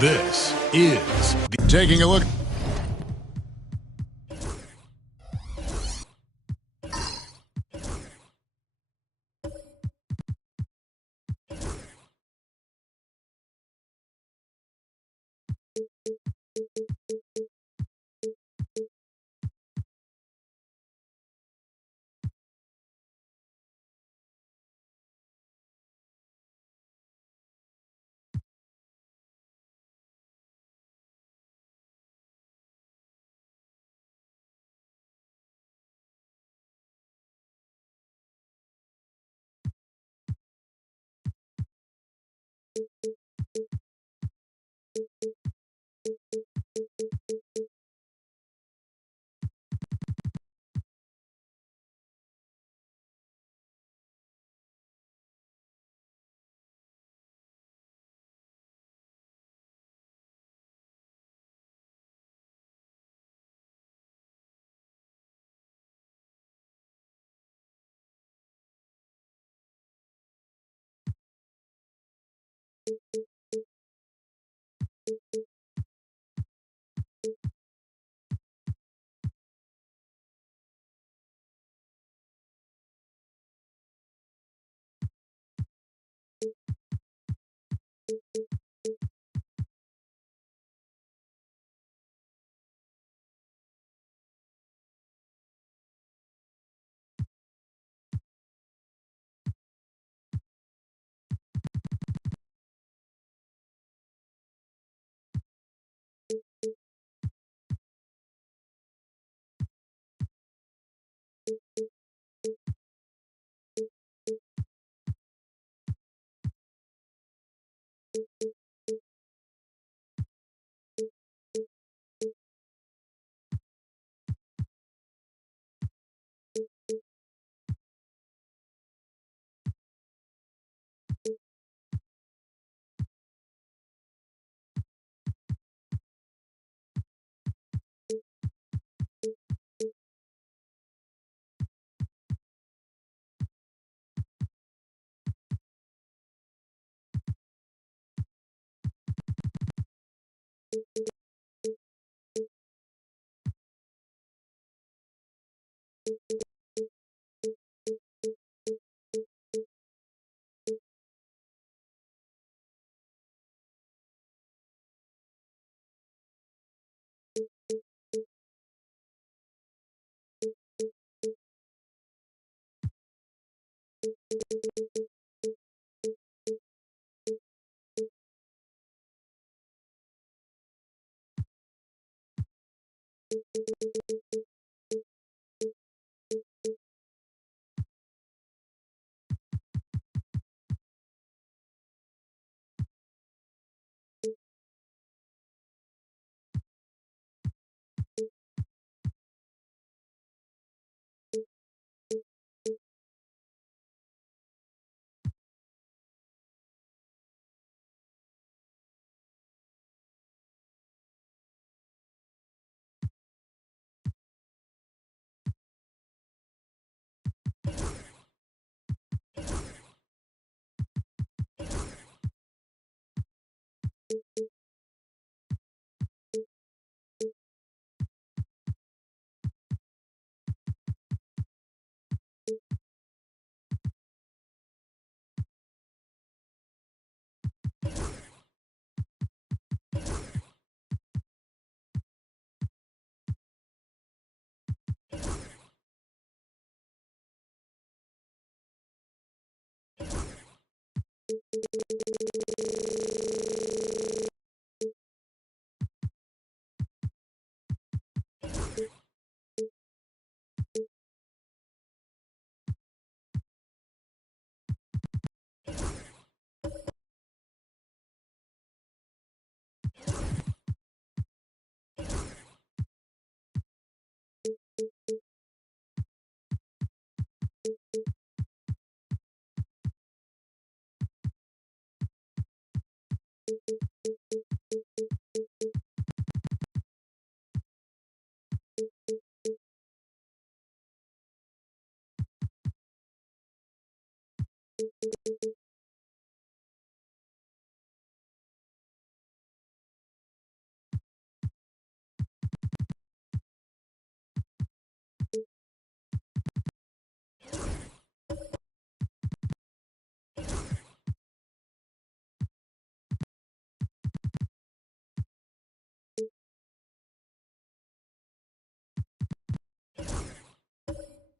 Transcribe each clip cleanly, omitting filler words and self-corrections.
This is taking a look.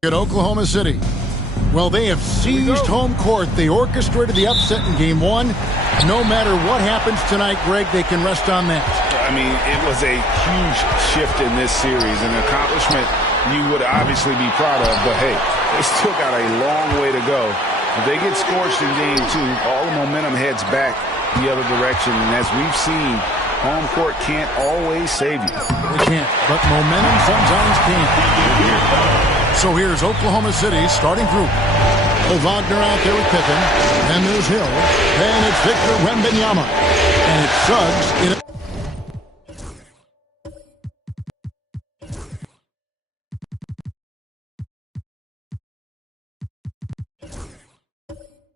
At Oklahoma City. Well, they have seized home court. They orchestrated the upset in Game 1. No matter what happens tonight, Greg, they can rest on that. I mean, it was a huge shift in this series, an accomplishment you would obviously be proud of, but hey, they still got a long way to go. If they get scorched in Game 2, all the momentum heads back the other direction, and as we've seen, home court can't always save you. It can't, but momentum sometimes can. So here's Oklahoma City's starting group. Wagner out there with Pippen. And there's Hill. And it's Victor Wembanyama. And it's Suggs in a...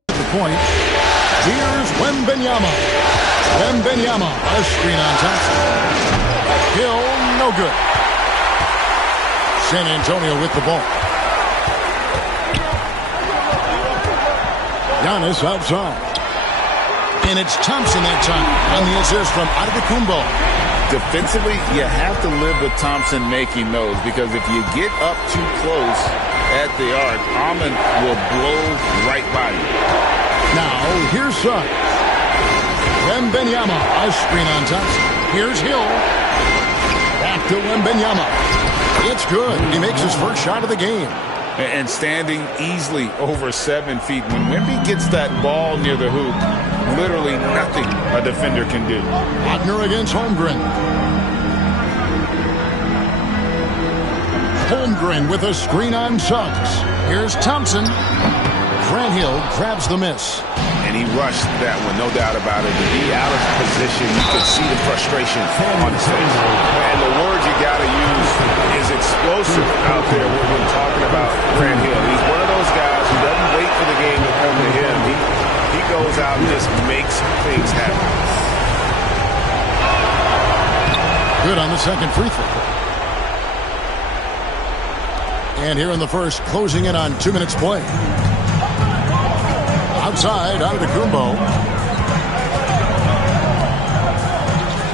the point. Here's Wembanyama. Wembanyama. A screen on Thompson. Hill, no good. San Antonio with the ball. Giannis outside. And it's Thompson that time on the assist from Antetokounmpo. Defensively, you have to live with Thompson making those, because if you get up too close at the arc, Almond will blow right by you. Now, here's Suggs. Wembanyama, a screen on Thompson. Here's Hill. Back to Wembanyama. It's good. He makes his first shot of the game. And standing easily over 7 feet. When Wemby gets that ball near the hoop, literally nothing a defender can do. Wagner against Holmgren. Holmgren with a screen on Suggs. Here's Thompson. Grant Hill grabs the miss. And he rushed that one, no doubt about it. To be out of position, you could see the frustration on his face. And the word you got to use is explosive out there when we're talking about Grant Hill. He's one of those guys who doesn't wait for the game to come to him. He goes out and just makes things happen. Good on the second free throw. And here in the first, closing in on 2 minutes play. Outside, Antetokounmpo.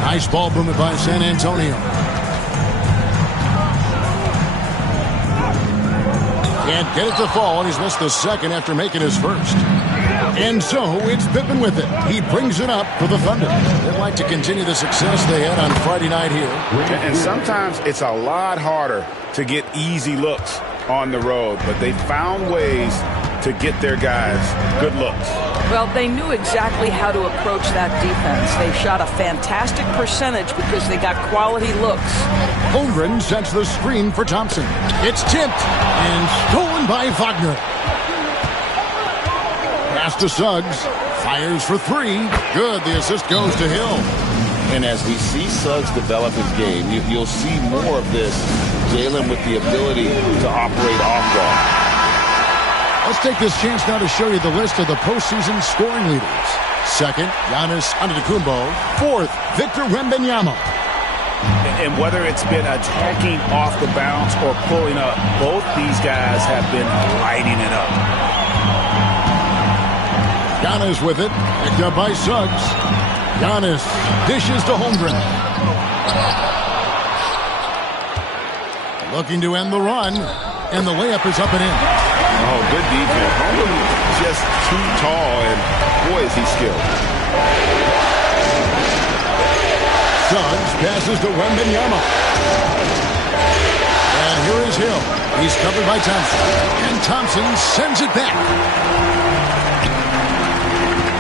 Nice ball movement by San Antonio. Can't get it to fall, and he's missed the second after making his first. And so it's Pippen with it. He brings it up for the Thunder. They'd like to continue the success they had on Friday night here. And sometimes it's a lot harder to get easy looks on the road, but they found ways to get their guys good looks. Well, they knew exactly how to approach that defense. They shot a fantastic percentage because they got quality looks. Holmgren sets the screen for Thompson. It's tipped and stolen by Wagner. Pass to Suggs. Fires for three. Good. The assist goes to Hill. And as we see Suggs develop his game, you'll see more of this. Jalen with the ability to operate off ball. Let's take this chance now to show you the list of the postseason scoring leaders. Second, Giannis Antetokounmpo. Fourth, Victor Wembanyama. And whether it's been attacking off the bounce or pulling up, both these guys have been lighting it up. Giannis with it, picked up by Suggs. Giannis dishes to Holmgren. Looking to end the run, and the layup is up and in. Oh, good defense. Holmgren just too tall, and boy, is he skilled. Suggs passes to Wembanyama. And here is Hill. He's covered by Thompson. And Thompson sends it back.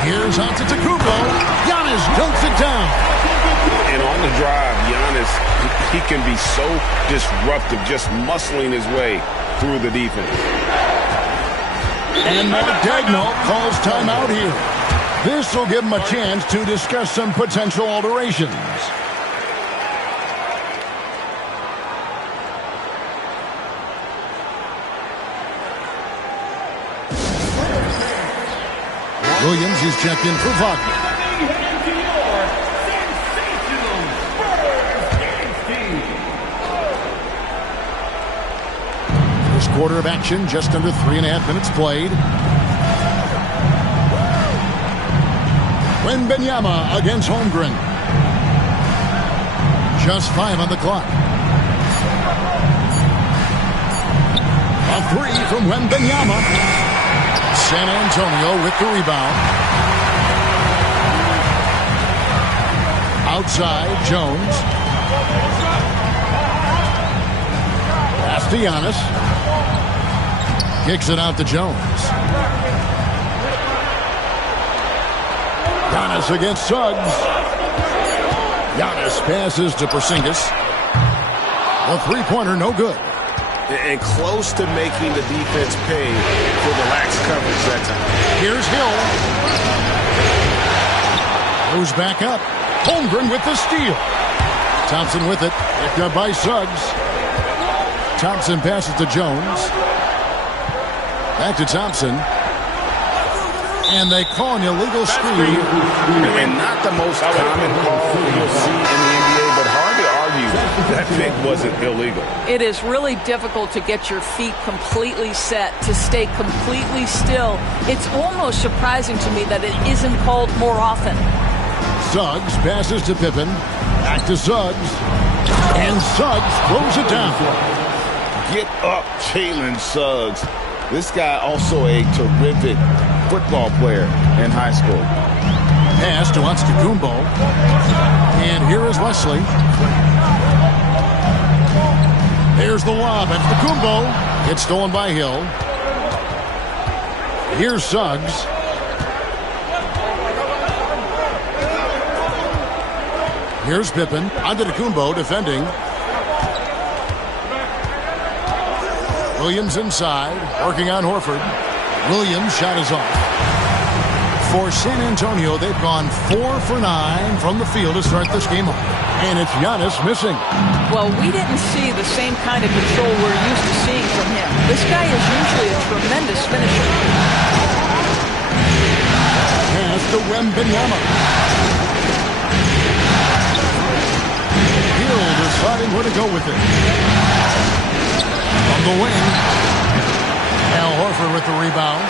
Here's Antetokounmpo. Giannis dunks it down. And on the drive, Giannis, he can be so disruptive, just muscling his way through the defense. And Mark Daigneault calls timeout here. This will give him a chance to discuss some potential alterations. Williams is checked in for Wagner. First quarter of action, just under 3.5 minutes played. Wembanyama against Holmgren. Just 5 on the clock. A three from Wembanyama. San Antonio with the rebound. Outside, Jones. Pass to Giannis. Kicks it out to Jones. Giannis against Suggs. Giannis passes to Porzingis. A three-pointer, no good. And close to making the defense pay for the lax coverage that time. Here's Hill. Goes back up. Holmgren with the steal. Thompson with it. Picked up by Suggs. Thompson passes to Jones. Back to Thompson. And they call an illegal screen. And not the most common call you'll see in the NBA, but hard to argue that pick wasn't illegal. It is really difficult to get your feet completely set, to stay completely still. It's almost surprising to me that it isn't called more often. Suggs passes to Pippen. Back to Suggs. And Suggs throws it down. Get up, Jalen Suggs. This guy also a terrific football player in high school. Pass to Antetokounmpo. And here is Wesley. There's the lob. Antetokounmpo. It's stolen by Hill. Here's Suggs. Here's Pippen. Antetokounmpo defending. Williams inside, working on Horford. Williams' shot is off. For San Antonio, they've gone 4 for 9 from the field to start this game off. And it's Giannis missing. Well, we didn't see the same kind of control we're used to seeing from him. This guy is usually a tremendous finisher. Pass to Wembanyama. Hill deciding where to go with it. From the wing. Al Horford with the rebound.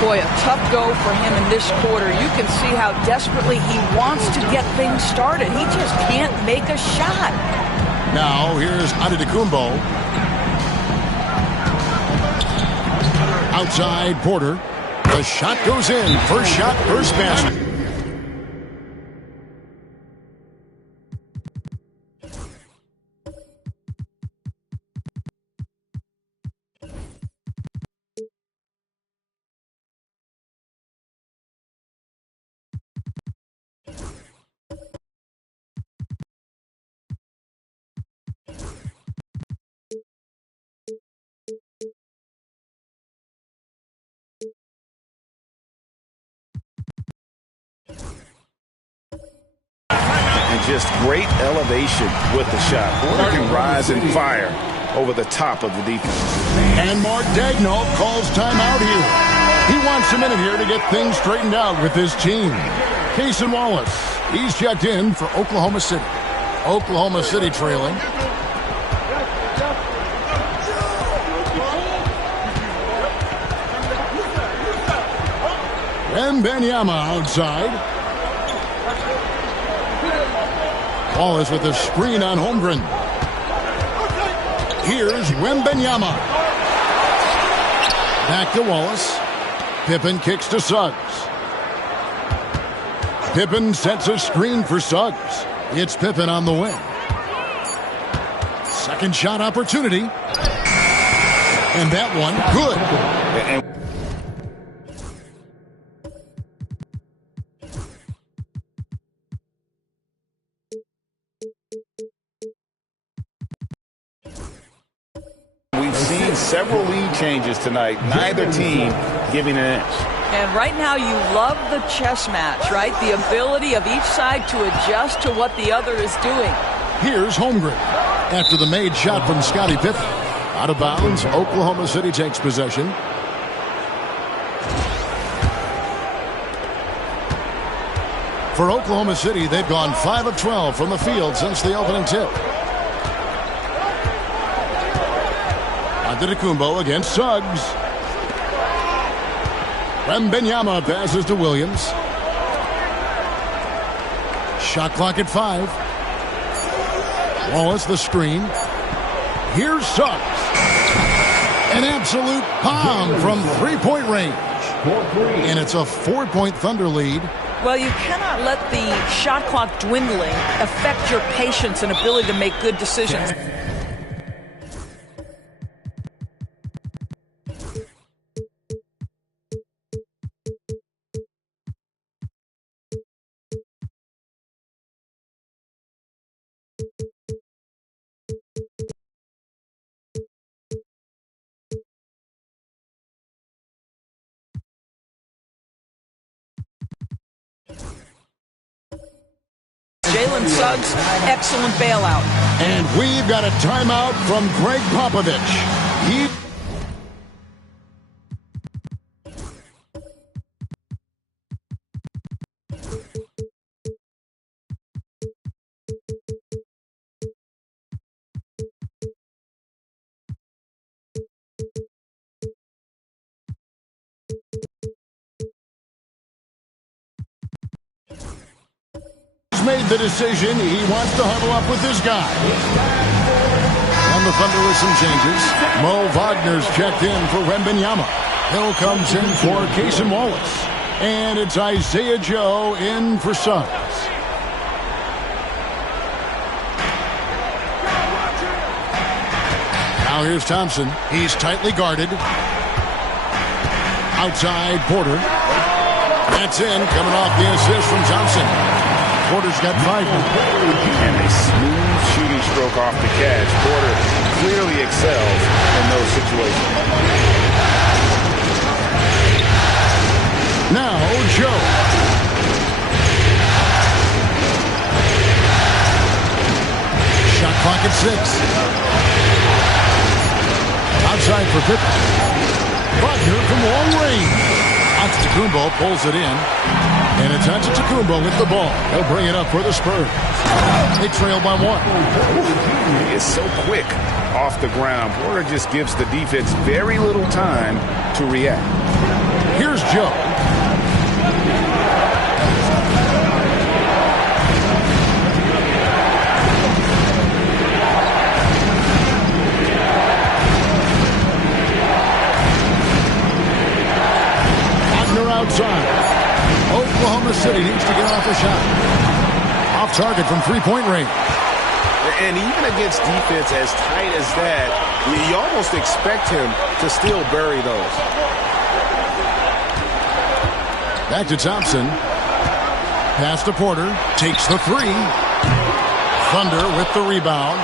Boy, a tough go for him in this quarter. You can see how desperately he wants to get things started. He just can't make a shot. Now, here's Antetokounmpo. Outside, Porter. The shot goes in. First shot, first basket. Just great elevation with the shot. Porter can rise and fire over the top of the defense. And Mark Daigneault calls timeout here. He wants a minute here to get things straightened out with his team. Cason Wallace, he's checked in for Oklahoma City. Oklahoma City trailing. Wembanyama outside. Wallace with a screen on Holmgren. Here's Wembanyama. Back to Wallace. Pippen kicks to Suggs. Pippen sets a screen for Suggs. It's Pippen on the wing. Second shot opportunity. And that one, good. We've seen several lead changes tonight. Neither team giving an inch. And right now you love the chess match, right? The ability of each side to adjust to what the other is doing. Here's Holmgren. After the made shot from Scottie Pippen. Out of bounds, Oklahoma City takes possession. For Oklahoma City, they've gone 5 of 12 from the field since the opening tip. Antetokounmpo against Suggs. Wembanyama passes to Williams. Shot clock at 5. Wallace the screen. Here's Suggs. An absolute bomb from three-point range. And it's a 4-point Thunder lead. Well, you cannot let the shot clock dwindling affect your patience and ability to make good decisions. Jalen Suggs, excellent bailout. And we've got a timeout from Greg Popovich. Made the decision. He wants to huddle up with his guy. And the Thunder with some changes. Mo Wagner's checked in for Wembanyama. Hill comes in for Cason Wallace. And it's Isaiah Joe in for Suggs. Now here's Thompson. He's tightly guarded. Outside Porter. That's in, coming off the assist from Thompson. Porter's got 5. And a smooth shooting stroke off the catch. Porter clearly excels in those situations. Now, Joe. Shot clock at 6. Outside for Pippen. Wagner from long range. Antetokounmpo pulls it in. And it's Antetokounmpo with the ball. He'll bring it up for the Spurs. They trail by 1. He is so quick off the ground. Porter just gives the defense very little time to react. Here's Joe. Wagner outside. Oklahoma City needs to get off a shot. Off target from three-point range. And even against defense as tight as that, you almost expect him to still bury those. Back to Thompson. Pass to Porter. Takes the 3. Thunder with the rebound.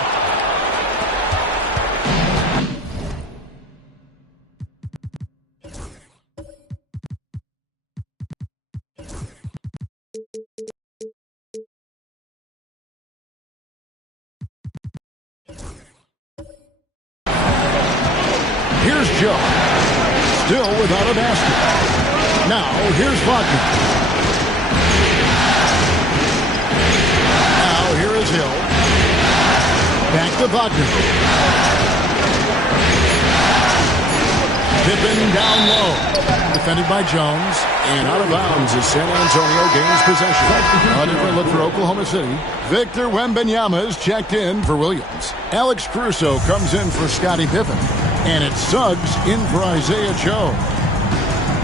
Here's Joe. Still without a basket. Now, here's Wagner. Now, here is Hill. Back to Wagner. Pippen down low. Defended by Jones. And out of bounds as San Antonio gains possession. A different look for Oklahoma City. Victor Wembanyama is checked in for Williams. Alex Caruso comes in for Scottie Pippen. And it's Suggs in for Isaiah Joe.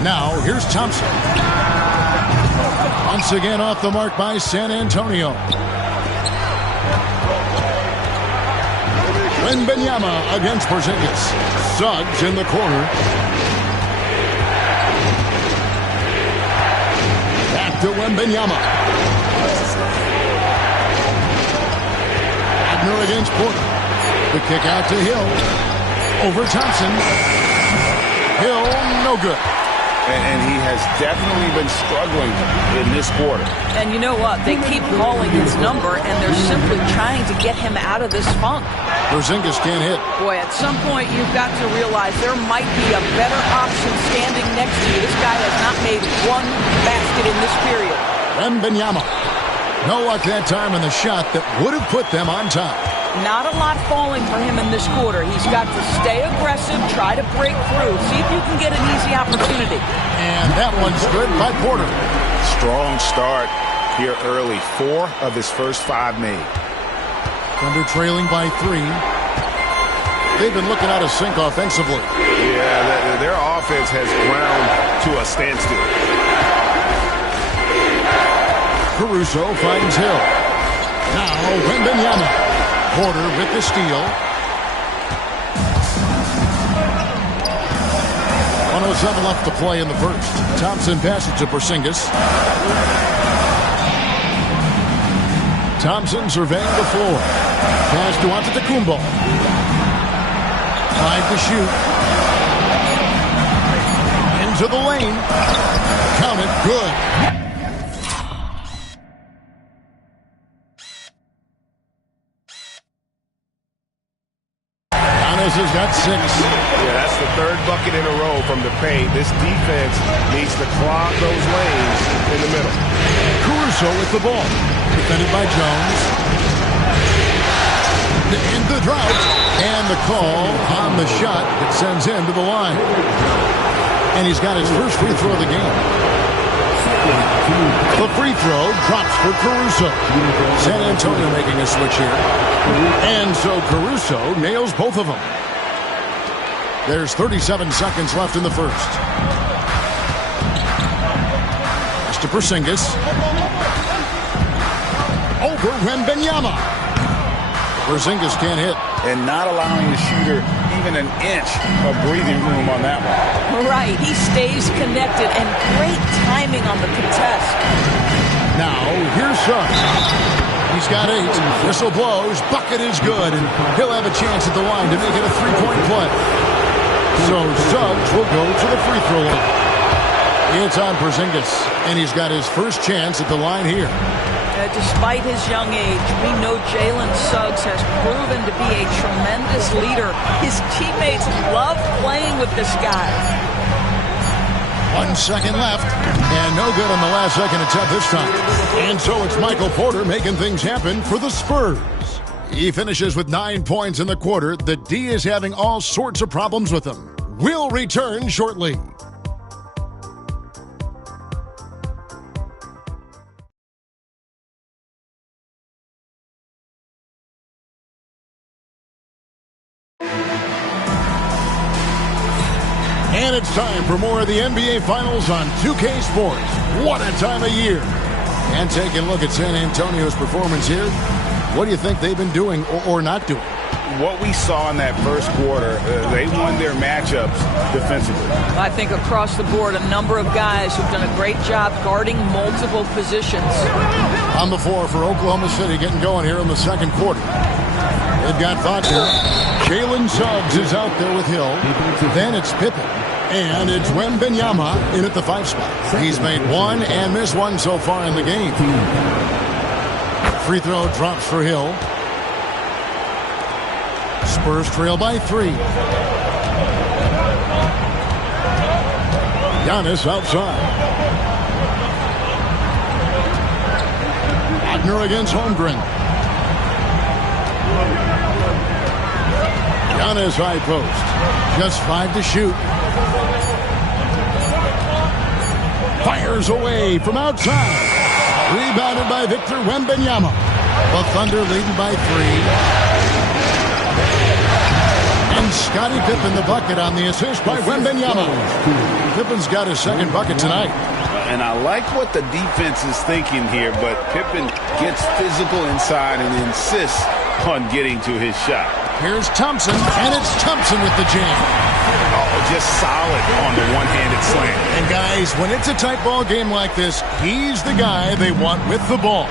Now, here's Thompson. Once again off the mark by San Antonio. Wembanyama against Porzingis. Suggs in the corner. Back to Wembanyama. Wagner against Porter. The kick out to Hill. Over Thompson. Hill, no good. And he has definitely been struggling in this quarter. And you know what? They keep calling his number, and they're simply trying to get him out of this funk. Porzingis can't hit. Boy, at some point, you've got to realize there might be a better option standing next to you. This guy has not made one basket in this period. Wembanyama. No luck that time on the shot that would have put them on top. Not a lot falling for him in this quarter. He's got to stay aggressive, try to break through, see if you can get an easy opportunity. And that one's good by Porter. Strong start here early. 4 of his first 5 made. Thunder trailing by 3. They've been looking out of sync offensively. Yeah, their offense has ground to a standstill. Caruso finds Hill. Now Wembanyama. Porter with the steal. 1:07 left to play in the first. Thompson passes to Porzingis. Thompson surveying the floor. Pass to Antetokounmpo. 5 to shoot. Into the lane. Count it. Good. Has got 6. Yeah, that's the 3rd bucket in a row from the paint. This defense needs to clog those lanes in the middle. Caruso with the ball. Defended by Jones. In the drought. And the call on the shot that sends him to the line. And he's got his first free throw of the game. The free throw drops for Caruso. San Antonio making a switch here. And so Caruso nails both of them. There's 37 seconds left in the first. Pass to Porzingis. Over Wembanyama. Porzingis can't hit. And not allowing the shooter even an inch of breathing room on that one. Right. He stays connected, and great timing on the contest. Now, here's Suggs. He's got 8. Whistle blows. Bucket is good. And he'll have a chance at the line to make it a 3-point play. So Suggs will go to the free throw line. It's on Porzingis. And he's got his first chance at the line here. Despite his young age, we know Jalen Suggs has proven to be a tremendous leader. His teammates love playing with this guy. 1 second left, and no good on the last second attempt this time. And so it's Michael Porter making things happen for the Spurs. He finishes with 9 points in the quarter. The D is having all sorts of problems with him. We'll return shortly. And it's time for more of the NBA Finals on 2K Sports. What a time of year. And taking a look at San Antonio's performance here, what do you think they've been doing or not doing? What we saw in that first quarter, they won their matchups defensively. I think across the board, a number of guys who've done a great job guarding multiple positions. On the floor for Oklahoma City getting going here in the second quarter. They've got Wagner. Jalen Suggs is out there with Hill. Then it's Pippen. And it's Wembanyama in at the 5 spot. He's made 1 and missed 1 so far in the game. Free throw drops for Hill. Spurs trail by 3. Giannis outside. Wagner against Holmgren. Giannis high post. Just 5 to shoot. Fires away from outside. Rebounded by Victor Wembanyama. The Thunder leading by 3. And Scottie Pippen the bucket on the assist by Wembanyama. Pippen's got his second bucket tonight. And I like what the defense is thinking here, but Pippen gets physical inside and insists on getting to his shot. Here's Thompson, and it's Thompson with the jam. Oh, just solid on the one-handed slam. And guys, when it's a tight ball game like this, he's the guy they want with the ball.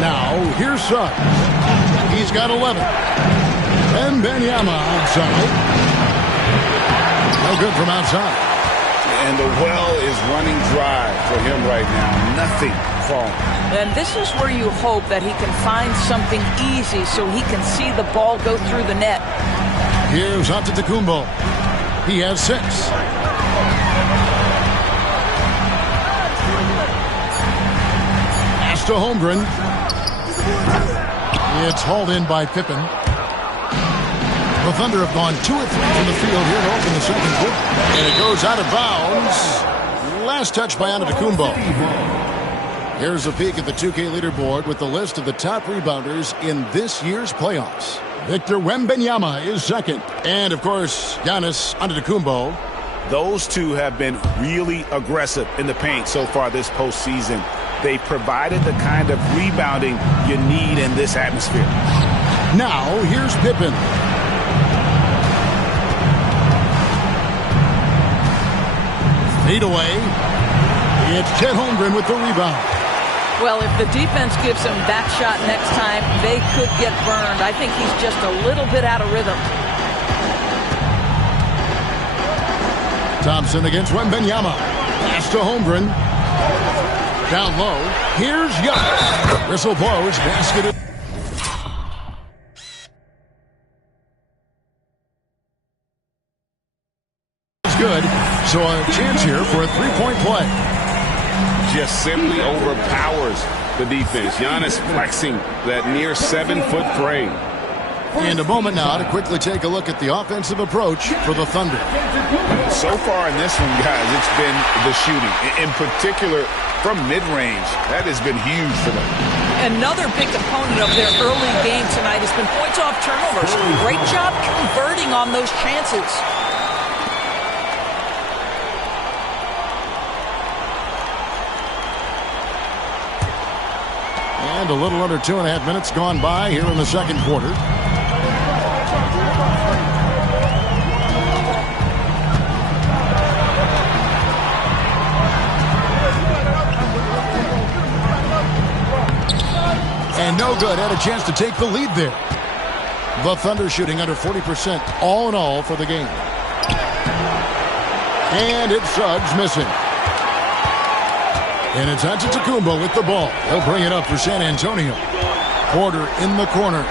Now, here's Suggs. He's got 11. Wembanyama outside. No good from outside. And the well is running dry for him right now. Nothing falling. And this is where you hope that he can find something easy so he can see the ball go through the net. Here's Antetokounmpo. He has 6. Pass to Holmgren. It's hauled in by Pippen. The Thunder have gone 2 of 3 from the field here to open the second quarter. And it goes out of bounds. Last touch by Antetokounmpo. Here's a peek at the 2K leaderboard with the list of the top rebounders in this year's playoffs. Victor Wembanyama is second. And, of course, Giannis Antetokounmpo. Those two have been really aggressive in the paint so far this postseason. They provided the kind of rebounding you need in this atmosphere. Now, here's Pippen. Feet away. It's Chet Holmgren with the rebound. Well, if the defense gives him that shot next time, they could get burned. I think he's just a little bit out of rhythm. Thompson against Wembanyama. Pass to Holmgren. Down low. Here's Giannis. Whistle blows. Basket. Good. So a chance here for a three-point play. Just simply overpowers the defense. Giannis flexing that near 7-foot frame. And a moment now to quickly take a look at the offensive approach for the Thunder. So far in this one, guys, it's been the shooting. In particular, from mid-range, that has been huge for them. Another big component of their early game tonight has been points off turnovers. Great job converting on those chances. And a little under 2.5 minutes gone by here in the second quarter. And no good. Had a chance to take the lead there. The Thunder shooting under 40% all in all for the game. And it's Suggs missing. And it's Antetokounmpo with the ball. He'll bring it up for San Antonio. Porter in the corner.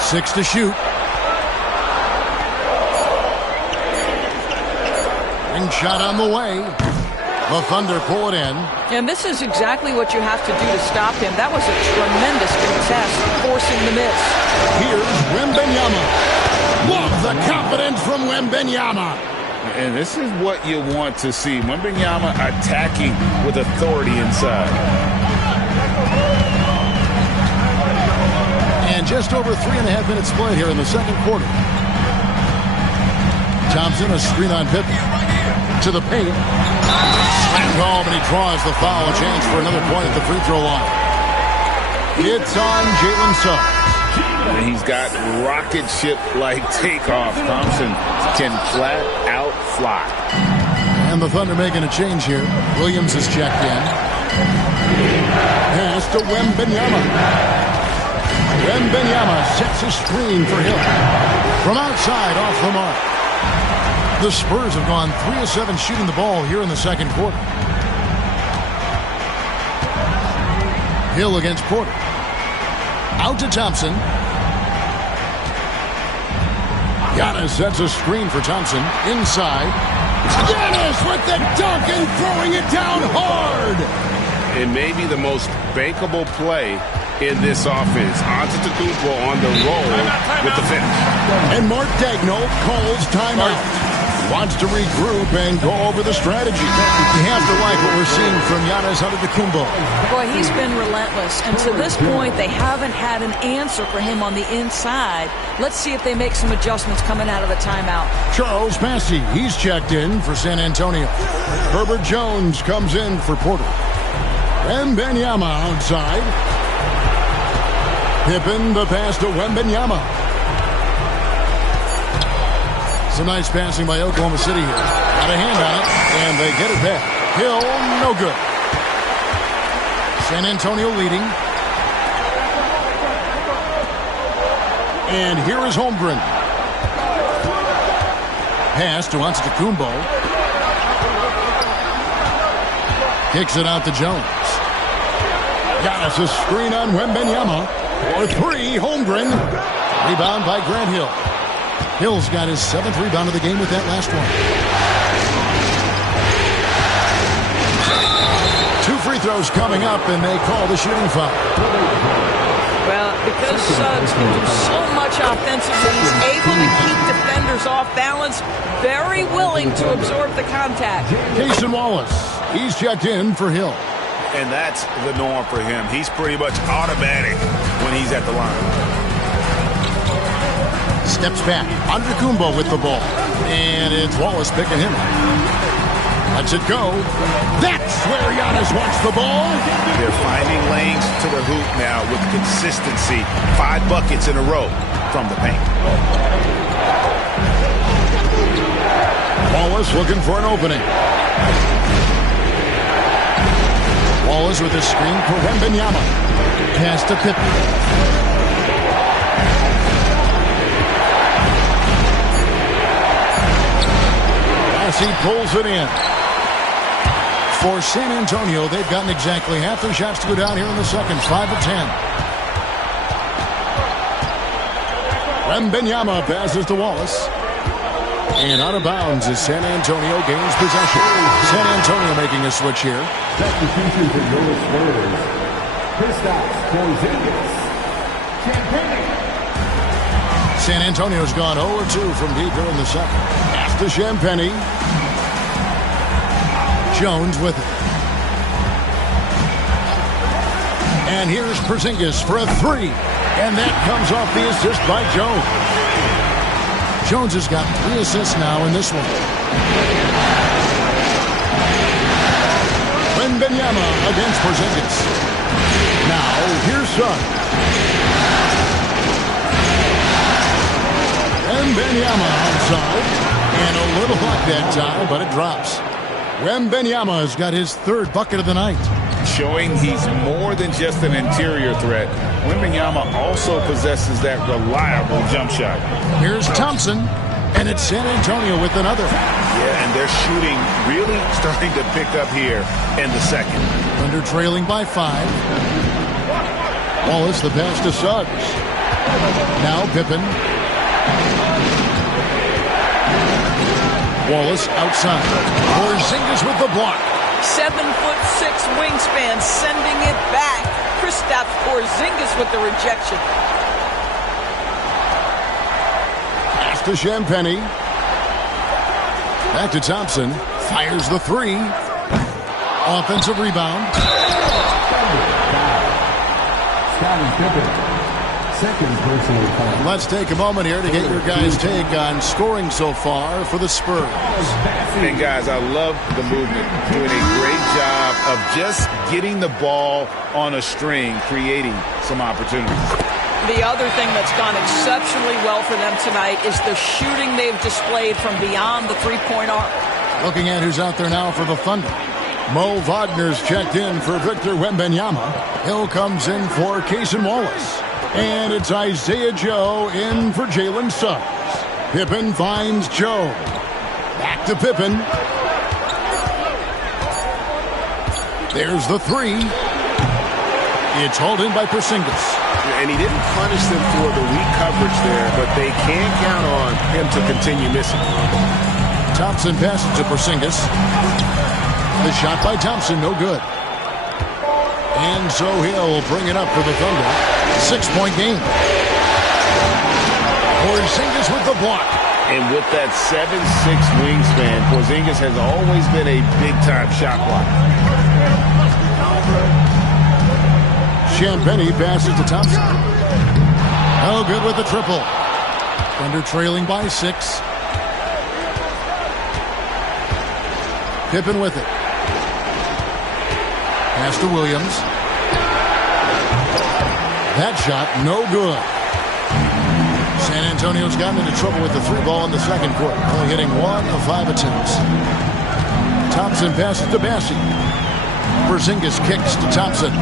Six to shoot. Ring shot on the way. The Thunder pull it in. And this is exactly what you have to do to stop him. That was a tremendous contest, forcing the miss. Here's Wembanyama. Love the confidence from Wembanyama. And this is what you want to see. Wembanyama attacking with authority inside. And just over 3.5 minutes played here in the second quarter. Thompson, a screen on Pippen. To the paint. Slam home, and he draws the foul. A chance for another point at the free throw line. It's on Jalen Suggs. And he's got rocket ship-like takeoff. Thompson can flat out fly. And the Thunder making a change here. Williams is checked in. Pass to Wembanyama. Wembanyama sets a screen for Hill. From outside, off the mark. The Spurs have gone 3 of 7 shooting the ball here in the second quarter. Hill against Porter. Out to Thompson. Giannis sets a screen for Thompson. Inside. Giannis with the dunk and throwing it down hard. It may be the most bankable play in this offense. Antetokounmpo on the roll with the finish. And Mark Daigneault calls timeout. wants to regroup and go over the strategy. You have to like what we're seeing from Giannis Antetokounmpo. Boy, he's been relentless, and to this point, they haven't had an answer for him on the inside. Let's see if they make some adjustments coming out of the timeout. Charles Passy, he's checked in for San Antonio. Herbert Jones comes in for Porter. Wembanyama outside. Pippen the pass to Wembanyama. Some nice passing by Oklahoma City here. Got a hand on it, and they get it back. Hill, no good. San Antonio leading. And here is Holmgren. Pass to Antetokounmpo. Kicks it out to Jones. Giannis a screen on Wembanyama. For three, Holmgren. Rebound by Grant Hill. Hill's got his 7th rebound of the game with that last one. 2 free throws coming up, and they call the shooting foul. Well, because Suggs can do so much offensively, he's able to keep defenders off balance, very willing to absorb the contact. Cason Wallace, he's checked in for Hill. And that's the norm for him. He's pretty much automatic when he's at the line. Steps back. Antetokounmpo with the ball. And it's Wallace picking him up. Lets it go. That's where Giannis wants the ball. They're finding lanes to the hoop now with consistency. 5 buckets in a row from the paint. Wallace looking for an opening. Wallace with a screen for Wembanyama. Pass to Pippen. He pulls it in. For San Antonio, they've gotten exactly half their shots to go down here in the second. 5 of 10. Wembanyama passes to Wallace. And out of bounds as San Antonio gains possession. San Antonio making a switch here. Substitution for your Spurs. Kristaps Porzingis. Champagnie. San Antonio's gone 0-2 from deep here in the second. Pass to Champagnie. Jones with it. And here's Porzingis for a 3. And that comes off the assist by Jones. Jones has got 3 assists now in this one. Wembanyama against Porzingis. Now, here's Suggs. Wembanyama outside. And a little luck that time, but it drops. Wembanyama has got his 3rd bucket of the night. Showing he's more than just an interior threat. Wembanyama also possesses that reliable jump shot. Here's Thompson, and it's San Antonio with another. Yeah, and they're shooting really starting to pick up here in the second. Thunder trailing by 5. Wallace the pass to Suggs. Now Pippen. Wallace outside. Porzingis with the block. 7'6" wingspan, sending it back. Kristaps Porzingis with the rejection. Pass to Champagnie. Back to Thompson. Fires the 3. Offensive rebound. Scottie Pippen. Second personal foul. Let's take a moment here to get your guys' take on scoring so far for the Spurs. And guys, I love the movement. Doing a great job of just getting the ball on a string, creating some opportunities. The other thing that's gone exceptionally well for them tonight is the shooting they've displayed from beyond the three-point arc. Looking at who's out there now for the Thunder. Mo Wagner's checked in for Victor Wembanyama. Hill comes in for Cason Wallace. And it's Isaiah Joe in for Jalen Suggs. Pippen finds Joe. Back to Pippen. There's the 3. It's hauled in by Porzingis. And he didn't punish them for the weak coverage there, but they can't count on him to continue missing. Thompson passes to Porzingis. The shot by Thompson, no good. And so he'll bring it up for the Thunder. 6-point game. Porzingis with the block. And with that 7'6" wingspan, Porzingis has always been a big-time shot blocker. Champagnie passes to Thompson. Oh, good with the triple. Thunder trailing by 6. Pippen with it. Pass to Williams. That shot, no good. San Antonio's gotten into trouble with the 3-ball in the second quarter, only hitting 1 of 5 attempts. Thompson passes to Bassey. Porzingis kicks to Thompson.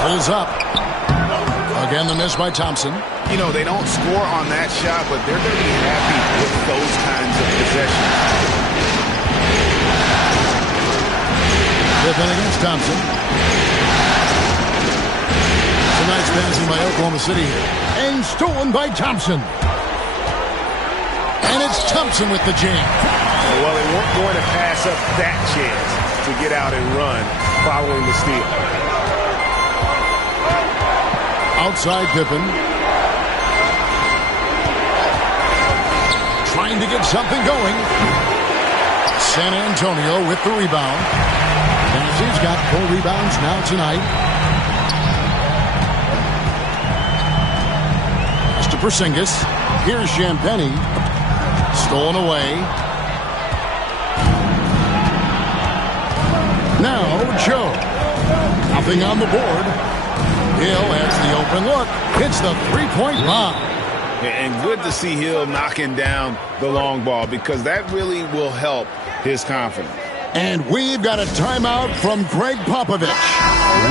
Pulls up. Again, the miss by Thompson. You know, they don't score on that shot, but they're going to be happy with those kinds of possessions. Pippen against Thompson. Some nice passing by Oklahoma City here. And stolen by Thompson. And it's Thompson with the jam. Well, they weren't going to pass up that chance to get out and run following the steal. Outside Pippen. Trying to get something going. San Antonio with the rebound. Tennessee's got 4 rebounds now tonight. Pass to Porzingis. Here's Champagnie. Stolen away. Now Joe. Nothing on the board. Hill has the open look. Hits the 3-point line. And good to see Hill knocking down the long ball because that really will help his confidence. And we've got a timeout from Greg Popovich.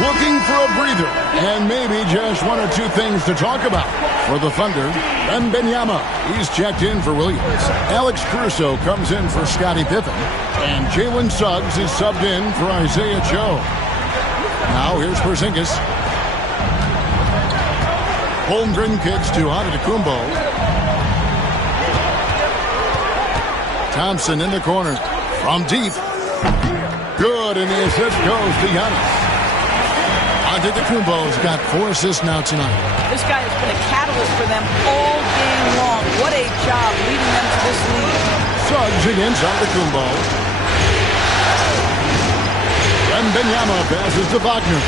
Looking for a breather and maybe just 1 or 2 things to talk about. For the Thunder, Wembanyama. He's checked in for Williams. Alex Caruso comes in for Scottie Pippen. And Jalen Suggs is subbed in for Isaiah Joe. Now here's Porzingis. Holmgren kicks to Antetokounmpo. Thompson in the corner. From deep. Good, and the assist goes to Giannis. Antetokounmpo's got 4 assists now tonight. This guy has been a catalyst for them all game long. What a job leading them to this lead. Suggs against Antetokounmpo. Wembanyama passes to Wagner.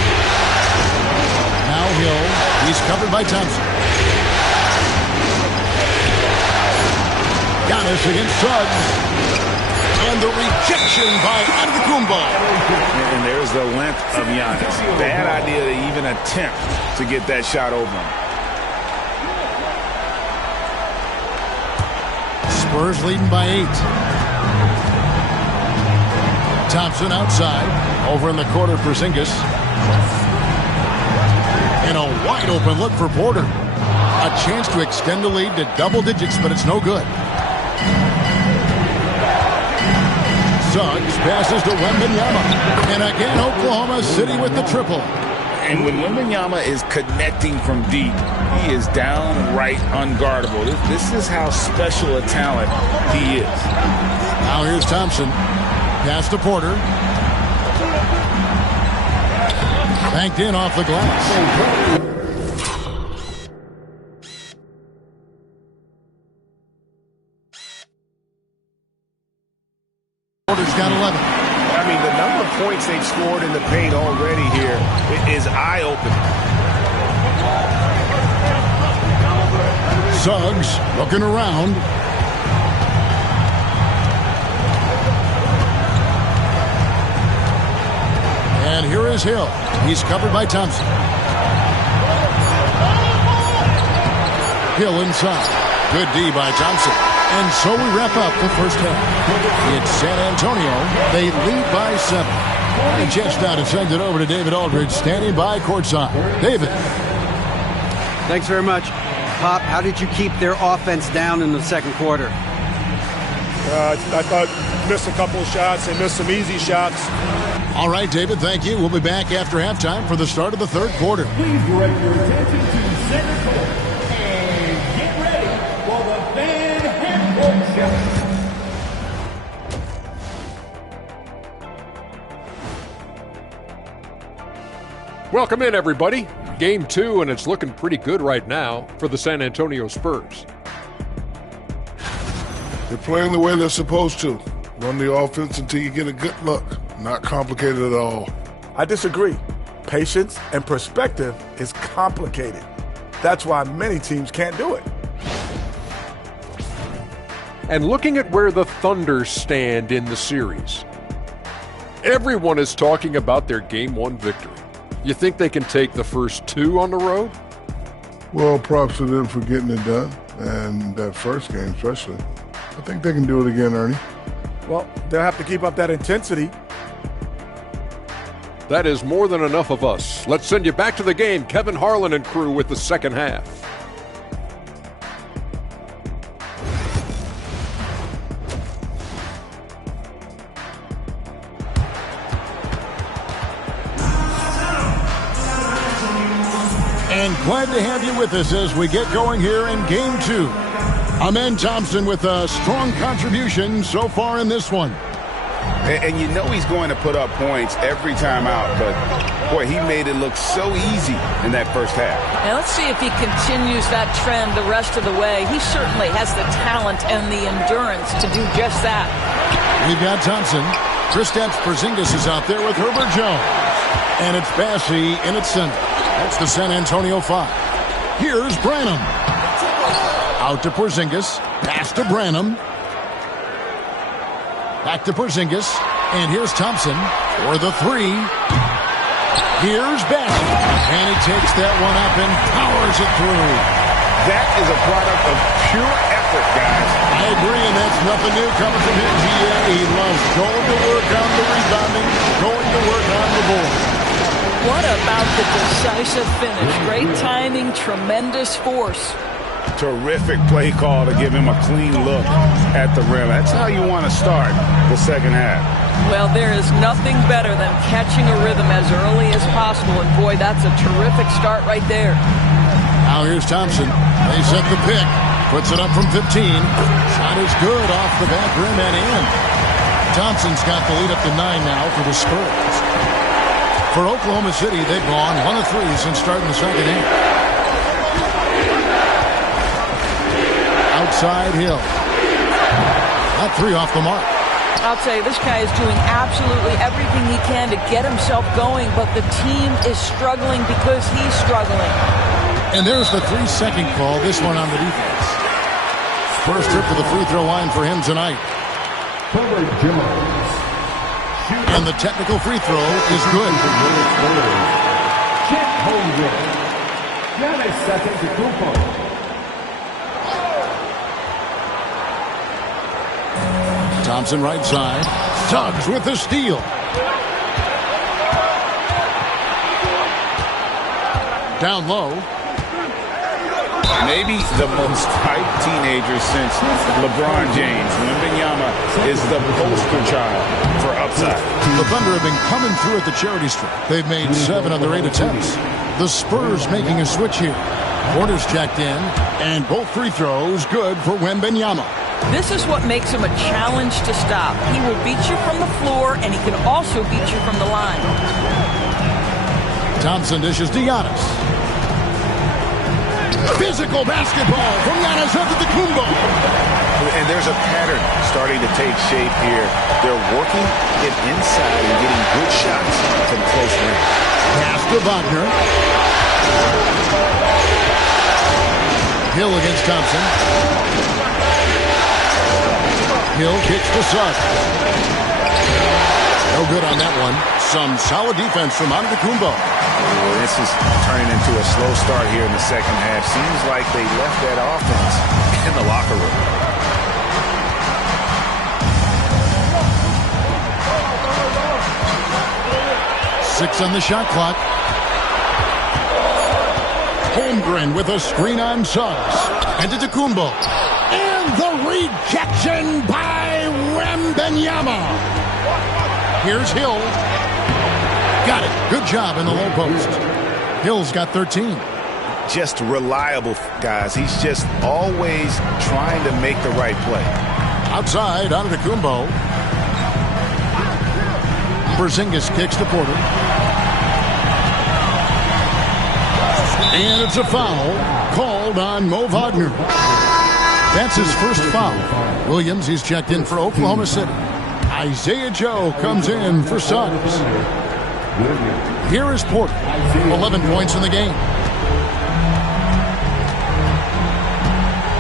Now Hill. He's covered by Thompson. Giannis against Suggs. And the rejection by Antetokounmpo. And there's the length of Giannis. Bad idea to even attempt to get that shot over him. Spurs leading by 8. Thompson outside. Over in the corner, Porzingis. And a wide open look for Porter. A chance to extend the lead to double digits, but it's no good. Suggs passes to Wembanyama. And again, Oklahoma City with the triple. And when Wembanyama is connecting from deep, he is downright unguardable. This is how special a talent he is. Now here's Thompson. Pass to Porter. Banked in off the glass. Porter's got 11. I mean, the number of points they've scored in the paint already here is eye-opening. Suggs looking around. And here is Hill. He's covered by Thompson. Hill inside. Good D by Thompson. And so we wrap up the first half. It's San Antonio. They lead by 7. And a chance now to send it over to David Aldridge, standing by courtside. David. Thanks very much. Pop, how did you keep their offense down in the second quarter? I thought missed a couple of shots. They missed some easy shots. All right, David, thank you. We'll be back after halftime for the start of the third quarter. Please direct your attention to center court and get ready for the Van Handbook Show. Welcome in, everybody. Game 2, and it's looking pretty good right now for the San Antonio Spurs. They're playing the way they're supposed to. Run the offense until you get a good look. Not complicated at all. I disagree. Patience and perspective is complicated. That's why many teams can't do it. And looking at where the Thunder stand in the series, everyone is talking about their Game 1 victory. You think they can take the first 2 on the road? Well, props to them for getting it done, and that first game especially. I think they can do it again, Ernie. Well, they'll have to keep up that intensity. That is more than enough of us. Let's send you back to the game. Kevin Harlan and crew with the second half. And glad to have you with us as we get going here in Game 2. Amen Thompson with a strong contribution so far in this one. And you know he's going to put up points every time out, but, boy, he made it look so easy in that first half. Now let's see if he continues that trend the rest of the way. He certainly has the talent and the endurance to do just that. We've got Thompson. Kristaps Porzingis is out there with Herbert Jones. And it's Bassey in its center. That's the San Antonio 5. Here's Branham. Out to Porzingis. Pass to Branham. Back to Porzingis. And here's Thompson for the 3. Here's Bassey. And he takes that one up and powers it through. That is a product of pure effort, guys. I agree, and that's nothing new coming from him. He loves going to work on the rebounding, going to work on the board. What about the decisive finish? Great timing, tremendous force. Terrific play call to give him a clean look at the rim. That's how you want to start the second half. Well, there is nothing better than catching a rhythm as early as possible. And, boy, that's a terrific start right there. Now here's Thompson. They set the pick. Puts it up from 15. Shot is good off the back rim and in. Thompson's got the lead up to 9 now for the Spurs. For Oklahoma City, they've gone 1 of 3 since starting the second half. Outside Hill. That 3 off the mark. I'll tell you, this guy is doing absolutely everything he can to get himself going, but the team is struggling because he's struggling. And there's the 3-second call, this one on the defense. First trip to the free throw line for him tonight. And the technical free throw is good. Thompson right side. Suggs with the steal. Down low. Maybe the most hyped teenager since LeBron James. Wembanyama is the poster child for upside. The Thunder have been coming through at the charity stripe. They've made 7 of their 8 attempts. The Spurs making a switch here. Porter's checked in, and both free throws good for Wembanyama. This is what makes him a challenge to stop. He will beat you from the floor, and he can also beat you from the line. Thompson dishes to Giannis. Physical basketball from Giannis Antetokounmpo. And there's a pattern starting to take shape here. They're working it inside and getting good shots from close range. Pass to Wagner. Hill against Thompson. Hill kicks to Suggs. No good on that one. Some solid defense from Antetokounmpo. Well, this is turning into a slow start here in the second half. Seems like they left that offense in the locker room. Six on the shot clock. Holmgren with a screen on Suggs. Antetokounmpo. And the rejection by Wembanyama. Here's Hill. Got it. Good job in the low post. Hill's got 13. Just reliable, guys. He's just always trying to make the right play. Outside, Antetokounmpo. Porzingis kicks to Porter. And it's a foul called on Mo Wagner. That's his first foul. Williams, he's checked in for Oklahoma City. Isaiah Joe comes in for Suggs. Here is Porter. 11 points in the game.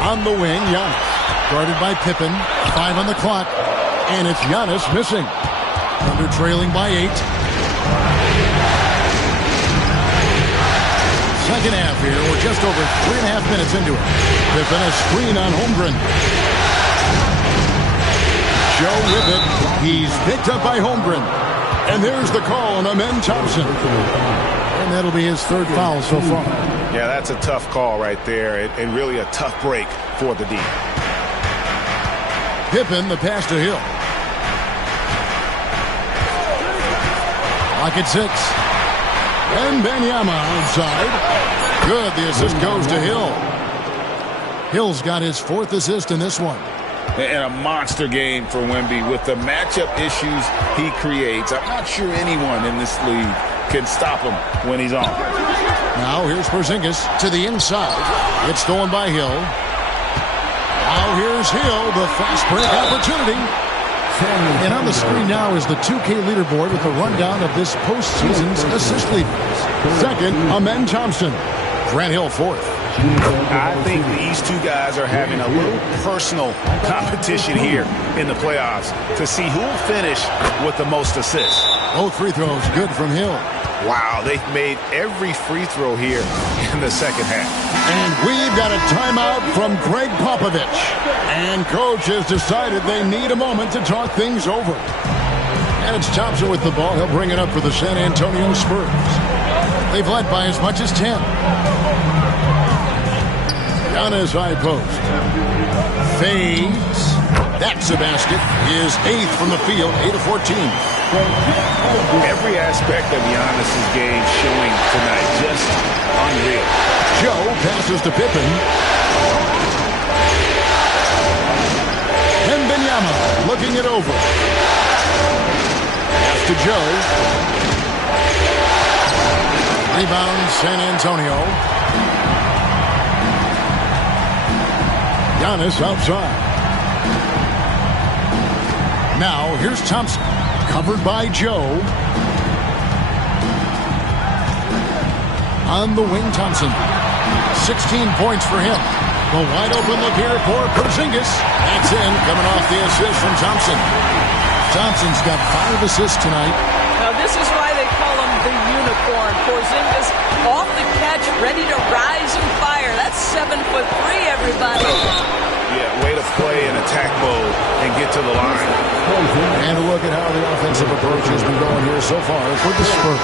On the wing, Giannis. Guarded by Pippen. 5 on the clock. And it's Giannis missing. Thunder trailing by 8. Second half here. We're just over 3.5 minutes into it. Pippen a screen on Holmgren. Joe with it. He's picked up by Holmgren. And there's the call on Amen Thompson. And that'll be his third foul so far. Yeah, that's a tough call right there, and really a tough break for the D. Pippen, the pass to Hill. Lock at 6. And Wembanyama outside. Good, the assist goes to Hill. Hill's got his 4th assist in this one. And a monster game for Wemby with the matchup issues he creates. I'm not sure anyone in this league can stop him when he's on. Now here's Porzingis to the inside. It's stolen by Hill. Now here's Hill, the fast break opportunity. And on the screen now is the 2K leaderboard with a rundown of this postseason's assist leaders. Second, Amen Thompson. Grant Hill 4th. I think these two guys are having a little personal competition here in the playoffs to see who will finish with the most assists. Both free throws good from Hill. Wow, they've made every free throw here in the second half. And we've got a timeout from Greg Popovich. And coach has decided they need a moment to talk things over. And it's Thompson with the ball. He'll bring it up for the San Antonio Spurs. They've led by as much as 10. Giannis high post. Fades. That's a basket. His 8th from the field, 8 of 14. Every aspect of Giannis' game showing tonight. Just unreal. Joe passes to Pippen. Wembanyama looking it over. Pass to Joe. Rebound San Antonio. Giannis outside. Now here's Thompson. Covered by Joe. On the wing, Thompson. 16 points for him. The wide open look here for Porzingis. That's in, coming off the assist from Thompson. Thompson's got 5 assists tonight. Now this is why they call him the unicorn. Porzingis off the catch, ready to rise and fire. That's 7'3", everybody. Yeah, way to play in attack mode and get to the line. And look at how the offensive approach has been going here so far for the Spurs.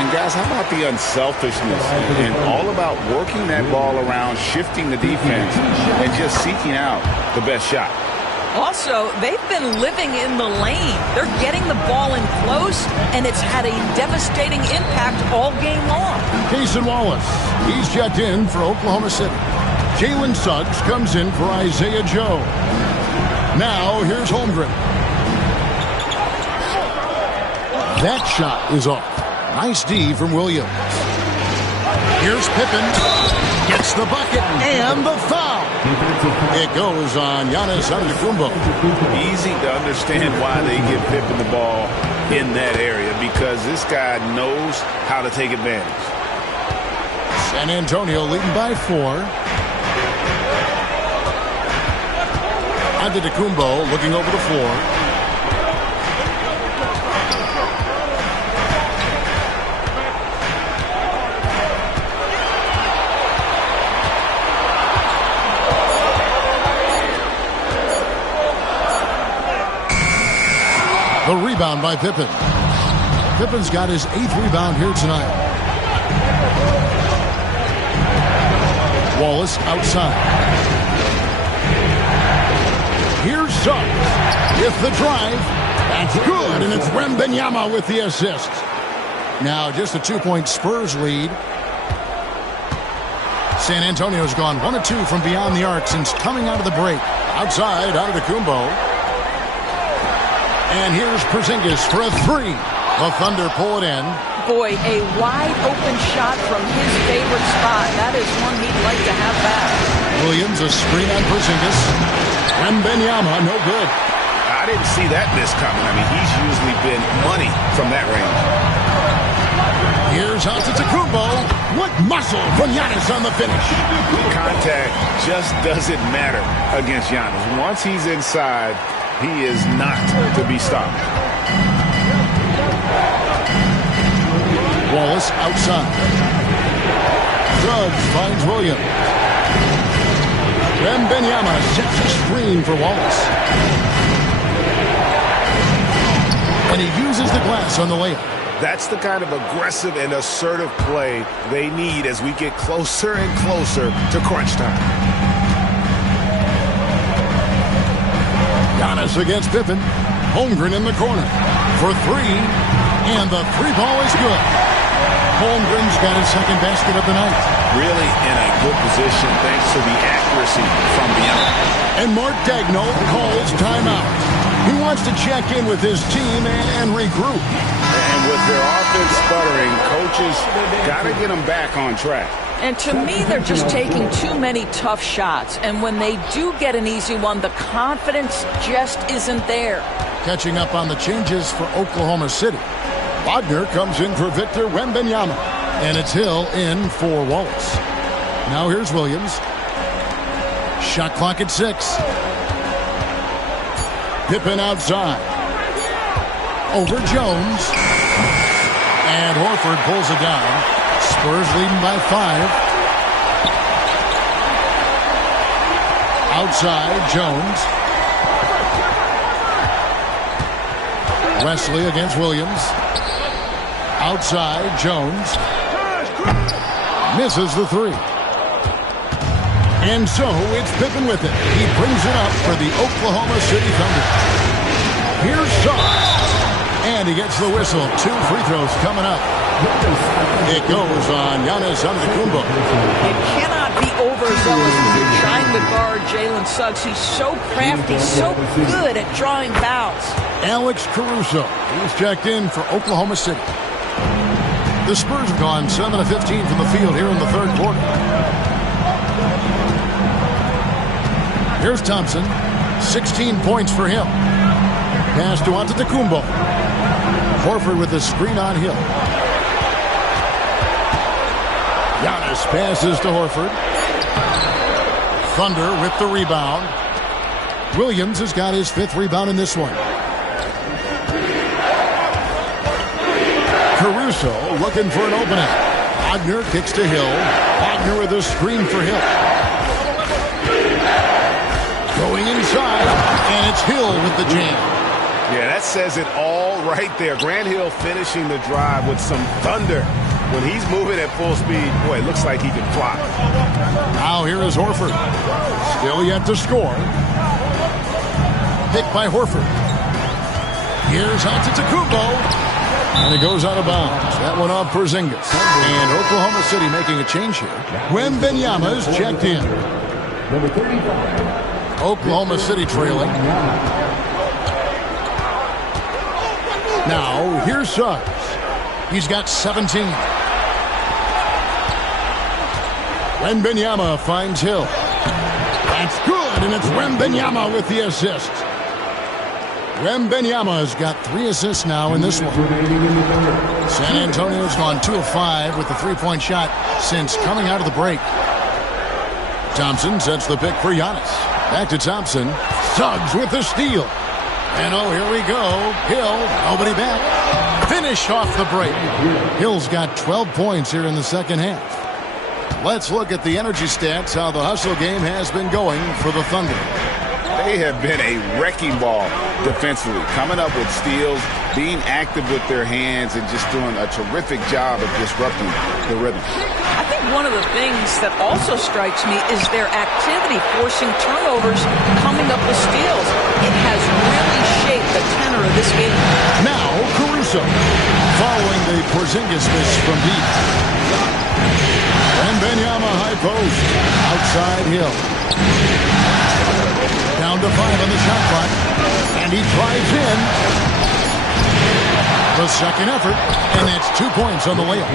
And guys, how about the unselfishness and all about working that ball around, shifting the defense, and just seeking out the best shot. Also, they've been living in the lane. They're getting the ball in close, and it's had a devastating impact all game long. Cason Wallace, he's checked in for Oklahoma City. Jalen Suggs comes in for Isaiah Joe. Now here's Holmgren. That shot is off. Nice D from Williams. Here's Pippen. Gets the bucket and the foul. It goes on Giannis Antetokounmpo. Easy to understand why they give Pippen the ball in that area, because this guy knows how to take advantage. San Antonio leading by 4. Antetokounmpo looking over the floor. The rebound by Pippen. Pippen's got his 8th rebound here tonight. Wallace outside. Here's Suggs. With the drive. That's good, and it's Wembanyama with the assist. Now just a 2-point Spurs lead. San Antonio's gone 1 of 2 from beyond the arc since coming out of the break. Outside, Antetokounmpo. And here's Porzingis for a 3. The Thunder pull it in. Boy, a wide-open shot from his favorite spot. That is one he'd like to have back. Williams, a screen on Porzingis. Wembanyama, no good. I didn't see that miss coming. I mean, he's usually been money from that range. Here's Antetokounmpo. What muscle from Giannis on the finish. Contact just doesn't matter against Giannis. Once he's inside, he is not to be stopped. Wallace outside. Suggs finds Williams. Wembanyama sets a screen for Wallace. And he uses the glass on the layup. That's the kind of aggressive and assertive play they need as we get closer and closer to crunch time. Giannis against Pippen. Holmgren in the corner for three. And the three ball is good. Holmgren's got his second basket of the night. Really in a good position thanks to the accuracy from beyond. And Mark Daigneault calls timeout. He wants to check in with his team and regroup. And with their offense sputtering, coaches got to get them back on track. And to me, they're just taking too many tough shots. And when they do get an easy one, the confidence just isn't there. Catching up on the changes for Oklahoma City. Wagner comes in for Victor Wembanyama. And it's Hill in for Wallace. Now here's Williams. Shot clock at 6. Pippen outside. Over Jones. And Horford pulls it down. Spurs leading by 5. Outside, Jones. Wesley against Williams. Outside, Jones. Misses the three. And so it's Pippen with it. He brings it up for the Oklahoma City Thunder. Here's Suggs. And he gets the whistle. 2 free throws coming up. It goes on Giannis Antetokounmpo. You cannot be overzealous when you're trying to guard Jalen Suggs. He's so crafty, so good at drawing fouls. Alex Caruso. He's checked in for Oklahoma City. The Spurs have gone 7 of 15 from the field here in the third quarter. Here's Thompson. 16 points for him. Pass to Antetokounmpo. Horford with the screen on Hill. Giannis passes to Horford. Thunder with the rebound. Williams has got his 5th rebound in this one. Caruso looking for an opening. Wagner kicks to Hill. Wagner with a screen for Hill. Going inside, and it's Hill with the jam. Yeah, that says it all right there. Grant Hill finishing the drive with some thunder. When he's moving at full speed, boy, it looks like he can fly. Now here is Horford. Still yet to score. Picked by Horford. Here's Antetokounmpo. And it goes out of bounds. That one off Porzingis. And Oklahoma City making a change here. Wembanyama is checked in. Oklahoma City trailing. Now, here's Suggs. He's got 17. Wembanyama finds Hill. That's good, and it's Wembanyama with the assist. Wembanyama has got 3 assists now in this one. San Antonio's gone 2 of 5 with the three-point shot since coming out of the break. Thompson sets the pick for Giannis. Back to Thompson. Suggs with the steal. And oh, here we go. Hill, nobody back. Finish off the break. Hill's got 12 points here in the second half. Let's look at the energy stats, how the hustle game has been going for the Thunder. They have been a wrecking ball defensively, coming up with steals, being active with their hands, and just doing a terrific job of disrupting the rhythm. I think one of the things that also strikes me is their activity forcing turnovers, coming up with steals. It has really shaped the tenor of this game. Now Caruso, following the Porzingis miss from deep. Wembanyama high post, outside Hill. Down to 5 on the shot clock, and he drives in. The second effort, and that's 2 points on the layup.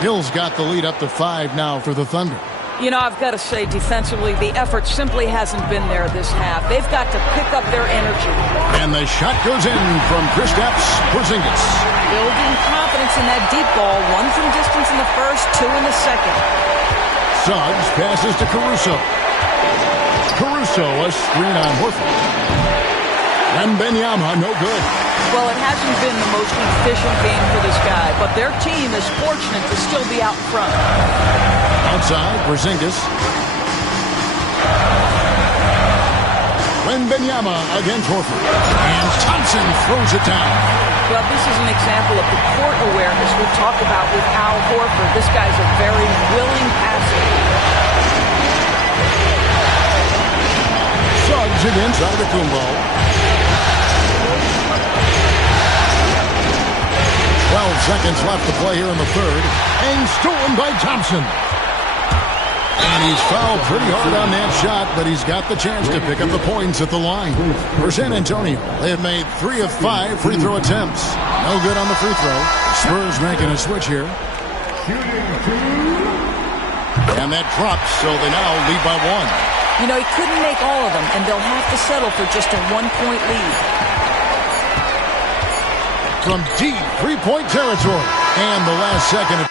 Hill's got the lead up to 5 now for the Thunder. You know, I've got to say, defensively, the effort simply hasn't been there this half. They've got to pick up their energy. And the shot goes in from Kristaps Porzingis. Building confidence in that deep ball. 1 from distance in the first, 2 in the second. Suggs passes to Caruso. Caruso, a screen on Horford. Wembanyama, no good. Well, it hasn't been the most efficient game for this guy, but their team is fortunate to still be out front. Outside, Porzingis. Wembanyama against Horford. And Thompson throws it down. Well, this is an example of the court awareness we talk about with Al Horford. This guy's a very willing passer. Suggs against Antetokounmpo. 12 seconds left to play here in the third. And stolen by Thompson. And he's fouled pretty hard on that shot, but he's got the chance to pick up the points at the line. For San Antonio, they have made 3 of 5 free throw attempts. No good on the free throw. Spurs making a switch here. And that drops, so they now lead by 1. You know, he couldn't make all of them, and they'll have to settle for just a 1-point lead. From deep three-point territory. And the last second.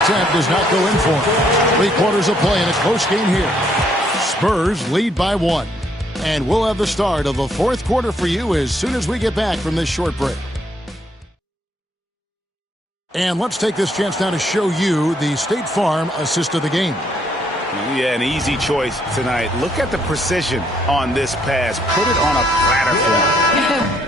Attempt does not go in for him. 3 quarters of play in a close game here. Spurs lead by 1. And we'll have the start of the 4th quarter for you as soon as we get back from this short break. And let's take this chance now to show you the State Farm assist of the game. Yeah, an easy choice tonight. Look at the precision on this pass. Put it on a platter for him.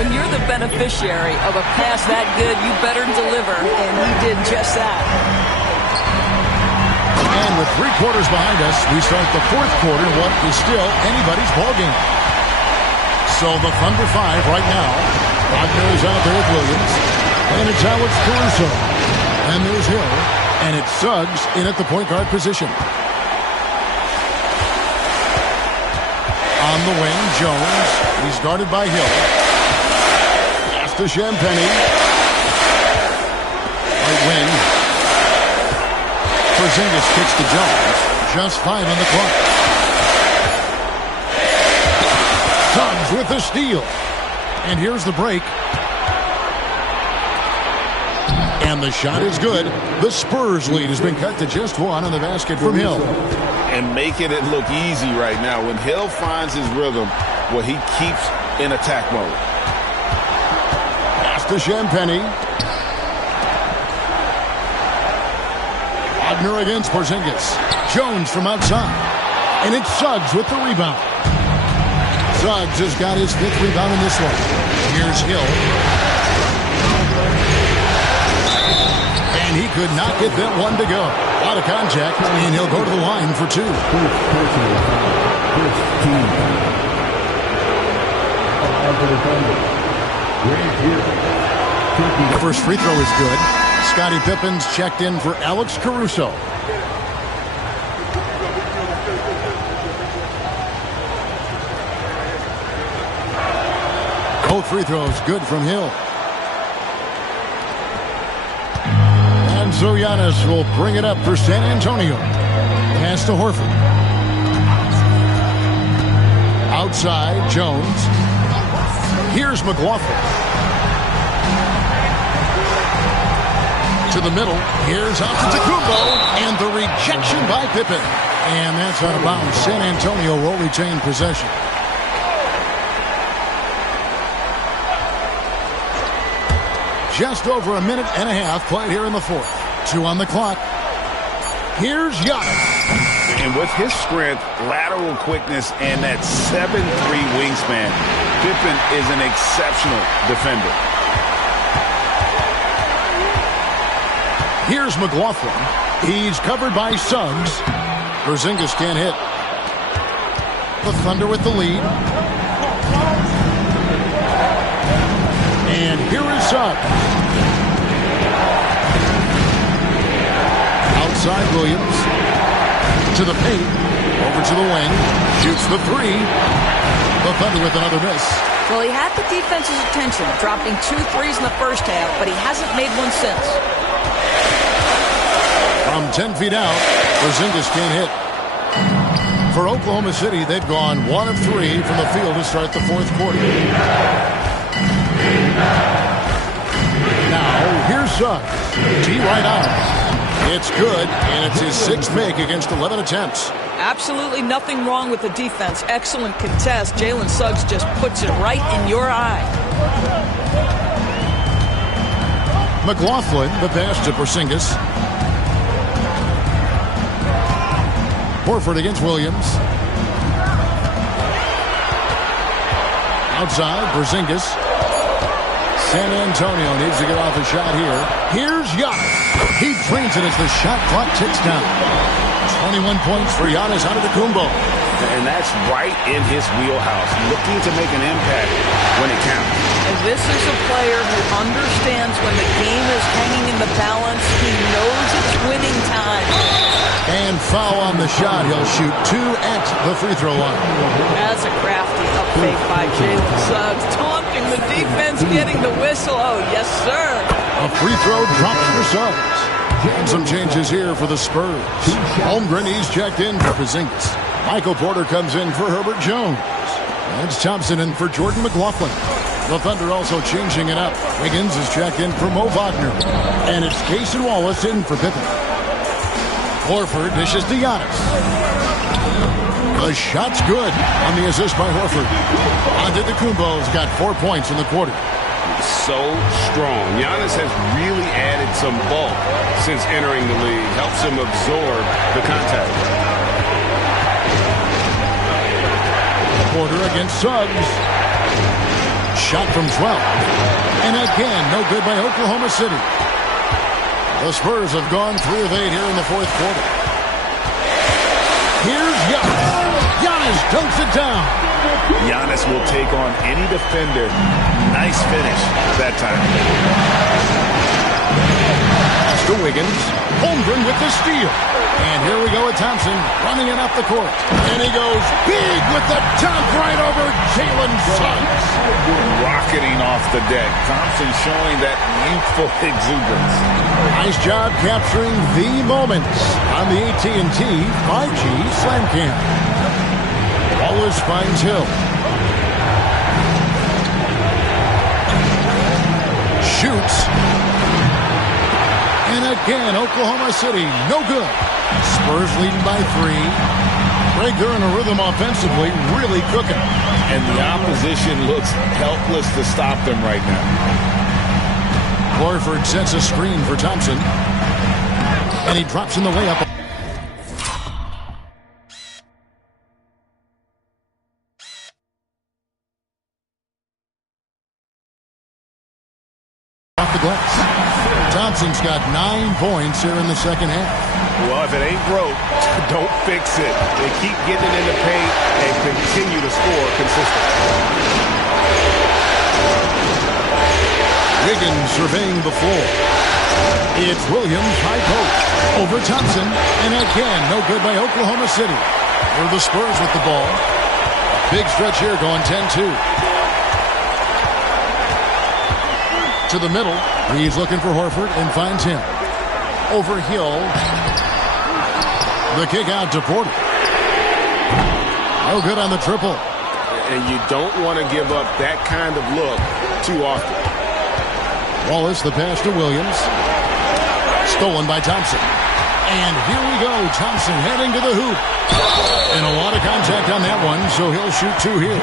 When you're the beneficiary of a pass that good, you better deliver, and he did just that. And with 3 quarters behind us, we start the 4th quarter, what is still anybody's ballgame. So the Thunder 5 right now. Wagner is out there with Williams. And it's Alex Caruso. And there's Hill. And it's Suggs in at the point guard position. On the wing, Jones. He's guarded by Hill. Pass to Champagnie. Right wing. Porzingis kicks to Jones. Just 5 on the clock. Suggs with the steal. And here's the break. And the shot is good. The Spurs lead has been cut to just 1 on the basket from Hill. And making it look easy right now. When Hill finds his rhythm, well, he keeps in attack mode. Pass to Champagnie. Wagner against Porzingis. Jones from outside. And it's Suggs with the rebound. Suggs has got his 5th rebound in this one. Here's Hill. And he could not get that one to go. A lot of contact, and he'll go to the line for 2. The first free throw is good. Scottie Pippen's checked in for Alex Caruso. Both free throws good from Hill. And so Giannis will bring it up for San Antonio. Pass to Horford. Outside, Jones. Here's McLaughlin. To the middle. Here's Antetokounmpo. And the rejection by Pippen. And that's out of bounds. San Antonio will retain possession. Just over a minute and a half played here in the 4th. 2 on the clock. Here's Giannis. And with his strength, lateral quickness, and that 7'3" wingspan, Pippen is an exceptional defender. Here's McLaughlin. He's covered by Suggs. Porzingis can't hit. The Thunder with the lead. And here is Suggs. Outside Williams. To the paint. Over to the wing. Shoots the 3. The Thunder with another miss. Well, he had the defense's attention, dropping 2 threes in the first half, but he hasn't made one since. From 10 feet out, Porzingis can't hit. For Oklahoma City, they've gone 1 of 3 from the field to start the 4th quarter. Now, here's Suggs. T right out. It's good, and it's his 6th make against 11 attempts. Absolutely nothing wrong with the defense. Excellent contest. Jalen Suggs just puts it right in your eye. McLaughlin, the pass to Porzingis. Horford against Williams. Outside, Porzingis. San Antonio needs to get off a shot here. Here's Giannis. He drains it as the shot clock ticks down. 21 points for Giannis Antetokounmpo. And that's right in his wheelhouse, looking to make an impact when it counts. And this is a player who understands when the game is hanging in the balance. He knows it's winning time. And foul on the shot. He'll shoot 2 at the free throw line. That's a crafty up fake by Jalen Suggs. Taunting the defense, getting the whistle. Oh, yes, sir. A free throw drops for Suggs. And some changes here for the Spurs. Holmgren, he's checked in for Porzingis. Michael Porter comes in for Herbert Jones. That's Thompson in for Jordan McLaughlin. The Thunder also changing it up. Wiggins is checked in for Mo Wagner. And it's Cason Wallace in for Pippen. Horford dishes to Giannis. The shot's good on the assist by Horford. Antetokounmpo's got 4 points in the quarter. So strong. Giannis has really added some bulk since entering the league. Helps him absorb the contact. Porter against Suggs. Shot from 12. And again, no good by Oklahoma City. The Spurs have gone 3 of 8 here in the 4th quarter. Here's Giannis. Giannis dunks it down. Giannis will take on any defender. Nice finish that time. Pass to Wiggins. Holmgren with the steal. And here we go with Thompson running it up the court. And he goes big with the dunk right over Jalen Suggs. Rocketing off the deck. Thompson showing that youthful exuberance. Nice job capturing the moments on the AT&T 5G Slam Cam. Wallace finds Hill. Shoots. And again, Oklahoma City, no good. Spurs leading by 3. Greg, they're in a rhythm offensively, really cooking. And the opposition looks helpless to stop them right now. Horford sets a screen for Thompson. And he drops in the layup. Off the glass. Thompson's got 9 points here in the second half. Well, if it ain't broke, don't fix it. They keep getting it in the paint and continue to score consistently. Wiggins surveying the floor. It's Williams, high post. Over Thompson. And again, no good by Oklahoma City. For the Spurs with the ball. Big stretch here going 10-2. To the middle. He's looking for Horford and finds him. Over Hill. The kick out to Porter. No good on the triple. And you don't want to give up that kind of look too often. Wallace, the pass to Williams. Stolen by Thompson. And here we go. Thompson heading to the hoop. And a lot of contact on that one, so he'll shoot 2 here.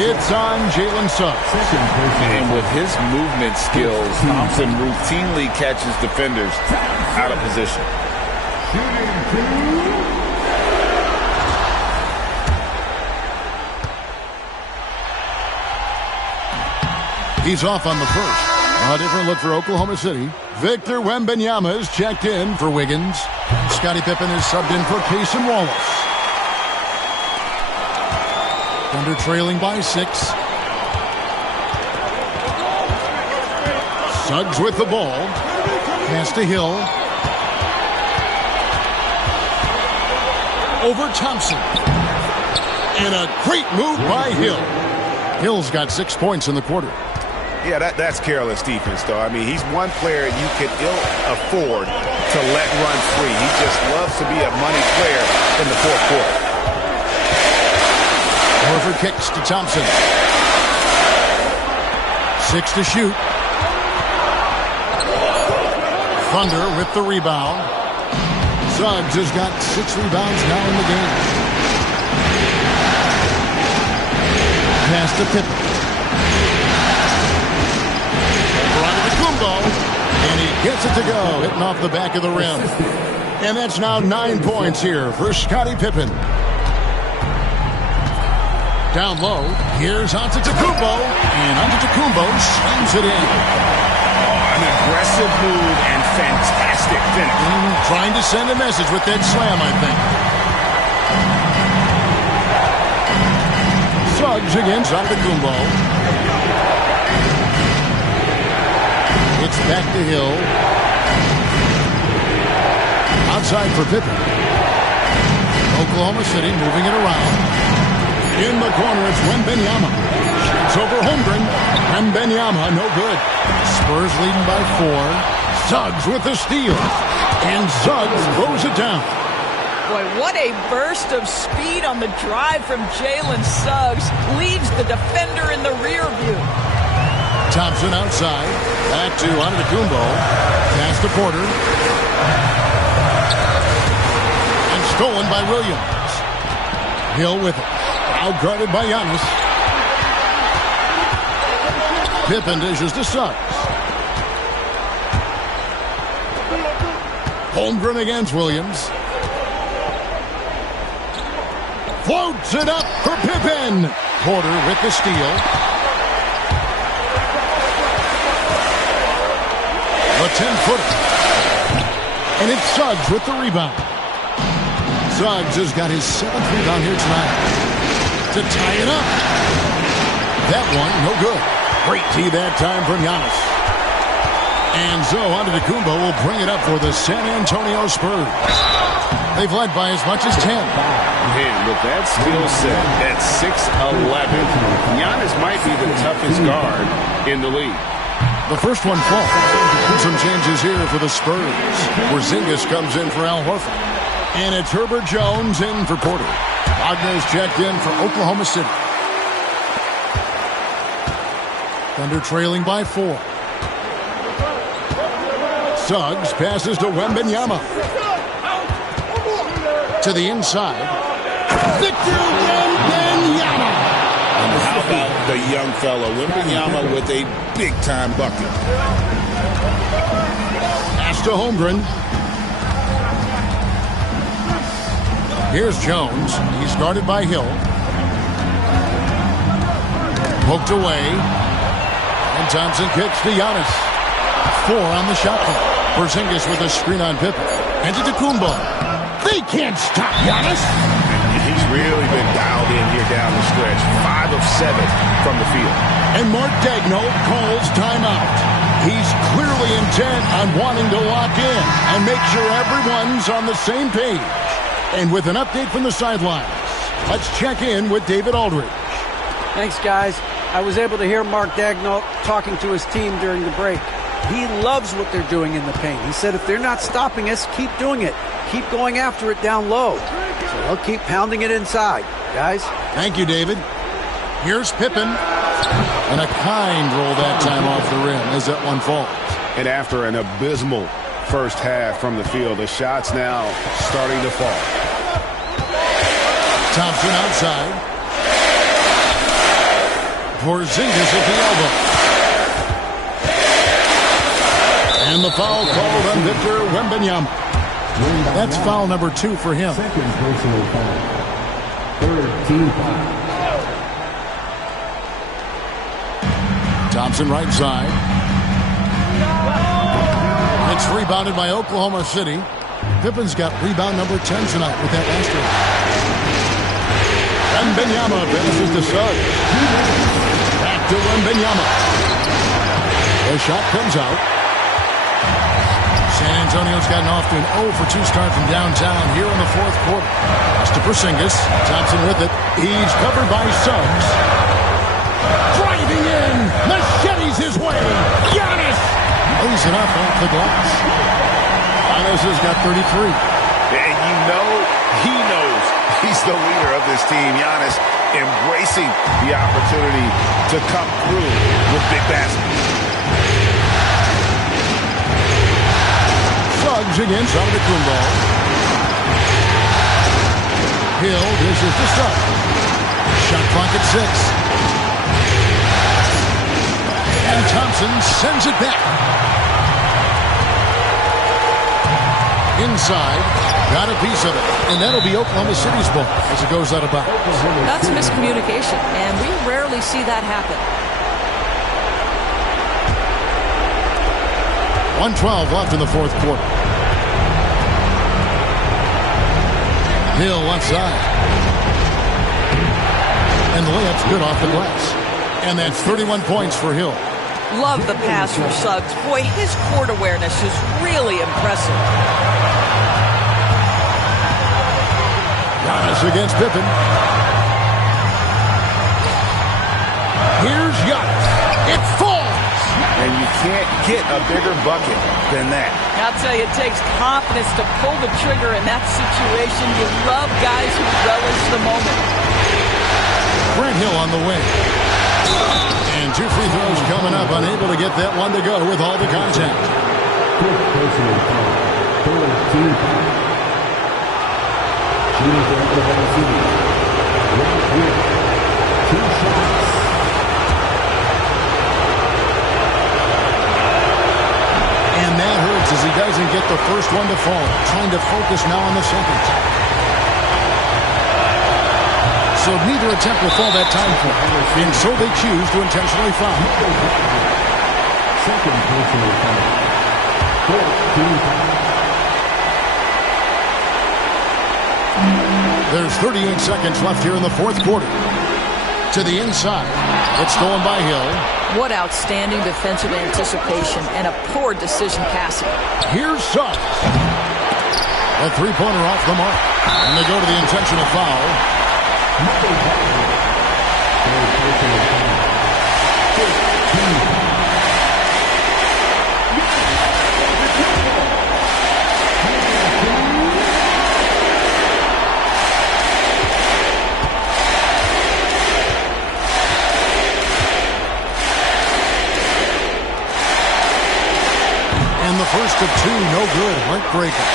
It's on Jalen Suggs. And with his movement skills, Thompson routinely catches defenders out of position. He's off on the first. A different look for Oklahoma City. Victor Wembanyama is checked in for Wiggins. Scottie Pippen is subbed in for Cason Wallace. Thunder trailing by 6. Suggs with the ball. Pass to Hill. Over Thompson. And a great move by Hill. Hill's got 6 points in the quarter. Yeah, that's careless defense, though. I mean, he's one player you could ill afford to let run free. He just loves to be a money player in the 4th quarter. Horford kicks to Thompson. 6 to shoot. Thunder with the rebound. Suggs has got 6 rebounds now in the game. Pass to Pippen. Antetokounmpo, and he gets it to go, hitting off the back of the rim. And that's now 9 points here for Scottie Pippen. Down low, here's Antetokounmpo, and Antetokounmpo slams it in. An aggressive move and fantastic finish. Trying to send a message with that slam, I think. Suggs against Antetokounmpo. It's back to Hill. Outside for Pippen. Oklahoma City moving it around. In the corner, it's Wembanyama. Shoots over Holmgren. Wembanyama, no good. Spurs leading by 4. Suggs with the steal. And Suggs throws it down. Boy, what a burst of speed on the drive from Jalen Suggs. Leaves the defender in the rear view. Thompson outside. Back to Antetokounmpo. Pass to Porter. And stolen by Williams. Hill with it. Outguarded by Giannis. Pippen dishes to Suggs. Holmgren against Williams. Floats it up for Pippen. Porter with the steal. A 10-footer. And it's Suggs with the rebound. Suggs has got his 7th rebound here tonight. To tie it up. That one, no good. Great tee that time from Giannis. And so Antetokounmpo will bring it up for the San Antonio Spurs. They've led by as much as 10. Man, with that skill set at 6'11", Giannis might be the toughest guard in the league. The first one falls. Some changes here for the Spurs. Porzingis comes in for Al Horford. And it's Herbert Jones in for Porter. Wagner's checked in for Oklahoma City. Thunder trailing by 4. Suggs passes to Wembanyama. To the inside. Victor Wembanyama. And how about the young fella, Wembanyama, with a big-time bucket. Pass to Holmgren. Here's Jones. He's guarded by Hill. Poked away. And Thompson kicks to Giannis. 4 on the shot clock. Porzingis with a screen on Pippen. Antetokounmpo. They can't stop Giannis. He's really been dialed in here down the stretch. 5 of 7 from the field. And Mark Daigneault calls timeout. He's clearly intent on wanting to lock in and make sure everyone's on the same page. And with an update from the sidelines, let's check in with David Aldridge. Thanks, guys. I was able to hear Mark Daigneault talking to his team during the break. He loves what they're doing in the paint. He said if they're not stopping us, keep doing it. Keep going after it down low. So they'll keep pounding it inside, guys. Thank you, David. Here's Pippen. And a kind roll that time off the rim as that one falls. And after an abysmal first half from the field, the shots now starting to fall. Thompson outside. Porzingis at the elbow. And the foul called on Victor Wembanyama. That's foul number 2 for him. Second personal foul. Third team foul. Thompson right side. It's rebounded by Oklahoma City. Pippen's got rebound number 10 tonight with that last one. Wembanyama finishes the Suggs. Back to Wembanyama. The shot comes out. San Antonio's gotten off to an 0-for-2 start from downtown here in the 4th quarter. Pass to Porzingis. Thompson with it. He's covered by Suggs. Driving in. Machetes his way. Giannis. Lays it up off the glass. Giannis has got 33. And you know he knows he's the leader of this team. Giannis embracing the opportunity to come through with big baskets. against Antetokounmpo. Hill dishes to Suggs. Shot clock at 6. And Thompson sends it back. Inside, got a piece of it. And that'll be Oklahoma City's ball as it goes out of bounds. That's miscommunication, and we rarely see that happen. 1:12 left in the fourth quarter. Hill left side. And the layup's good off the glass. And that's 31 points for Hill. Love the pass from Suggs. Boy, his court awareness is really impressive. Giannis against Pippen. Here's Giannis. It falls. And you can't get a bigger bucket than that. I'll tell you, it takes confidence to pull the trigger in that situation. You love guys who relish the moment. Grant Hill on the wing. And 2 free throws coming up. Unable to get that one to go with all the contact. And that hurts as he doesn't get the first one to fall. Trying to focus now on the second. So neither attempt will fall that time for him. And so they choose to intentionally foul. Second personal foul. 14 foul. There's 38 seconds left here in the fourth quarter. To the inside. It's stolen by Hill. What outstanding defensive anticipation and a poor decision passing. Here's Suggs. A three-pointer off the mark. And they go to the intentional foul. And the first of 2, no good. Heartbreaker.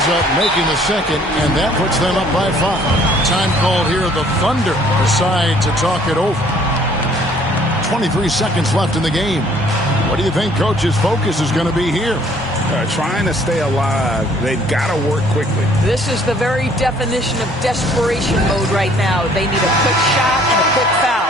Up making the second, and that puts them up by 5. Time called here. The Thunder decide to talk it over. 23 seconds left in the game. What do you think Coach's focus is going to be here? Trying to stay alive. They've got to work quickly. This is the very definition of desperation mode right now. They need a quick shot and a quick foul.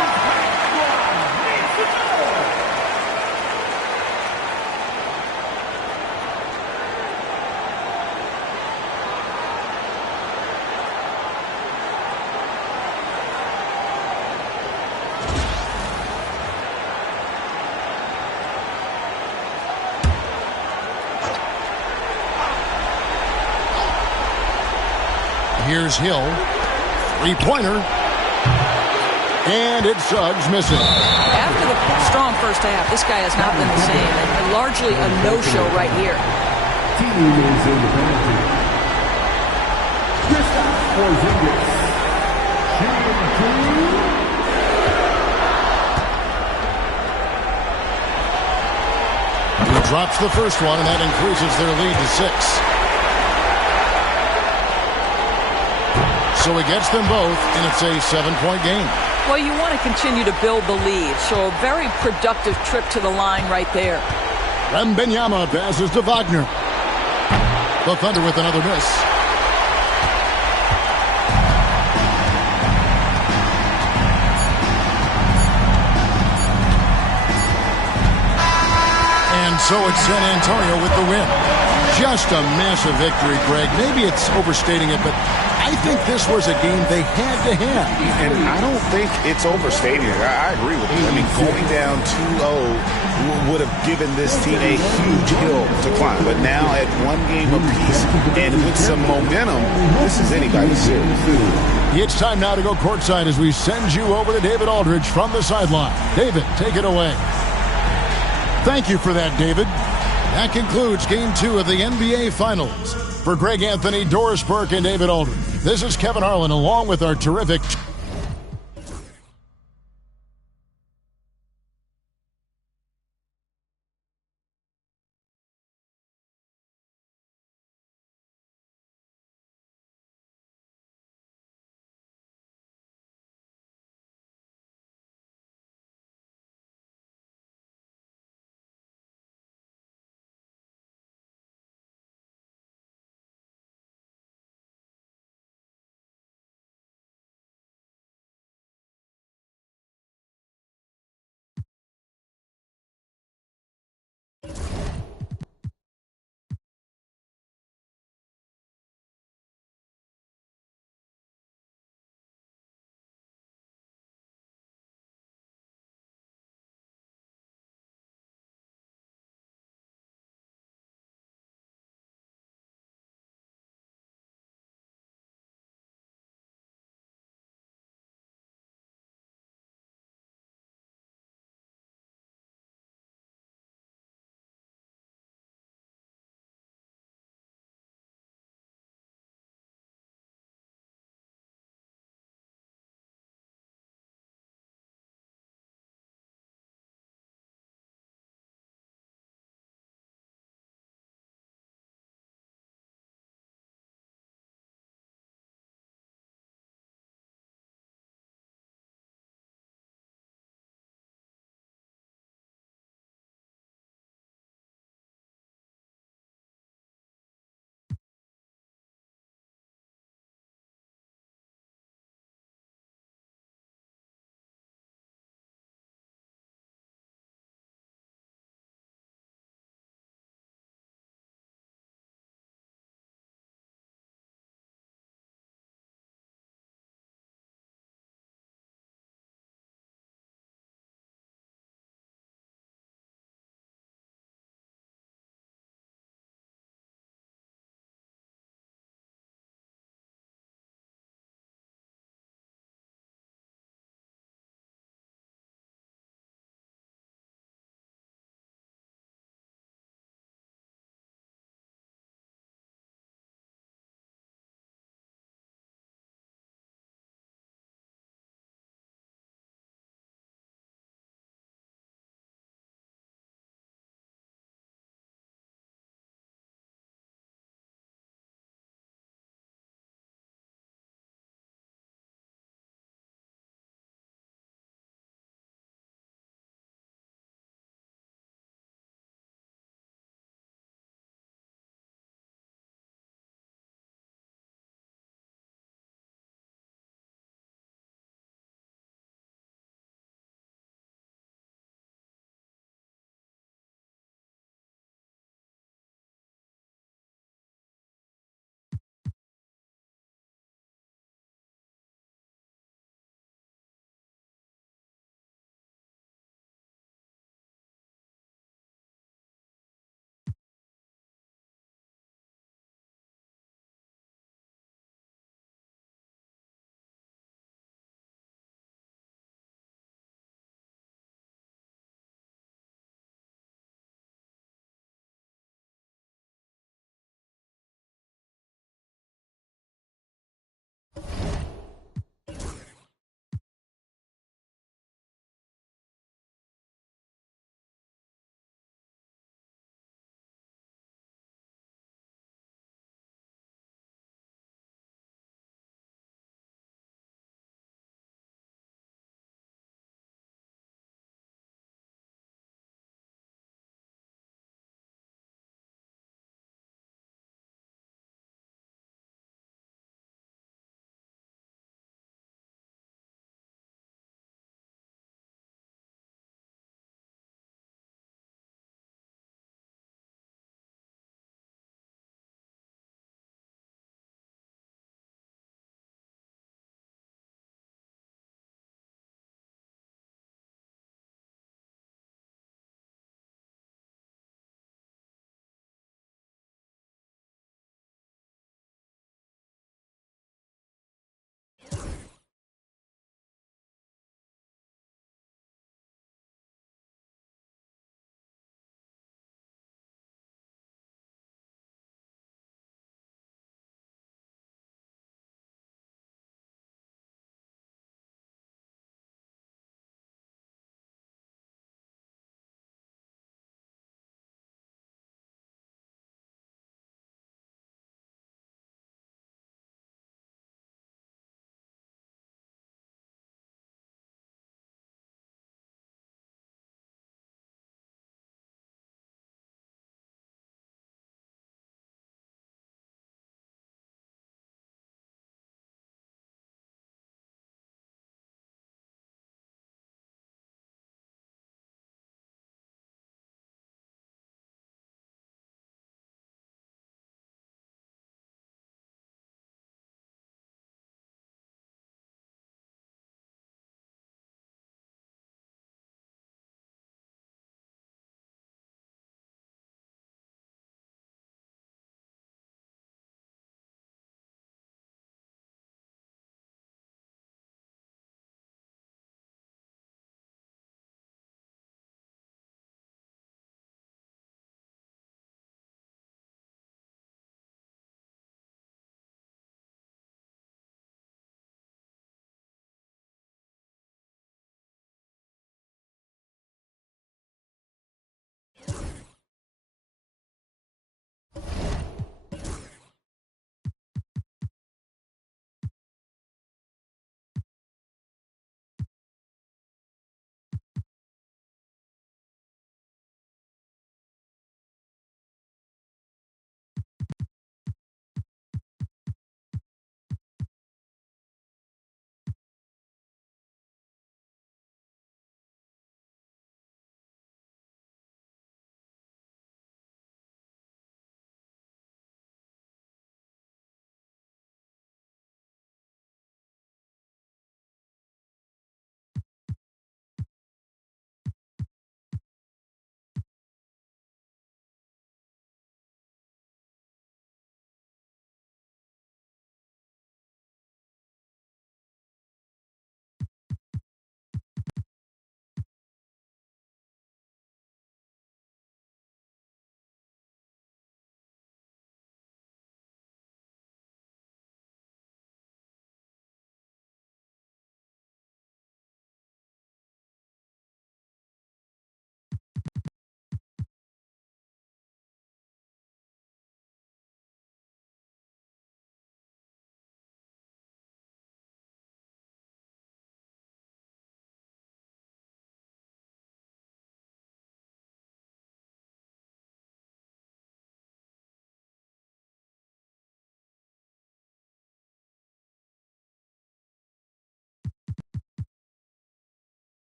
Here's Hill. Three-pointer. And it's Suggs missing. After the strong first half, this guy has not been the same. And largely a no-show right here. Team is in the penalty. Kristaps Porzingis. He drops the first one, and that increases their lead to 6. So he gets them both, and it's a 7-point game. Well, you want to continue to build the lead, so a very productive trip to the line right there. Wembanyama passes to Wagner. The Thunder with another miss. And so it's San Antonio with the win. Just a massive victory, Greg. Maybe it's overstating it, but I think this was a game they had to have. And I don't think it's overstating it. I agree with you. I mean, going down 2-0 would have given this team a huge hill to climb. But now at 1 game apiece and with some momentum, this is anybody's series. It's time now to go courtside as we send you over to David Aldridge from the sideline. David, take it away. Thank you for that, David. That concludes Game 2 of the NBA Finals. For Greg Anthony, Doris Burke, and David Aldridge, this is Kevin Harlan along with our terrific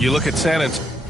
You look at San Antonio.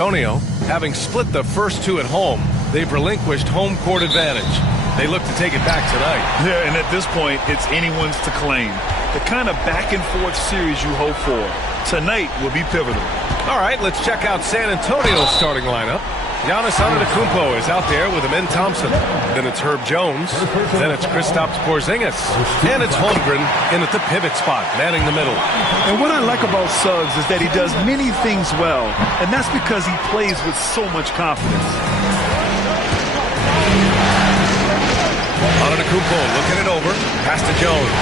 Antonio, having split the first two at home, they've relinquished home court advantage. They look to take it back tonight. Yeah, and at this point, it's anyone's to claim. The kind of back-and-forth series you hope for. Tonight will be pivotal. All right, let's check out San Antonio's starting lineup. Giannis Antetokounmpo is out there with Amen Thompson. Then it's Herb Jones. Then it's Kristaps Porzingis. And it's Holmgren in at the pivot spot, manning the middle. And what I like about Suggs is that he does many things well, and that's because he plays with so much confidence. Antetokounmpo looking it over. Pass to Jones.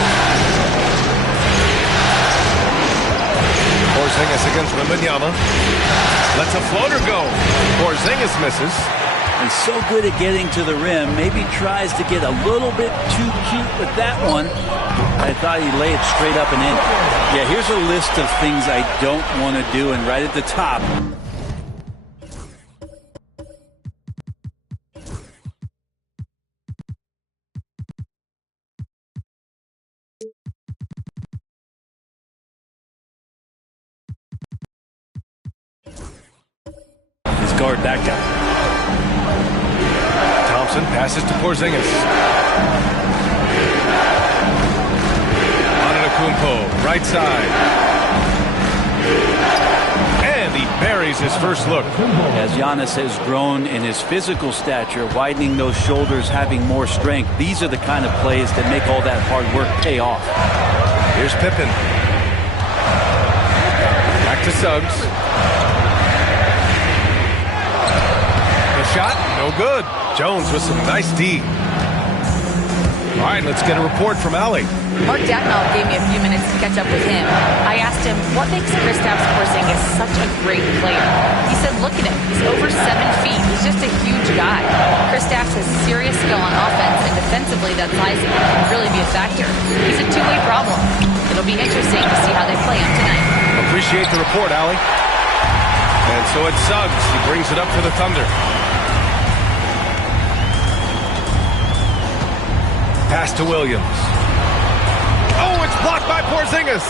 Porzingis against Wembanyama. Lets a floater go. Porzingis misses. He's so good at getting to the rim. Maybe tries to get a little bit too cute with that one. I thought he laid it straight up and in. Yeah, here's a list of things I don't want to do, and right at the top. Guard that guy. Thompson passes to Porzingis. Antetokounmpo, right side. And he buries his first look. As Giannis has grown in his physical stature, widening those shoulders, having more strength, these are the kind of plays that make all that hard work pay off. Here's Pippen. Back to Suggs. Shot, no good. Jones with some nice D. All right, let's get a report from Allie. Mark Dagnall gave me a few minutes to catch up with him. I asked him, what makes Kristaps Porzingis such a great player? He said, look at him. He's over 7 feet. He's just a huge guy. Kristaps has serious skill on offense, and defensively, that sizing can really be a factor. He's a two-way problem. It'll be interesting to see how they play him tonight. Appreciate the report, Allie. And so it's Suggs. He brings it up for the Thunder. Pass to Williams. Oh, it's blocked by Porzingis.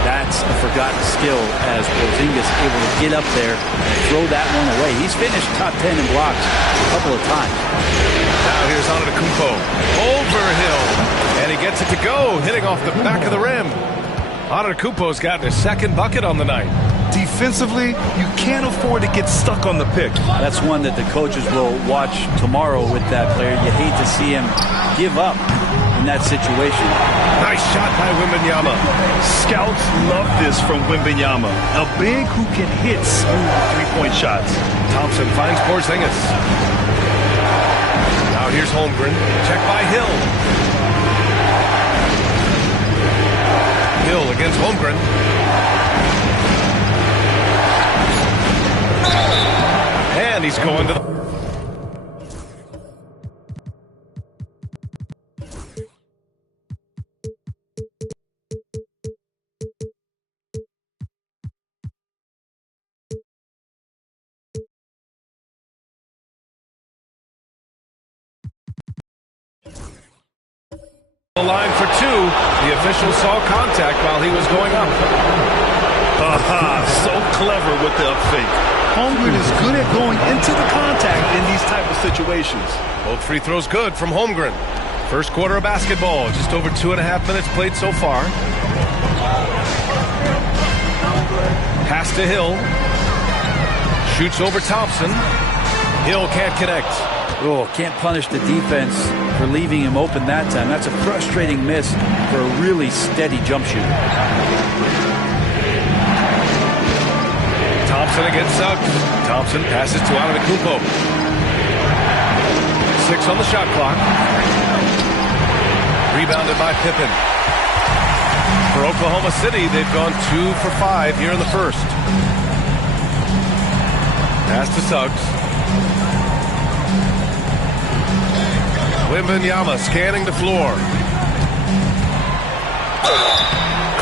That's a forgotten skill as Porzingis able to get up there and throw that one away. He's finished top 10 in blocks a couple of times. Now here's Antetokounmpo. Over Hill. And he gets it to go, hitting off the back of the rim. Antetokounmpo's gotten his second bucket on the night. Defensively, you can't afford to get stuck on the pick. That's one that the coaches will watch tomorrow with that player. You hate to see him give up in that situation. Nice shot by Wembanyama. Scouts love this from Wembanyama. A big who can hit smooth three-point shots. Thompson finds Porzingis. Now here's Holmgren. Check by Hill. Hill against Holmgren. And he's going to the... line for two. The official saw contact while he was going up. So clever with the up fake. Holmgren is good at going into the contact in these type of situations. Both free throws good from Holmgren. First quarter of basketball. Just over 2.5 minutes played so far. Pass to Hill. Shoots over Thompson. Hill can't connect. Oh, can't punish the defense for leaving him open that time. That's a frustrating miss for a really steady jump shooter. Thompson against Suggs. Thompson passes to Antetokounmpo. 6 on the shot clock. Rebounded by Pippen. For Oklahoma City, they've gone 2 for 5 here in the first. Pass to Suggs. Wembanyama scanning the floor.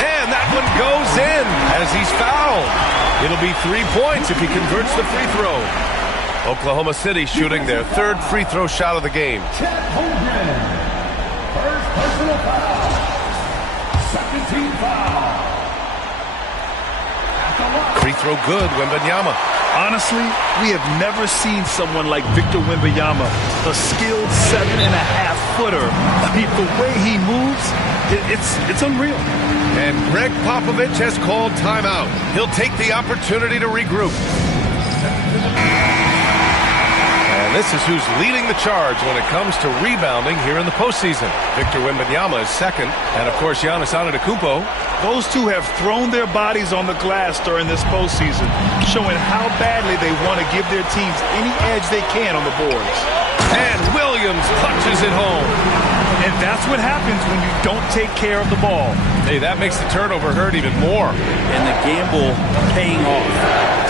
And that one goes in as he's fouled. It'll be 3 points if he converts the free throw. Oklahoma City shooting their third free throw shot of the game. Chet Holmgren. First personal foul. Second team foul. Free throw good, Wembanyama. Honestly, we have never seen someone like Victor Wembanyama, a skilled 7.5-footer. I mean, the way he moves, it's unreal. And Greg Popovich has called timeout. He'll take the opportunity to regroup. And this is who's leading the charge when it comes to rebounding here in the postseason. Victor Wembanyama is second, and of course Giannis Antetokounmpo. Those two have thrown their bodies on the glass during this postseason, showing how badly they want to give their teams any edge they can on the boards. And Williams punches it home. And that's what happens when you don't take care of the ball. Hey, that makes the turnover hurt even more. And the gamble paying off.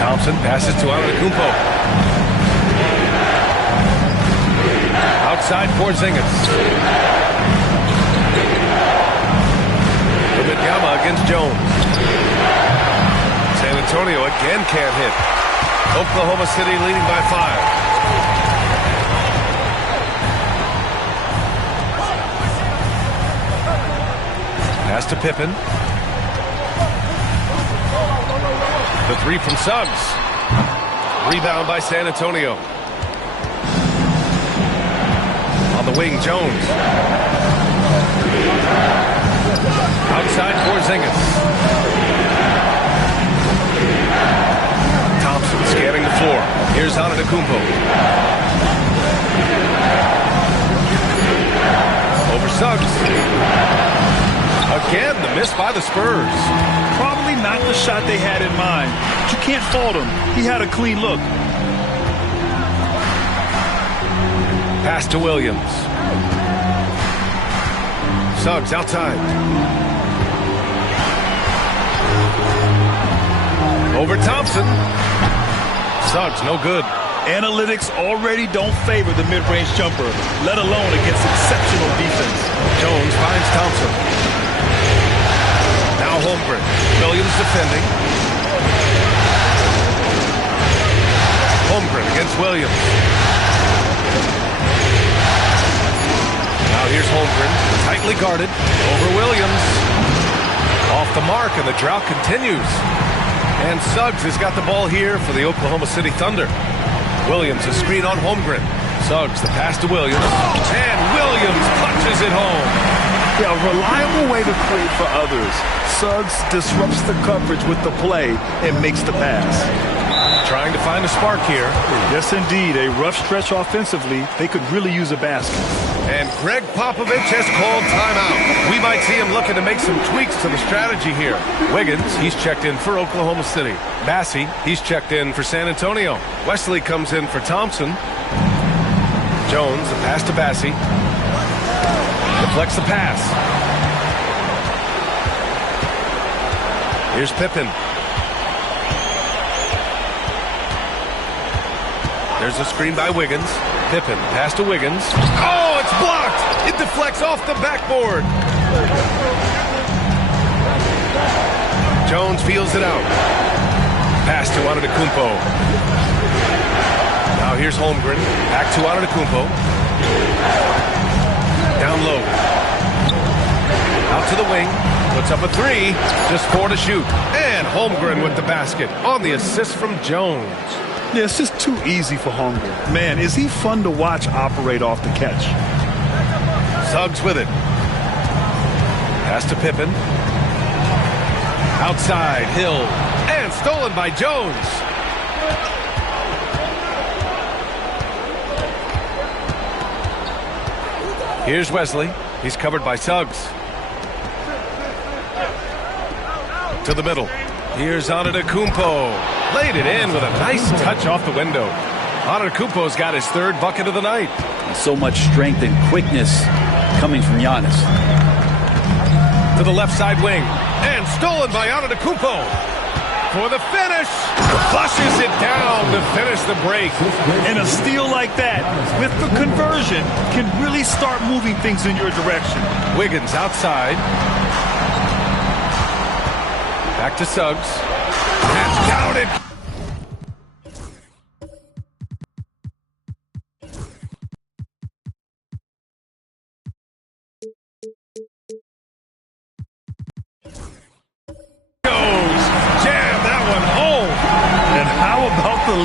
Thompson passes to Antetokounmpo. Outside Porzingis. Wembanyama against Jones. San Antonio again can't hit. Oklahoma City leading by 5. Pass to Pippen. The three from Suggs. Rebound by San Antonio. On the wing, Jones. Outside Porzingis. Thompson scanning the floor. Here's Antetokounmpo. Over Suggs. Again, the miss by the Spurs. Probably not the shot they had in mind. But you can't fault him. He had a clean look. Pass to Williams. Suggs outside. Over Thompson. Suggs, no good. Analytics already don't favor the mid-range jumper, let alone against exceptional defense. Jones finds Thompson. Now Holmgren. Williams defending. Holmgren against Williams. Now here's Holmgren. Tightly guarded. Over Williams. Off the mark, and the drought continues. And Suggs has got the ball here for the Oklahoma City Thunder. Williams, a screen on Holmgren. Suggs, the pass to Williams. And Williams punches it home. Yeah, a reliable way to create for others. Suggs disrupts the coverage with the play and makes the pass. trying to find a spark here. Yes, indeed. A rough stretch offensively. They could really use a basket. And Greg Popovich has called timeout. We might see him looking to make some tweaks to the strategy here. Wiggins, he's checked in for Oklahoma City. Bassey, he's checked in for San Antonio. Wesley comes in for Thompson. Jones, the pass to Bassey. Deflects the pass. Here's Pippen. There's a screen by Wiggins. Pippen, pass to Wiggins. Oh, it's blocked! It deflects off the backboard. Jones feels it out. Pass to Antetokounmpo. Now here's Holmgren. Back to Antetokounmpo. Down low. Out to the wing. Puts up a three. Just 4 to shoot. And Holmgren with the basket on the assist from Jones. Yeah, it's just too easy for Holmgren. Man, is he fun to watch operate off the catch. Suggs with it. Pass to Pippen. Outside, Hill. And stolen by Jones. Here's Wesley. He's covered by Suggs. To the middle. Here's Antetokounmpo. Laid it in with a nice touch off the window. Antetokounmpo's got his 3rd bucket of the night. So much strength and quickness coming from Giannis. To the left side wing. And stolen by Antetokounmpo. For the finish. Flushes it down to finish the break. And a steal like that, with the conversion, can really start moving things in your direction. Wiggins outside. Back to Suggs. And counted.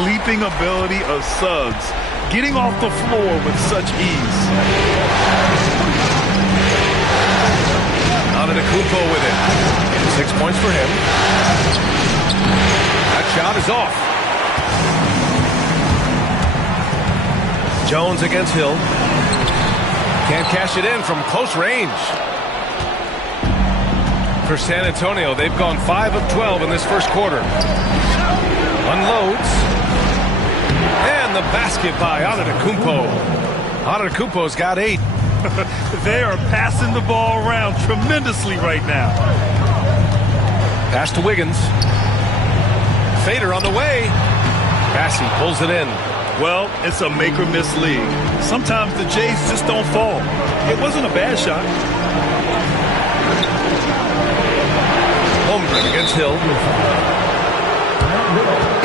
Leaping ability of Suggs, getting off the floor with such ease. Antetokounmpo with it. 6 points for him. That shot is off. Jones against Hill. Can't cash it in from close range. For San Antonio, they've gone 5 of 12 in this first quarter. Unloads. And the basket by Antetokounmpo. Antetokounmpo's got 8. They are passing the ball around tremendously right now. Pass to Wiggins. Fader on the way. Bassey pulls it in. Well, it's a make-or-miss league. Sometimes the Jays just don't fall. It wasn't a bad shot. Holmgren against Hill.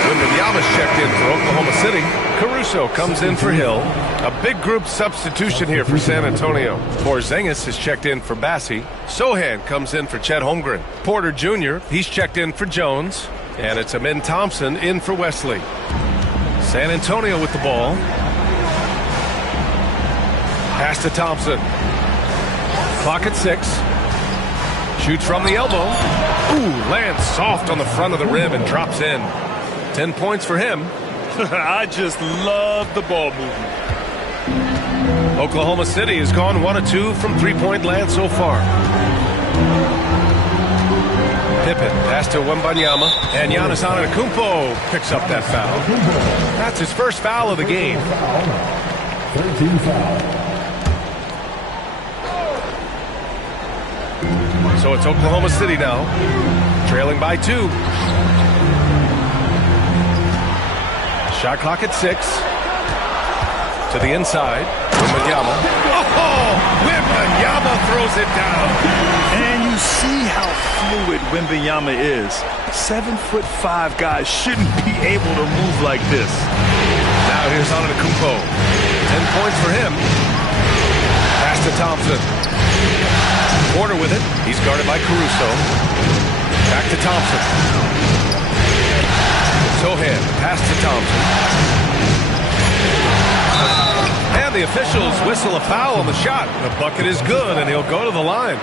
Wembanyama's checked in for Oklahoma City. Caruso comes in for Hill. A big group substitution here for San Antonio. Porzingis is checked in for Bassey. Sohan comes in for Chet Holmgren. Porter Jr., he's checked in for Jones. And it's Amin Thompson in for Wesley. San Antonio with the ball. Pass to Thompson. Clock at 6. Shoots from the elbow. Ooh, lands soft on the front of the rim and drops in. 10 points for him. I just love the ball movement. Oklahoma City has gone 1 of 2 from three-point land so far. Pippen, pass to Wembanyama, and Giannis Antetokounmpo picks up that foul. That's his first foul of the game. 13 foul. So it's Oklahoma City now, trailing by 2. Shot clock at 6. To the inside, Wembanyama. Oh, Wembanyama throws it down. And you see how fluid Wembanyama is. 7'5" guys shouldn't be able to move like this. Now here's Antetokounmpo. 10 points for him. Pass to Thompson. Porter with it. He's guarded by Caruso. Back to Thompson. Sohan, pass to Thompson. And the officials whistle a foul on the shot. The bucket is good, and he'll go to the line.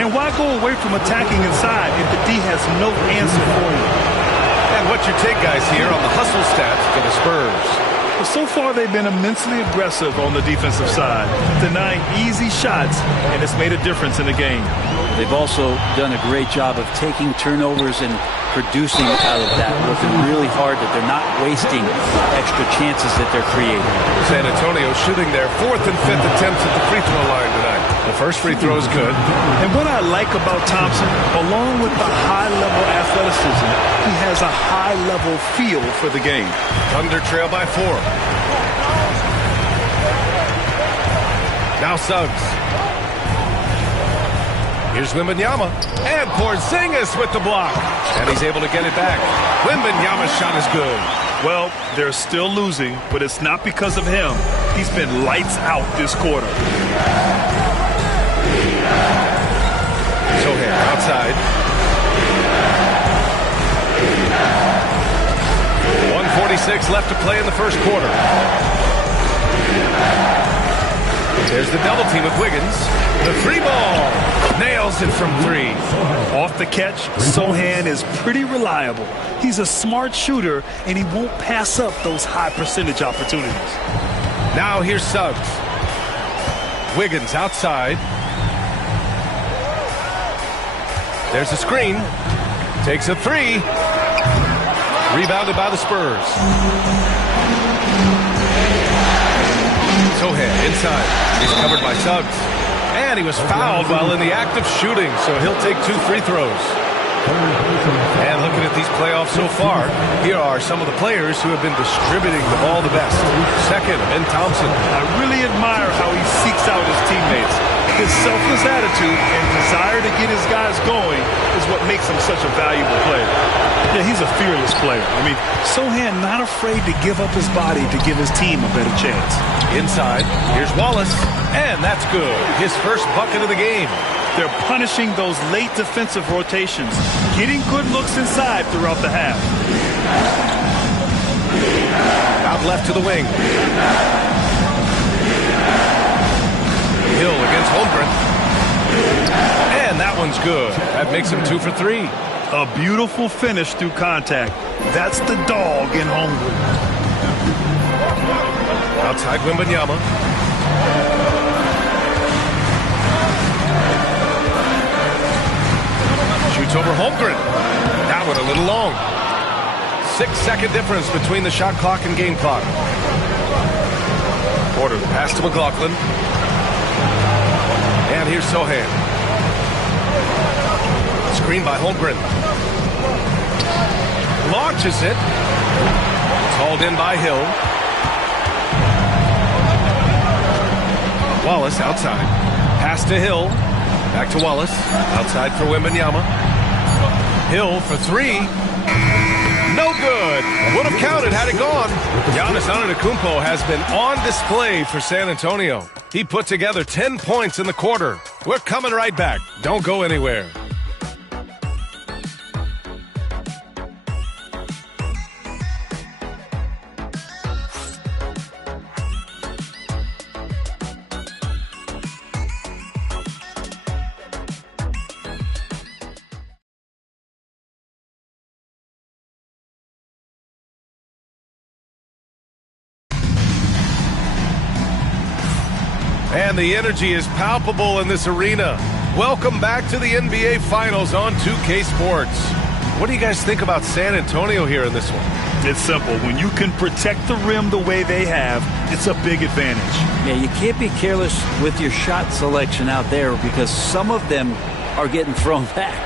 And why go away from attacking inside if the D has no answer for you? And what's your take, guys, here on the hustle stats for the Spurs? Well, so far, they've been immensely aggressive on the defensive side, denying easy shots, and it's made a difference in the game. They've also done a great job of taking turnovers and producing out of that, working really hard that they're not wasting extra chances that they're creating. San Antonio shooting their 4th and 5th attempts at the free throw line tonight. The first free throw is good. And what I like about Thompson, along with the high-level athleticism, he has a high-level feel for the game. Thunder trail by 4. Now Suggs. Here's Wembanyama. And Porzingis with the block. And he's able to get it back. Wembanyama's shot is good. Well, they're still losing, but it's not because of him. He's been lights out this quarter. Sochan outside. 1:46 left to play in the first quarter. There's the double team with Wiggins. The 3 ball. Nails it from 3. Off the catch, Sochan is pretty reliable. He's a smart shooter, and he won't pass up those high percentage opportunities. Now here's Suggs. Wiggins outside. There's a screen. Takes a 3. Rebounded by the Spurs. Sochan inside. He's covered by Suggs. And he was fouled while in the act of shooting, so he'll take 2 free throws. And looking at these playoffs so far, here are some of the players who have been distributing the ball the best. Second, Ben Thompson. I really admire how he seeks out his teammates. His selfless attitude and desire to get his guys going is what makes him such a valuable player. Yeah, he's a fearless player. I mean, Sochan not afraid to give up his body to give his team a better chance. Inside, here's Wallace, and that's good. His first bucket of the game. They're punishing those late defensive rotations, getting good looks inside throughout the half. Out left to the wing. Hill against Holmgren. And that one's good. That makes him 2 for 3. A beautiful finish through contact. That's the dog in Holmgren. Outside Wembanyama. Shoots over Holmgren. That one a little long. 6-second difference between the shot clock and game clock. Porter the pass to McLaughlin. And here's Sochan. Screen by Holmgren. Launches it. It's hauled in by Hill. Wallace outside. Pass to Hill. Back to Wallace. Outside for Wembanyama. Hill for 3. No good. Would have counted had it gone. Giannis Antetokounmpo has been on display for San Antonio. He put together 10 points in the quarter. We're coming right back. Don't go anywhere. And the energy is palpable in this arena. Welcome back to the NBA Finals on 2K Sports. What do you guys think about San Antonio here in this one? It's simple. When you can protect the rim the way they have, it's a big advantage. Yeah, you can't be careless with your shot selection out there because some of them are getting thrown back.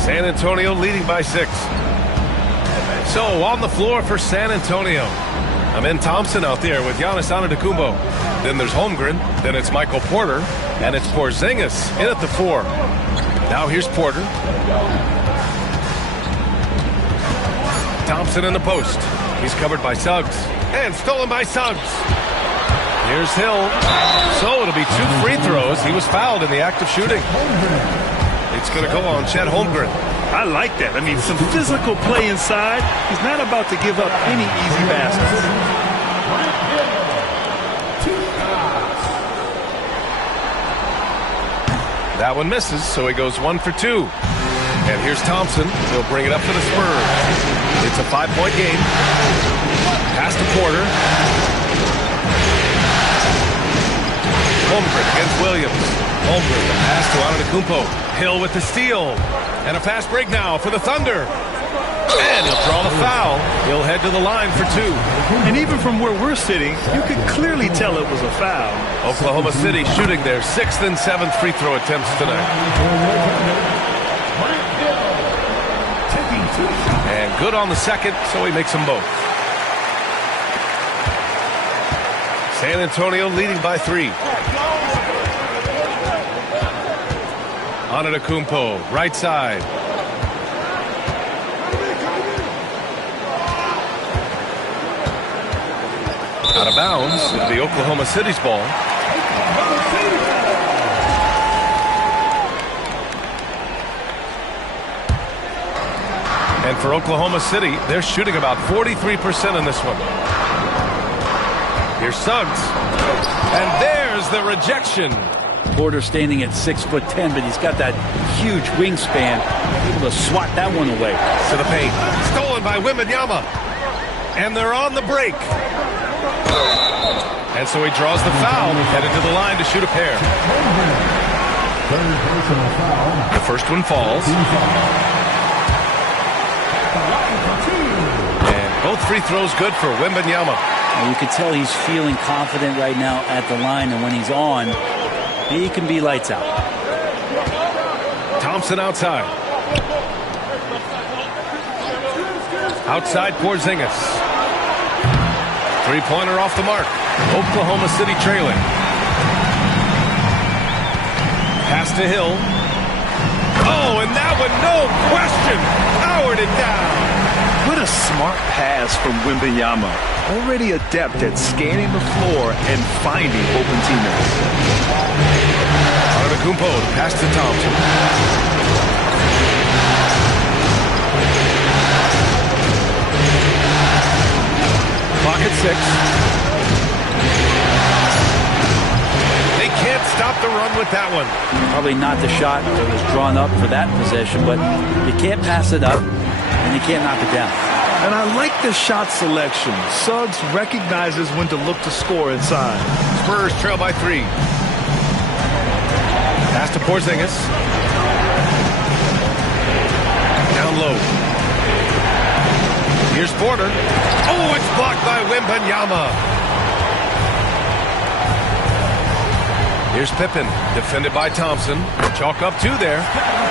San Antonio leading by 6. So on the floor for San Antonio. Amen Thompson out there with Giannis Antetokounmpo. Then there's Holmgren. Then it's Michael Porter. And it's Porzingis in at the 4. Now here's Porter. Thompson in the post. He's covered by Suggs. And stolen by Suggs. Here's Hill. So it'll be 2 free throws. He was fouled in the act of shooting. It's going to go on Chet Holmgren. I like that. I mean, some physical play inside. He's not about to give up any easy baskets. That one misses, so he goes 1 for 2. And here's Thompson. He'll bring it up for the Spurs. It's a 5-point game. Pass to Porter. Holmgren against Williams. Holmgren, the pass to Antetokounmpo. Hill with the steal. And a fast break now for the Thunder. And he'll draw the foul. He'll head to the line for 2. And even from where we're sitting, you could clearly tell it was a foul. Oklahoma City shooting their 6th and 7th free throw attempts tonight. And good on the second, so he makes them both. San Antonio leading by 3. Antetokounmpo, right side. Out of bounds, it'll be Oklahoma City's ball. And for Oklahoma City, they're shooting about 43% in this one. Here's Suggs. And there's the rejection. Porter standing at 6'10", but he's got that huge wingspan, able to swat that one away. To the paint. Stolen by Wembanyama. And they're on the break. And so he draws the foul, headed to the line to shoot a pair. The first one falls. And both free throws good for Wembanyama. You can tell he's feeling confident right now at the line, and when he's on, he can be lights out. Thompson outside. Outside Porzingis. Three-pointer off the mark. Oklahoma City trailing. Pass to Hill. Oh, and that one, no question, powered it down. What a smart pass from Wembanyama. Already adept at scanning the floor and finding open teammates. Antetokounmpo, pass to Thompson. Clock at 6. They can't stop the run with that one. Probably not the shot that was drawn up for that possession, but you can't pass it up, and you can't knock it down. And I like the shot selection. Suggs recognizes when to look to score inside. Spurs trail by 3. Pass to Porzingis. Down low. Here's Porter. Oh, it's blocked by Wembanyama. Here's Pippen, defended by Thompson. Chalk up 2 there.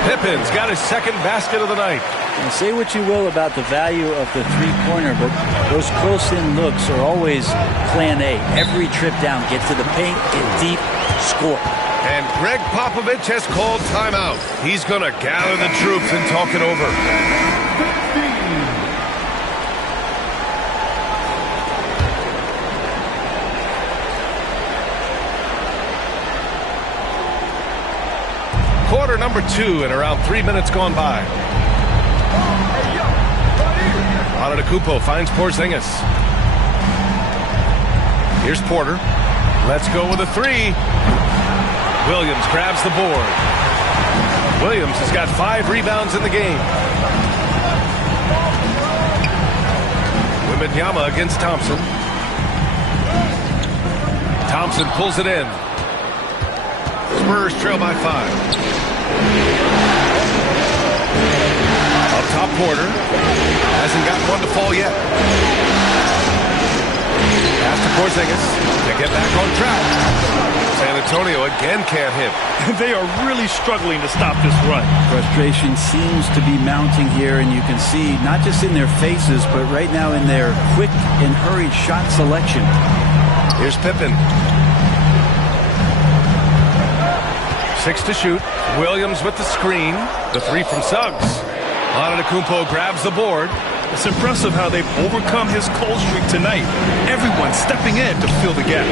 Pippen's got his second basket of the night. Now, say what you will about the value of the three-pointer, but those close-in looks are always plan A. Every trip down, get to the paint, get deep, score. And Greg Popovich has called timeout. He's going to gather the troops and talk it over. Quarter number 2 and around 3 minutes gone by. Antetokounmpo finds Porzingis. Here's Porter. Let's go with a 3. Williams grabs the board. Williams has got 5 rebounds in the game. Wembanyama against Thompson. Thompson pulls it in. Spurs trail by 5. Up top, Porter. Hasn't got one to fall yet. Pass to Porzingis to get back on track. San Antonio again can't hit. They are really struggling to stop this run. Frustration seems to be mounting here, and you can see not just in their faces, but right now in their quick and hurried shot selection. Here's Pippen. 6 to shoot. Williams with the screen. The 3 from Suggs. Antetokounmpo grabs the board. It's impressive how they've overcome his cold streak tonight. Everyone stepping in to fill the gap.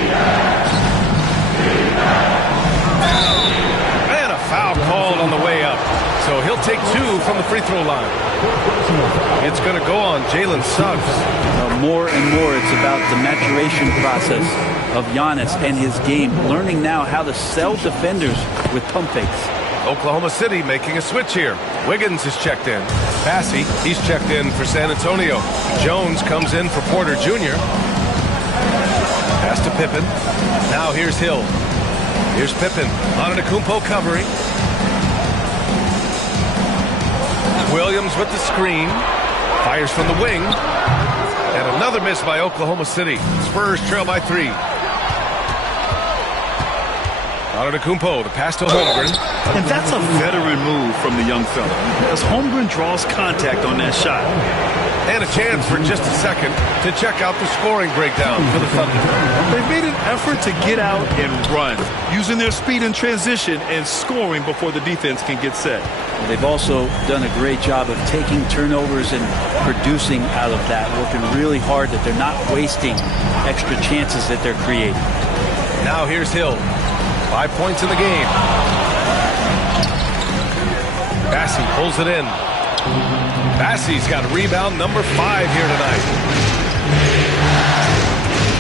And a foul called on the way up. So he'll take 2 from the free throw line. It's going to go on Jalen Suggs. More and more, it's about the maturation process of Giannis and his game, learning now how to sell defenders with pump fakes. Oklahoma City making a switch here. Wiggins is checked in. Bassey, he's checked in for San Antonio. Jones comes in for Porter Jr. Pass to Pippen. Now here's Hill. Here's Pippen. Antetokounmpo covering. Williams with the screen. Fires from the wing. And another miss by Oklahoma City. Spurs trail by 3. Antetokounmpo, the pass to Holmgren. And that's a veteran move from the young fella, as Holmgren draws contact on that shot. And a chance for just a second to check out the scoring breakdown for the Thunder. They've made an effort to get out and run, using their speed in transition and scoring before the defense can get set. They've also done a great job of taking turnovers and producing out of that, working really hard that they're not wasting extra chances that they're creating. Now here's Hill. 5 points in the game. Bassey pulls it in. Bassey's got rebound number 5 here tonight.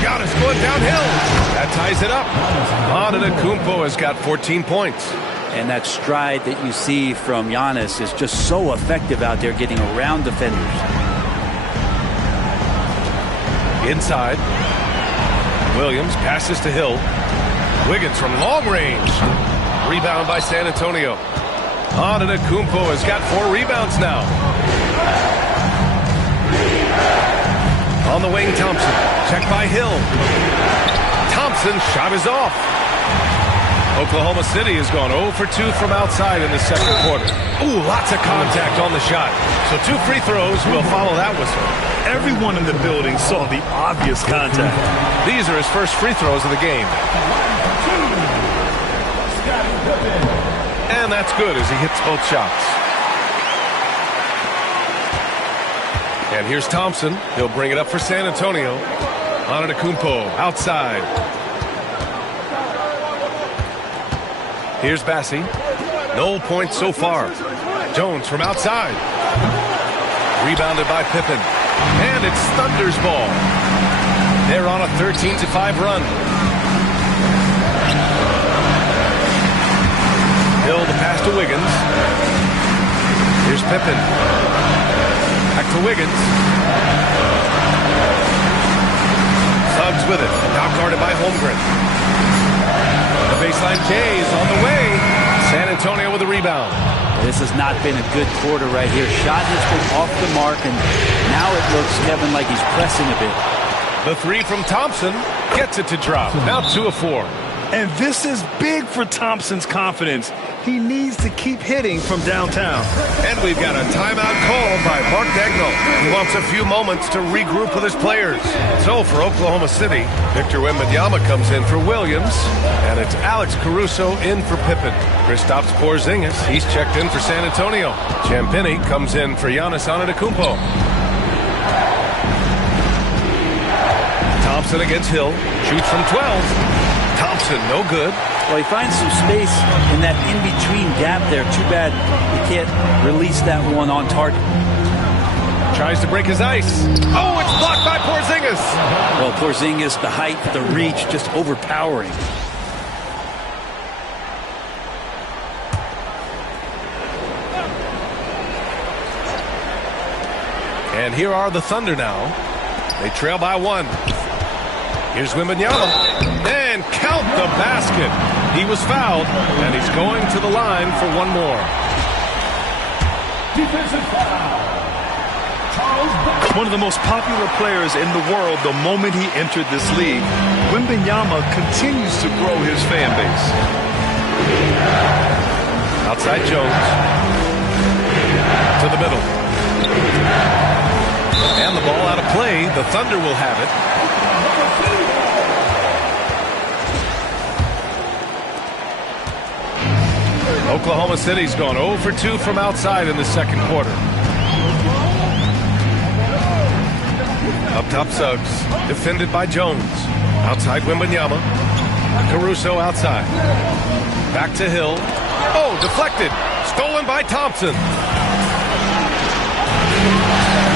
Giannis going downhill. That ties it up. Antetokounmpo has got 14 points. And that stride that you see from Giannis is just so effective out there getting around defenders. Inside. Williams passes to Hill. Wiggins from long range. Rebound by San Antonio. Antetokounmpo has got 4 rebounds now. On the wing, Thompson. Checked by Hill. Thompson's shot is off. Oklahoma City has gone 0 for 2 from outside in the second quarter. Ooh, lots of contact on the shot. So 2 free throws will follow that whistle. Everyone in the building saw the obvious contact. These are his first free throws of the game. And that's good as he hits both shots. And here's Thompson. He'll bring it up for San Antonio. Antetokounmpo outside. Here's Bassey. No points so far. Jones from outside. Rebounded by Pippen. And it's Thunder's ball. They're on a 13-5 run. Hill the pass to Wiggins. Here's Pippen. Back to Wiggins. Suggs with it. Now guarded by Holmgren. The baseline J is on the way. San Antonio with a rebound. This has not been a good quarter right here. Shot has been off the mark, and now it looks, Kevin, like he's pressing a bit. The 3 from Thompson gets it to drop. Now 2 of 4. And this is big for Thompson's confidence. He needs to keep hitting from downtown. And we've got a timeout called by Mark Daigneault. He wants a few moments to regroup with his players. So for Oklahoma City, Victor Wembanyama comes in for Williams. And it's Alex Caruso in for Pippen. Kristaps Porzingis, he's checked in for San Antonio. Champagnie comes in for Giannis Antetokounmpo. Thompson against Hill. Shoots from 12. Thompson, no good. Well, he finds some space in that in-between gap there. Too bad he can't release that one on target. Tries to break his ice. Oh, it's blocked by Porzingis. Well, Porzingis, the height, the reach, just overpowering. And here are the Thunder now. They trail by 1. Here's Wembanyama. And count the basket. He was fouled, and he's going to the line for 1 more. Defensive foul. One of the most popular players in the world the moment he entered this league. Wembanyama continues to grow his fan base. Outside Jones. To the middle. And the ball out of play. The Thunder will have it. Oklahoma City's gone 0 for 2 from outside in the second quarter. Up top Suggs, defended by Jones. Outside Wembanyama. Caruso outside. Back to Hill. Oh, deflected. Stolen by Thompson.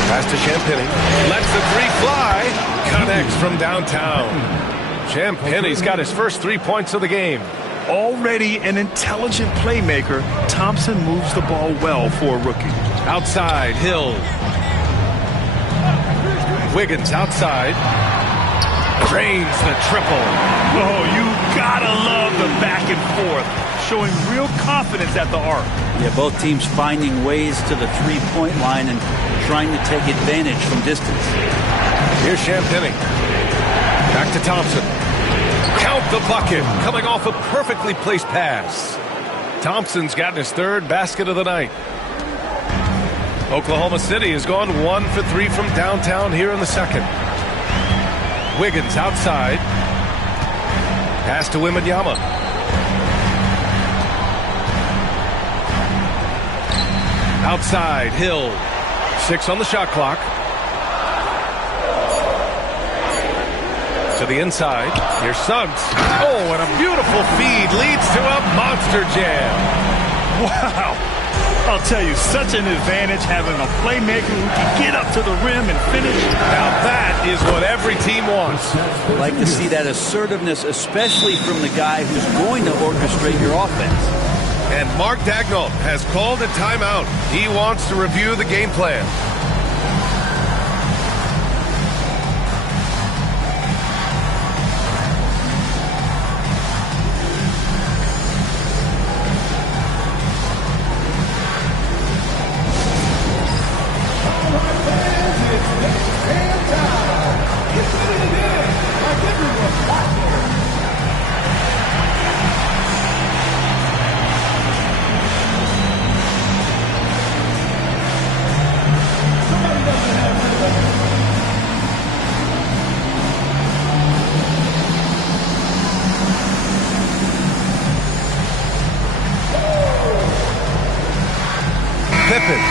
Pass to Champagnie. Lets the 3 fly. Connects from downtown. Champagnie's got his first 3 points of the game. Already an intelligent playmaker, Thompson moves the ball well for a rookie. Outside, Hill. Wiggins outside. Drains the triple. Oh, you gotta love the back and forth. Showing real confidence at the arc. Yeah, both teams finding ways to the three-point line and trying to take advantage from distance. Here's Champagnie. Back to Thompson. Count the bucket. Coming off a perfectly placed pass. Thompson's gotten his third basket of the night. Oklahoma City has gone 1 for 3 from downtown here in the second. Wiggins outside. Pass to Wembanyama. Outside, Hill. 6 on the shot clock. To the inside. Here's Suggs. Oh, and a beautiful feed leads to a monster jam. Wow. I'll tell you, such an advantage having a playmaker who can get up to the rim and finish. Now that is what every team wants. I like to see that assertiveness, especially from the guy who's going to orchestrate your offense. And Mark Daigneault has called a timeout. He wants to review the game plan.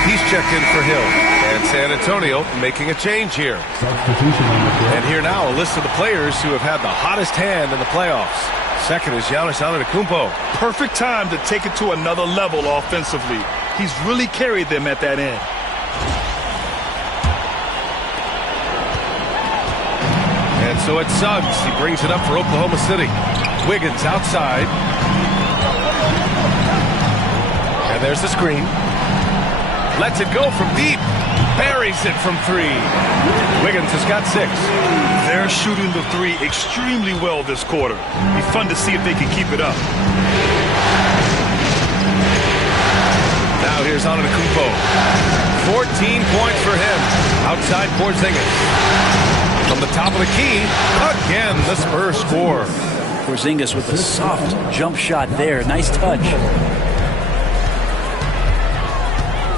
He's checked in for Hill. And San Antonio making a change here. And here now a list of the players who have had the hottest hand in the playoffs. Second is Giannis Antetokounmpo. Perfect time to take it to another level offensively. He's really carried them at that end. And so it's Suggs. He brings it up for Oklahoma City. Wiggins outside. And there's the screen. Lets it go from deep. Buries it from 3. Wiggins has got 6. They're shooting the 3 extremely well this quarter. Be fun to see if they can keep it up. Now here's Antetokounmpo. 14 points for him. Outside Porzingis. From the top of the key, again the Spurs score. Porzingis with a soft jump shot there. Nice touch.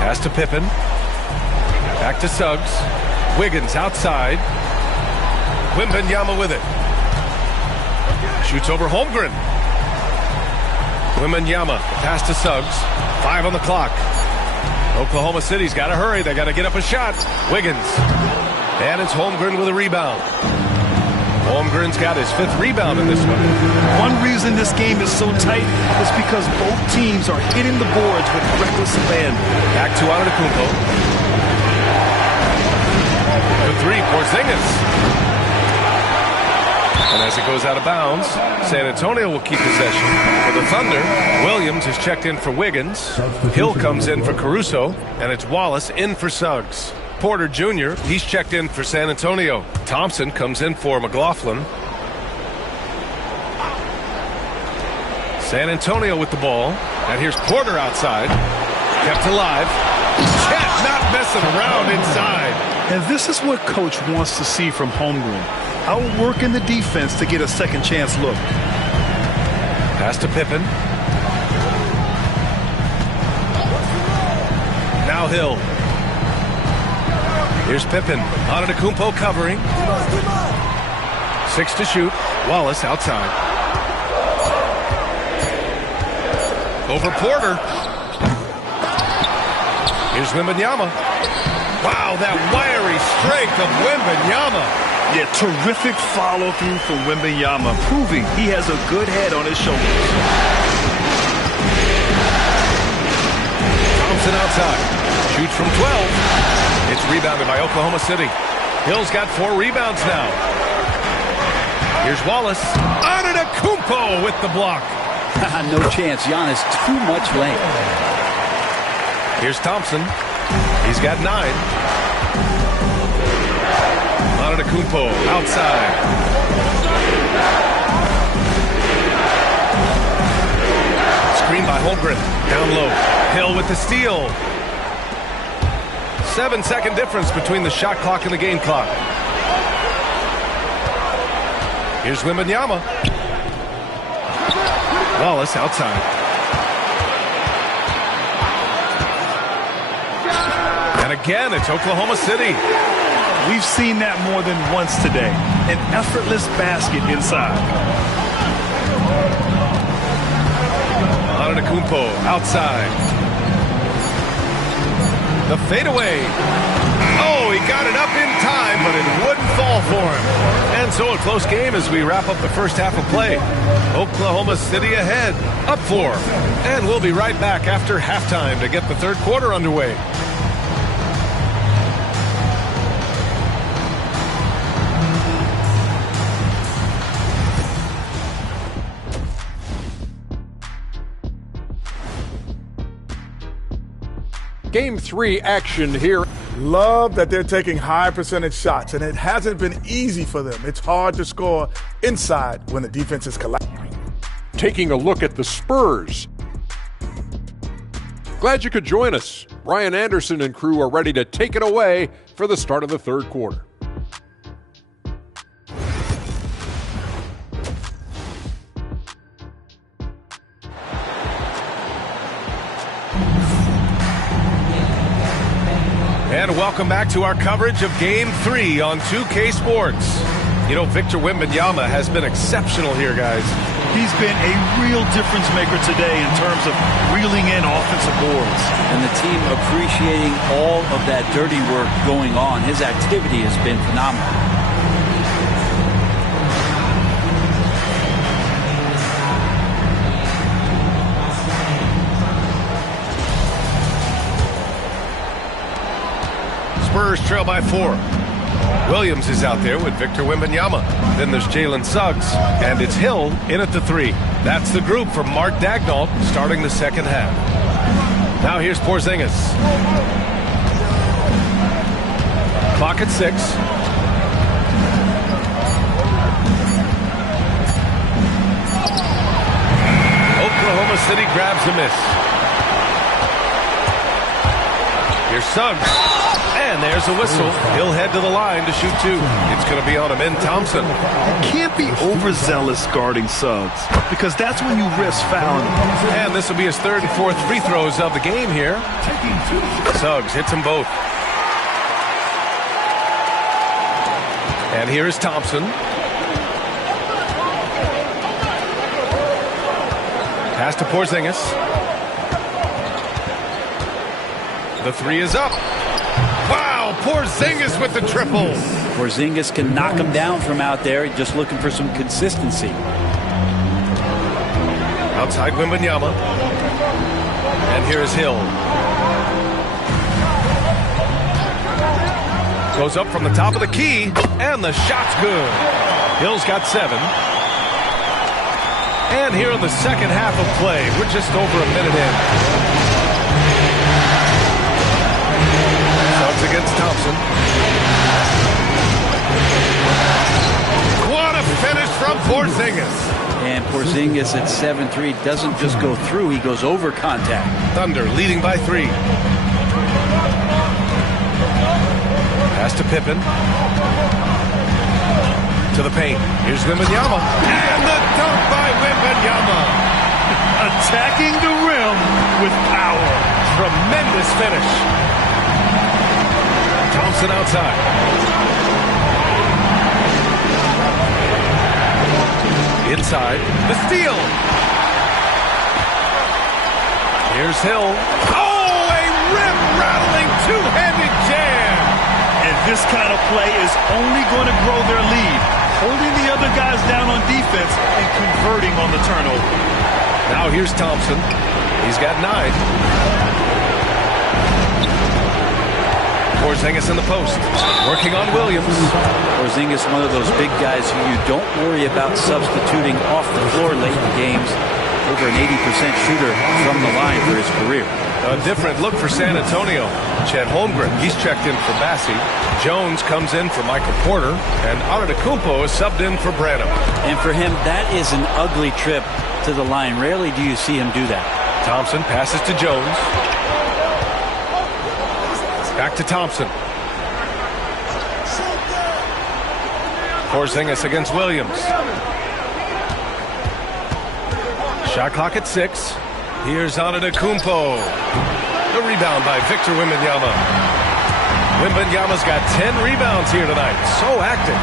Pass to Pippen. Back to Suggs. Wiggins outside. Wembanyama with it. Shoots over Holmgren. Wembanyama. Pass to Suggs. 5 on the clock. Oklahoma City's got to hurry. They got to get up a shot. Wiggins. And it's Holmgren with a rebound. Holmgren's got his 5th rebound in this one. One reason this game is so tight is because both teams are hitting the boards with reckless abandon. Back to Antetokounmpo. The 3, Porzingis. And as it goes out of bounds, San Antonio will keep possession. For the Thunder, Williams is checked in for Wiggins. Hill comes in for Caruso. And it's Wallace in for Suggs. Porter Jr., he's checked in for San Antonio. Thompson comes in for McLaughlin. San Antonio with the ball. And here's Porter outside. Kept alive. Chet not messing around inside. And this is what Coach wants to see from Holmgren. Outworking the defense to get a second chance look. Pass to Pippen. Now Hill. Here's Pippen. Antetokounmpo covering. 6 to shoot. Wallace outside. Over Porter. Here's Wembanyama. Wow, that wiry strength of Wembanyama. Yeah, terrific follow-through from Wembanyama, proving he has a good head on his shoulders. Thompson outside. Shoots from 12. It's rebounded by Oklahoma City. Hill's got 4 rebounds now. Here's Wallace. Antetokounmpo with the block. No chance. Giannis, too much length. Here's Thompson. He's got 9. Antetokounmpo outside. Screen by Holmgren. Down low. Hill with the steal. 7-second difference between the shot clock and the game clock. Here's Wembanyama. Wallace outside. And again, it's Oklahoma City. We've seen that more than once today. An effortless basket inside. Antetokounmpo outside. The fadeaway. Oh, he got it up in time, but it wouldn't fall for him. And so a close game as we wrap up the first half of play. Oklahoma City ahead, up 4. And we'll be right back after halftime to get the third quarter underway. Game 3 action here. Love that they're taking high percentage shots, and it hasn't been easy for them. It's hard to score inside when the defense is collapsing. Taking a look at the Spurs. Glad you could join us. Brian Anderson and crew are ready to take it away for the start of the third quarter. And welcome back to our coverage of Game 3 on 2K Sports. You know, Victor Wembanyama has been exceptional here, guys. He's been a real difference maker today in terms of reeling in offensive boards. And the team appreciating all of that dirty work going on. His activity has been phenomenal. Spurs trail by 4. Williams is out there with Victor Wembanyama. Then there's Jalen Suggs, and it's Hill in at the 3. That's the group from Mark Daigneault starting the second half. Now here's Porzingis. Clock at 6. Oklahoma City grabs a miss. Here's Suggs. And there's a whistle. He'll head to the line to shoot 2. It's going to be on Amen Thompson. You can't be overzealous guarding Suggs, because that's when you risk fouling him. And this will be his 3rd and 4th free throws of the game here. Suggs hits them both. And here is Thompson. Pass to Porzingis. The 3 is up. Wow, Porzingis with the triple. Porzingis can knock him down from out there, just looking for some consistency. Outside Wembanyama. And here's Hill. Goes up from the top of the key, and the shot's good. Hill's got 7. And here in the second half of play, we're just over a minute in. Against Thompson. What a finish from Porzingis. And Porzingis at 7-3 doesn't just go through, he goes over contact. Thunder leading by 3. Pass to Pippen. To the paint. Here's Wembanyama. And the dunk by Wembanyama. Attacking the rim with power. Tremendous finish. Thompson outside. Inside. The steal. Here's Hill. Oh, a rim-rattling two-handed jam. And this kind of play is only going to grow their lead. Holding the other guys down on defense and converting on the turnover. Now here's Thompson. He's got 9. Porzingis in the post, working on Williams. Porzingis, one of those big guys who you don't worry about substituting off the floor late in games. Over an 80% shooter from the line for his career. A different look for San Antonio. Chet Holmgren, he's checked in for Bassi. Jones comes in for Michael Porter, and Antetokounmpo is subbed in for Branham. And for him, that is an ugly trip to the line. Rarely do you see him do that. Thompson passes to Jones. Back to Thompson. Porzingis against Williams. Shot clock at 6. Here's Antetokounmpo. The rebound by Victor Wembanyama. Wembanyama's got 10 rebounds here tonight. So active.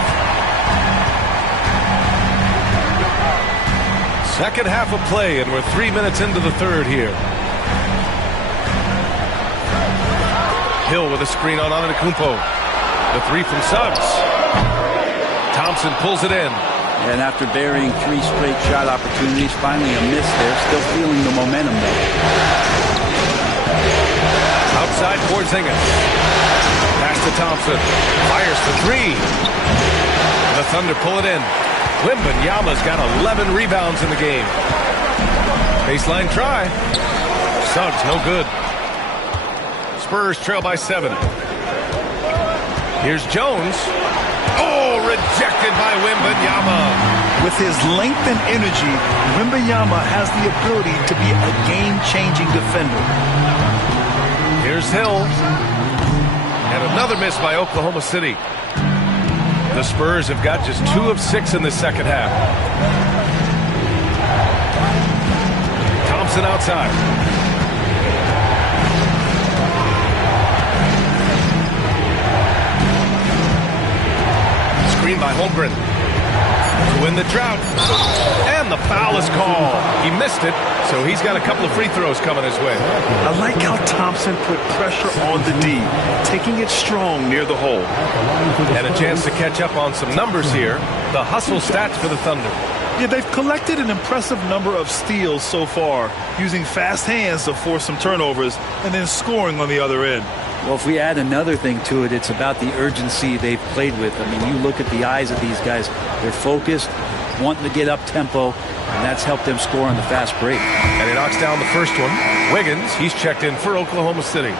Second half of play, and we're 3 minutes into the third here. Hill with a screen on Antetokounmpo. The three from Suggs. Thompson pulls it in. And after burying 3 straight shot opportunities, finally a miss there. Still feeling the momentum though. Outside Porzingis. Pass to Thompson. Fires for 3. The Thunder pull it in. Wembanyama's got 11 rebounds in the game. Baseline try. Suggs no good. Spurs trail by 7. Here's Jones. Oh, rejected by Wembanyama. With his length and energy, Wembanyama has the ability to be a game-changing defender. Here's Hill. And another miss by Oklahoma City. The Spurs have got just 2 of 6 in the second half. Thompson outside. Screen by Holmgren to win the drought. And the foul is called. He missed it, so he's got a couple of free throws coming his way. I like how Thompson put pressure on the D, taking it strong near the hole. And a chance to catch up on some numbers here. The hustle stats for the Thunder. Yeah, they've collected an impressive number of steals so far, using fast hands to force some turnovers and then scoring on the other end. Well, if we add another thing to it, it's about the urgency they've played with. I mean, you look at the eyes of these guys. They're focused, wanting to get up tempo, and that's helped them score on the fast break. And he knocks down the first one. Wiggins, he's checked in for Oklahoma City.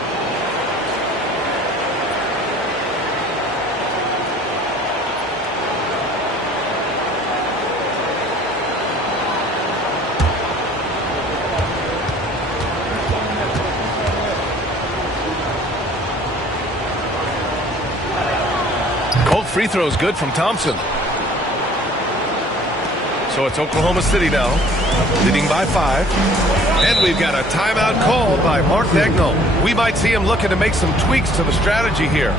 Free throws good from Thompson. So it's Oklahoma City now, leading by 5. And we've got a timeout called by Mark Daigneault. We might see him looking to make some tweaks to the strategy here.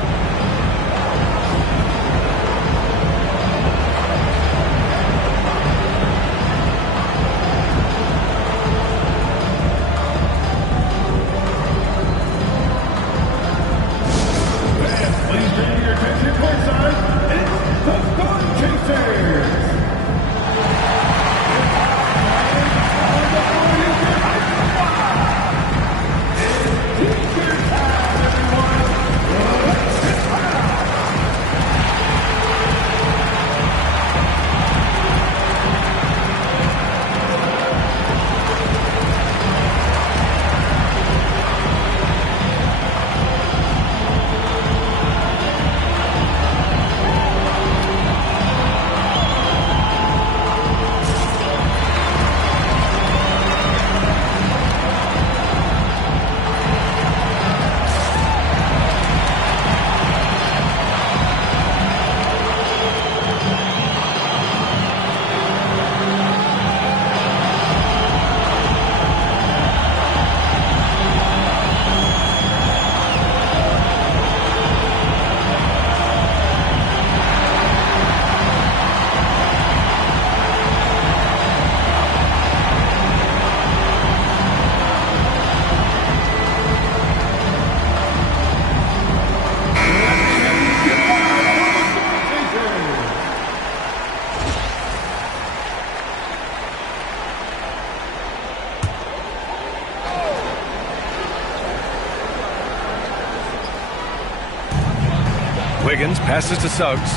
Wiggins passes to Suggs.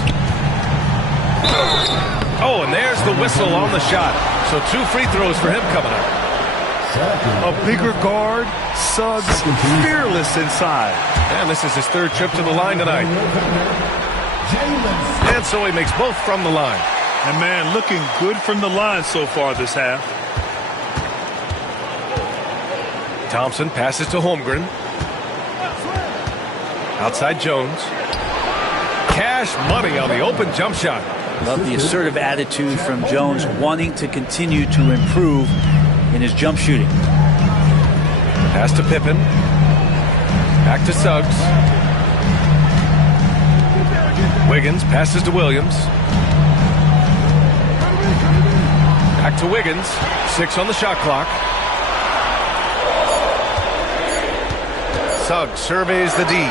Oh, and there's the whistle on the shot. So 2 free throws for him coming up. A bigger guard, Suggs, fearless inside. And this is his 3rd trip to the line tonight. And so he makes both from the line. And man, looking good from the line so far this half. Thompson passes to Holmgren. Outside Jones. Cash money on the open jump shot. Love the assertive attitude from Jones, wanting to continue to improve in his jump shooting. Pass to Pippen. Back to Suggs. Wiggins passes to Williams. Back to Wiggins. 6 on the shot clock. Suggs surveys the D.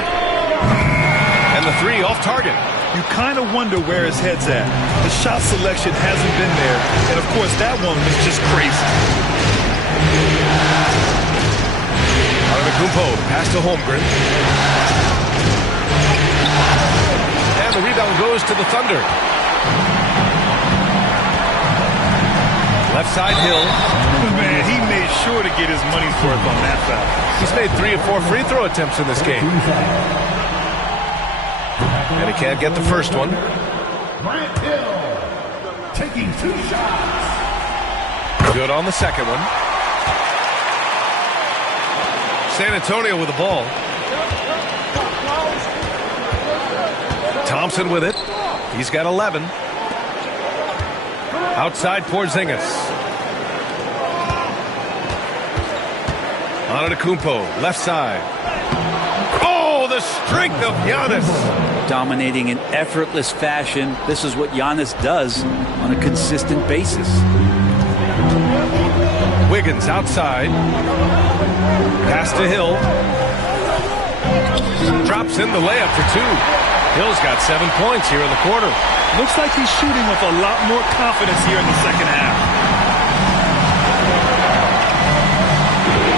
And the 3 off target. You kind of wonder where his head's at. The shot selection hasn't been there. And, of course, that one was just crazy. Antetokounmpo pass to Holmgren. And the rebound goes to the Thunder. Left side Hill. Man, he made sure to get his money's worth on that foul. He's made 3 of 4 free throw attempts in this game. And he can't get the first one. Grant Hill taking 2 shots. Good on the second one. San Antonio with the ball. Thompson with it. He's got 11. Outside Porzingis. Antetokounmpo, left side. Oh, the strength of Giannis. Dominating in effortless fashion. This is what Giannis does on a consistent basis. Wiggins outside. Pass to Hill. Drops in the layup for 2. Hill's got 7 points here in the quarter. Looks like he's shooting with a lot more confidence here in the second half.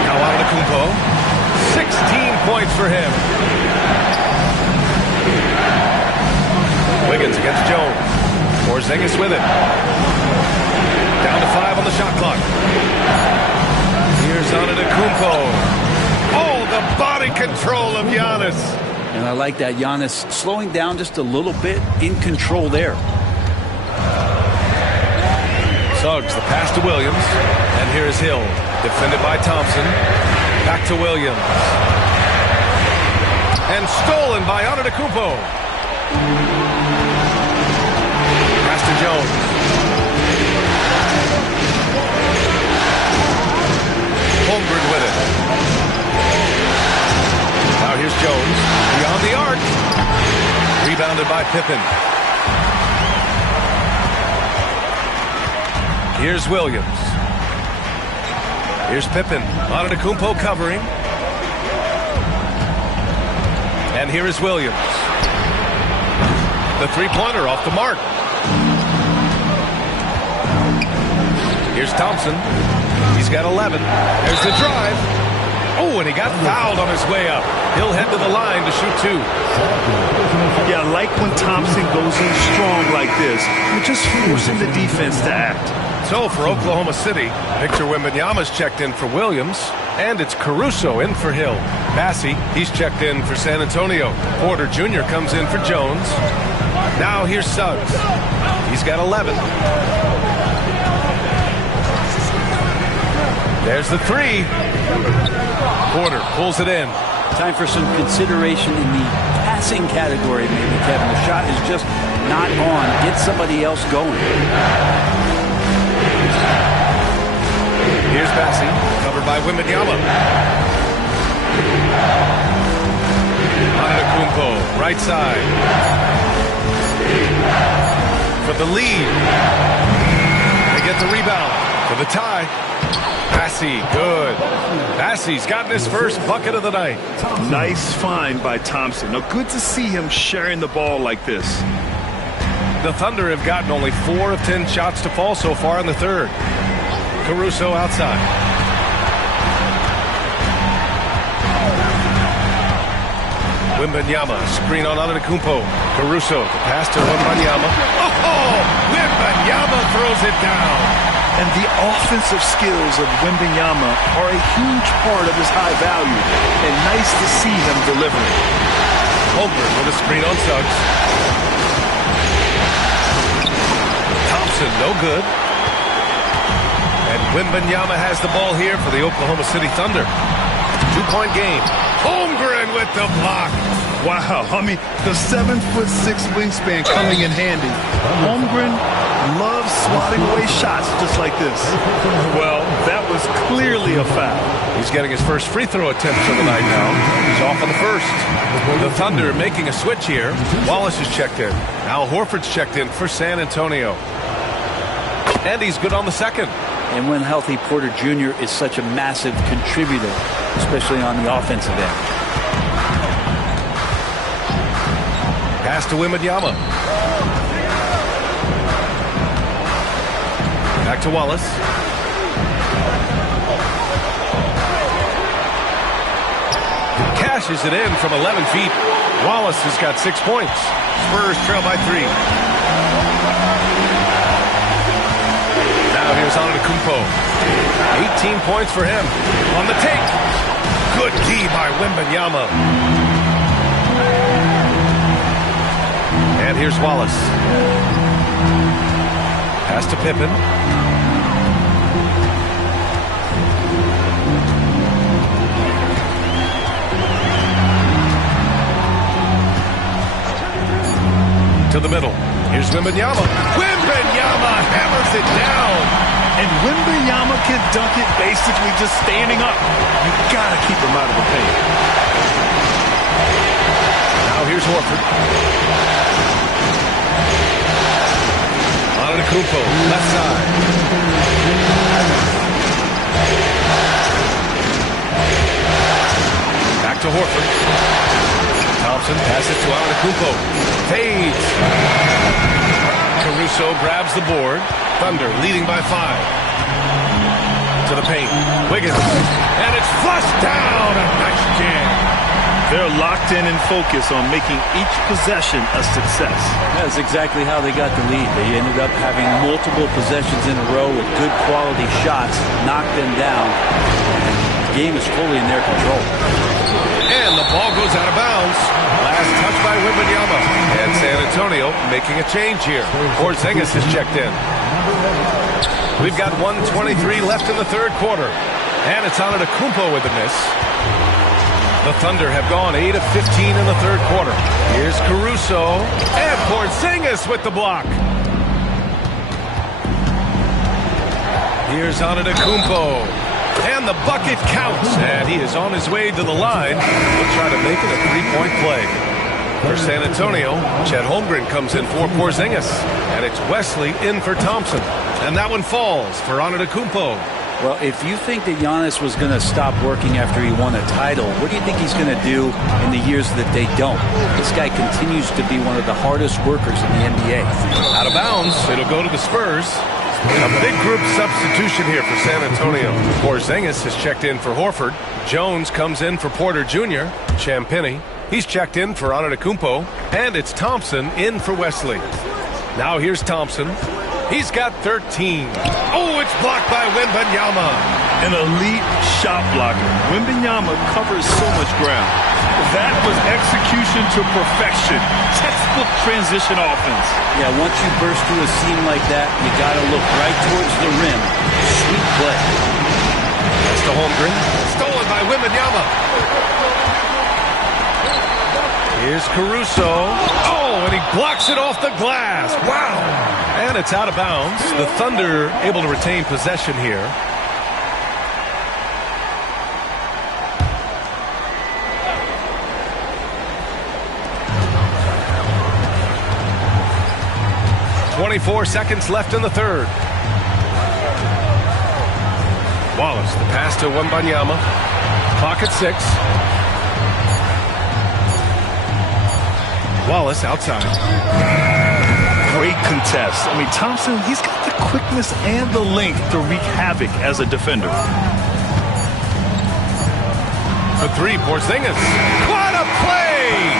Now Antetokounmpo. 16 points for him. Wiggins against Jones. Porzingis with it. Down to 5 on the shot clock. Here's Antetokounmpo. Oh, the body control of Giannis. And I like that. Giannis slowing down just a little bit, in control there. Suggs, the pass to Williams. And here's Hill, defended by Thompson. Back to Williams. And stolen by Antetokounmpo. Pass to Jones. Holmgren with it. Now here's Jones. Beyond the arc. Rebounded by Pippen. Here's Williams. Here's Pippen. Antetokounmpo covering. And here is Williams. The three-pointer off the mark. Here's Thompson. He's got 11. There's the drive. Oh, and he got fouled on his way up. He'll head to the line to shoot 2. Yeah, I like when Thompson goes in strong like this. You're just forcing the defense to act. So for Oklahoma City, Victor Wembanyama's checked in for Williams, and it's Caruso in for Hill. Bassey, he's checked in for San Antonio. Porter Jr. comes in for Jones. Now here's Suggs. He's got 11. There's the 3. Porter pulls it in. Time for some consideration in the passing category, maybe, Kevin. The shot is just not on. Get somebody else going. Here's Bassey, covered by Wembanyama. Antetokounmpo, right side. For the lead. They get the rebound for the tie. Bassey, good. Bassey's gotten his first bucket of the night. Nice find by Thompson. Now, good to see him sharing the ball like this. The Thunder have gotten only 4 of 10 shots to fall so far in the third. Caruso outside. Wembanyama, screen on Antetokounmpo. Caruso, the pass to Wembanyama. Oh, Wembanyama throws it down. And the offensive skills of Wembanyama are a huge part of his high value. And nice to see him delivering. Holmgren with a screen on Suggs. Thompson, no good. And Wembanyama has the ball here for the Oklahoma City Thunder. 2-point game. Holmgren with the block. Wow, I mean, the 7'6" wingspan coming in handy. Holmgren loves swatting away shots just like this. Well, that was clearly a foul. He's getting his first free throw attempt for the night now. He's off on the first. The Thunder making a switch here. Wallace is checked in. Al Horford's checked in for San Antonio. And he's good on the second. And when healthy, Porter Jr. is such a massive contributor, especially on the offensive end. Pass to Wembanyama. Back to Wallace. Cashes it in from 11 feet. Wallace has got 6 points. Spurs trail by 3. Now here's Antetokounmpo. 18 points for him. On the take. Good D by Wembanyama. And here's Wallace. Pass to Pippen. To the middle. Here's Wembanyama. Wembanyama hammers it down. And Wembanyama can dunk it basically just standing up. You gotta keep him out of the paint. Now here's Horford. Antetokounmpo, left side. Back to Horford. Thompson passes to Antetokounmpo. Fades. Caruso grabs the board. Thunder leading by 5. To the paint. Wiggins. And it's flushed down. A nice jam. They're locked in and focused on making each possession a success. That's exactly how they got the lead. They ended up having multiple possessions in a row with good quality shots, knocked them down. The game is fully in their control. And the ball goes out of bounds. Last touch by Wembanyama. And San Antonio making a change here. Porzingis is checked in. We've got 1:23 left in the third quarter. And it's Antetokounmpo with the miss. The Thunder have gone 8 of 15 in the third quarter. Here's Caruso. And Porzingis with the block. Here's Antetokounmpo. And the bucket counts. And he is on his way to the line. He'll try to make it a 3-point play. For San Antonio, Chet Holmgren comes in for Porzingis. And it's Wesley in for Thompson. And that one falls for Antetokounmpo. Well, if you think that Giannis was going to stop working after he won a title, what do you think he's going to do in the years that they don't? This guy continues to be one of the hardest workers in the NBA. Out of bounds. It'll go to the Spurs. A big group substitution here for San Antonio. Porzingis has checked in for Horford. Jones comes in for Porter Jr. Champagnie. He's checked in for Antetokounmpo. And it's Thompson in for Wesley. Now here's Thompson. He's got 13. Oh, it's blocked by Wembanyama. An elite shot blocker. Wembanyama covers so much ground. That was execution to perfection. Textbook transition offense. Yeah, once you burst through a seam like that, you got to look right towards the rim. Sweet play. That's to Holmgren. Stolen by Wembanyama. Here's Caruso. Oh, and he blocks it off the glass. Wow. And it's out of bounds. The Thunder able to retain possession here. .24 seconds left in the third. Wallace, the pass to Wembanyama. Clock at 6. Wallace outside. Great contest. I mean, Thompson, he's got the quickness and the length to wreak havoc as a defender. For 3, Porzingis. What a play!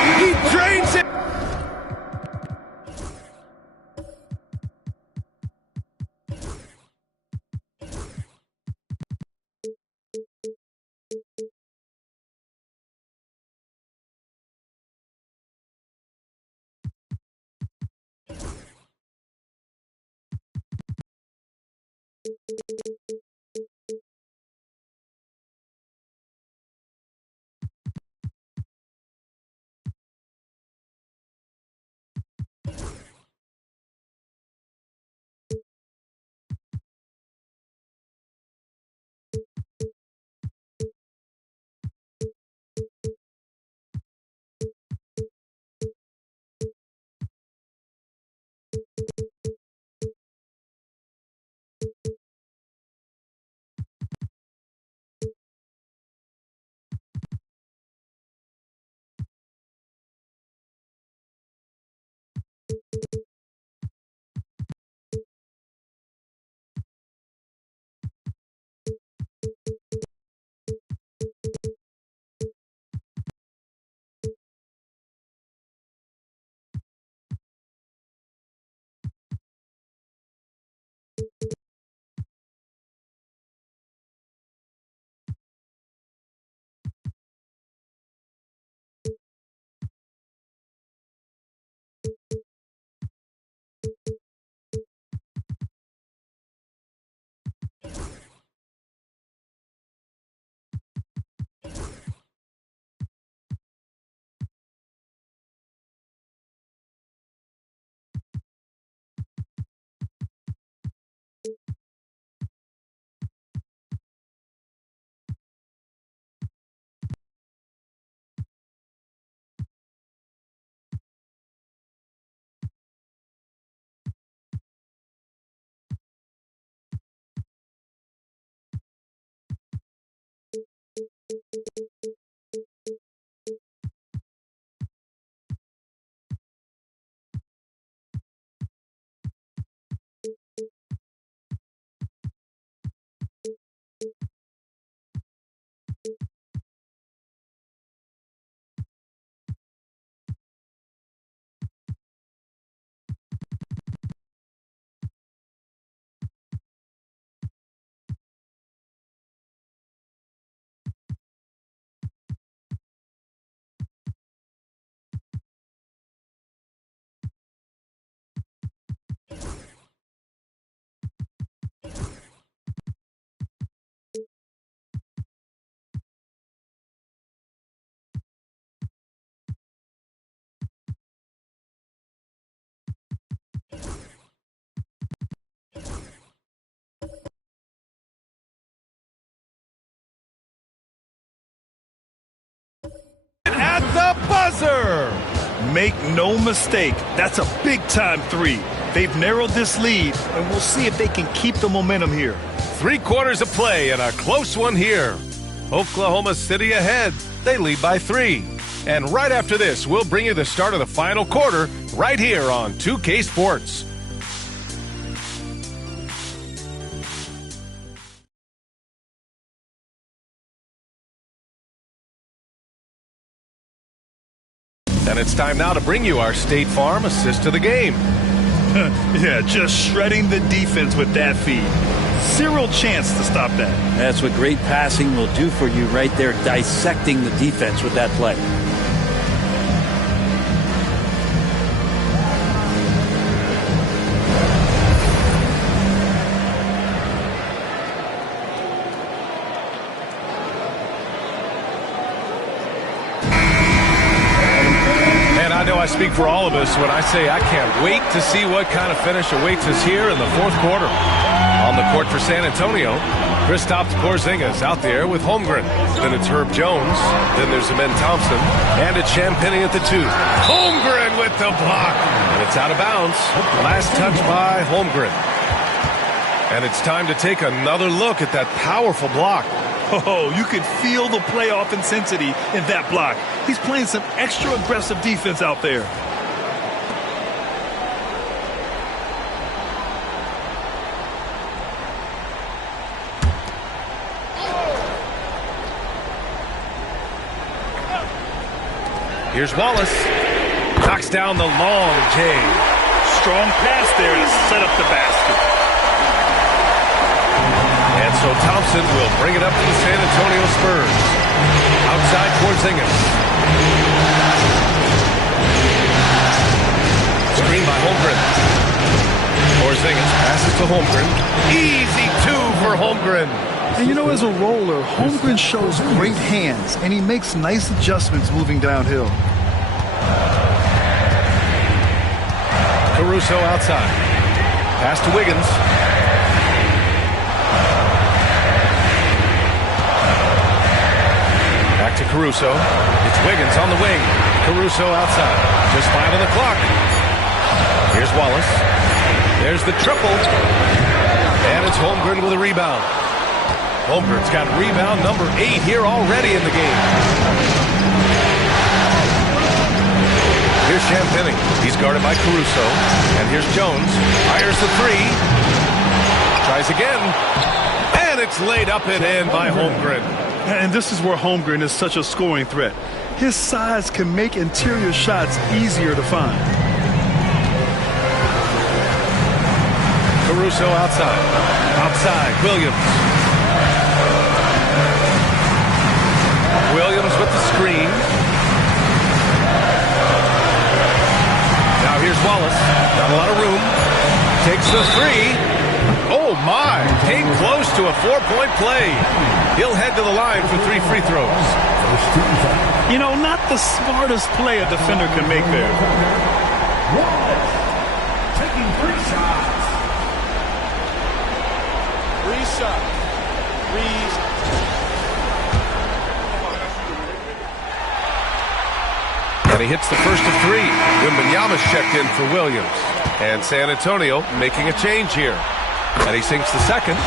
buzzer! Make no mistake, that's a big-time three. They've narrowed this lead, and we'll see if they can keep the momentum here. 3 quarters of play and a close one here. Oklahoma City ahead. They lead by 3. And right after this, we'll bring you the start of the final quarter right here on 2K Sports. And it's time now to bring you our State Farm assist to the game. Yeah, just shredding the defense with that feed. Zero chance to stop that. That's what great passing will do for you right there, dissecting the defense with that play. I speak for all of us when I say I can't wait to see what kind of finish awaits us here in the 4th quarter. On the court for San Antonio, Kristaps Porzingis out there with Holmgren. Then it's Herb Jones. Then there's Amen Thompson. And it's Champagnie at the 2. Holmgren with the block. And it's out of bounds. Last touch by Holmgren. And it's time to take another look at that powerful block. Oh, you could feel the playoff intensity in that block. He's playing some extra aggressive defense out there. Here's Wallace. Knocks down the long J. Strong pass there to set up the basket. And so Thompson will bring it up to the San Antonio Spurs. Outside Porzingis. Screen by Holmgren. Porzingis passes to Holmgren. Easy 2 for Holmgren. And you know, as a roller, Holmgren shows great hands, and he makes nice adjustments moving downhill. Caruso outside. Pass to Wiggins. Back to Caruso. It's Wiggins on the wing. Caruso outside. Just 5 on the clock. Here's Wallace. There's the triple. And it's Holmgren with a rebound. Holmgren's got rebound number 8 here already in the game. Here's Champagnie. He's guarded by Caruso. And here's Jones. Fires the 3. Tries again. And it's laid up and in by Holmgren. And this is where Holmgren is such a scoring threat. His size can make interior shots easier to find. Caruso outside. Outside, Williams. Williams with the screen. Now here's Wallace. Not a lot of room. Takes the 3. Oh my! Came close to a 4-point play. He'll head to the line for 3 free throws. You know, not the smartest play a defender can make there. Wallace taking 3 shots. 3 shots. 3 shots. And he hits the first of 3. Wembanyama's checked in for Williams. And San Antonio making a change here. And he sinks the second.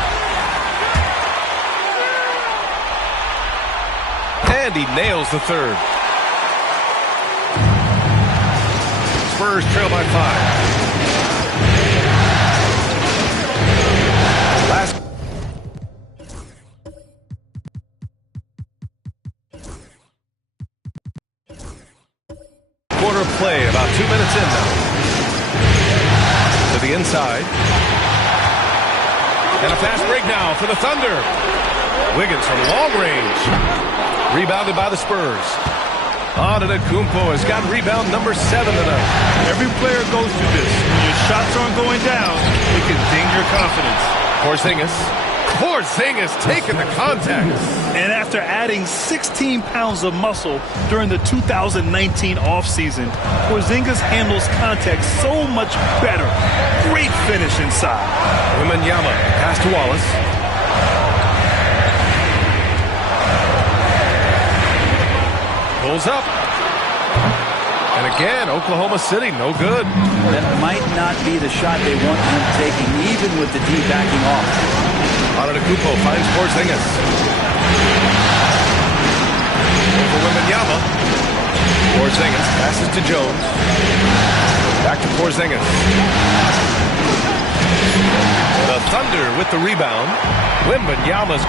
And he nails the third. Spurs trail by 5. Last quarter of play, about 2 minutes in now. To the inside. And a fast break now for the Thunder. Wiggins from long range. Rebounded by the Spurs. Antetokounmpo has got rebound number 7 tonight. Every player goes through this. When your shots aren't going down, it can ding your confidence. Porzingis taking the contact. And after adding 16 pounds of muscle during the 2019 offseason, Porzingis handles contact so much better. Great finish inside. Wembanyama pass to Wallace. Pulls up. again. Oklahoma City, no good. That might not be the shot they want him taking, even with the D backing off. Antetokounmpo finds Porzingis. Over Wembanyama. Porzingis passes to Jones. Back to Porzingis. The Thunder with the rebound. Wembanyama's.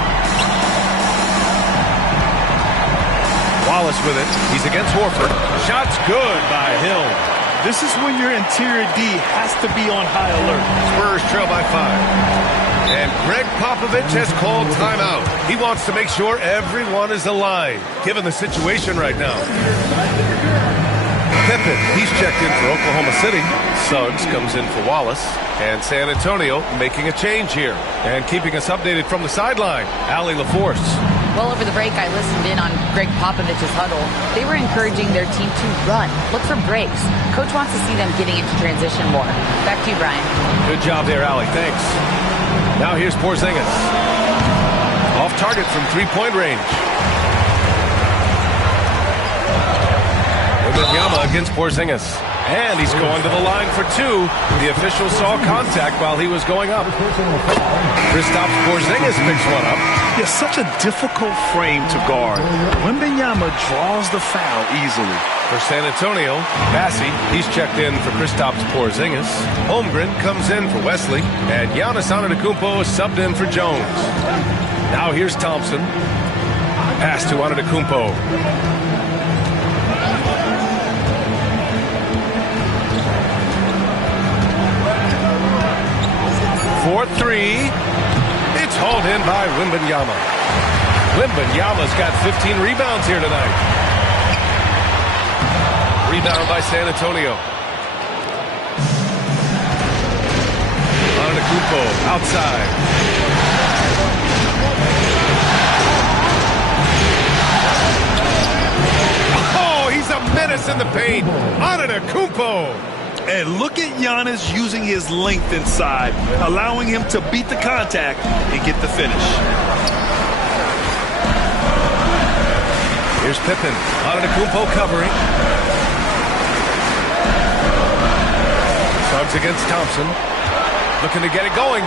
Wallace with it. He's against Horford. Shot's good by Hill. This is when your interior D has to be on high alert. Spurs trail by 5. And Greg Popovich has called timeout. He wants to make sure everyone is aligned, given the situation right now. Pippen, he's checked in for Oklahoma City. Suggs comes in for Wallace. And San Antonio making a change here. And keeping us updated from the sideline, Allie LaForce. Well, over the break, I listened in on Greg Popovich's huddle. They were encouraging their team to run, look for breaks. Coach wants to see them getting into transition more. Back to you, Brian. Good job there, Allie. Thanks. Now here's Porzingis. Off target from three-point range. Wembanyama against Porzingis. And he's going to the line for 2. The official saw contact while he was going up. Kristaps Porzingis picks one up. Yeah, such a difficult frame to guard. Wembanyama draws the foul easily. For San Antonio, Bassey, he's checked in for Kristaps Porzingis. Holmgren comes in for Wesley. And Giannis Antetokounmpo is subbed in for Jones. Now here's Thompson. Pass to Antetokounmpo. 4-3. It's hauled in by Wembanyama. Wembanyama's got 15 rebounds here tonight. Rebound by San Antonio. Antetokounmpo outside. Oh, he's a menace in the paint. Antetokounmpo. And look at Giannis using his length inside, allowing him to beat the contact and get the finish. Here's Pippen. Antetokounmpo covering. Suggs against Thompson. Looking to get it going.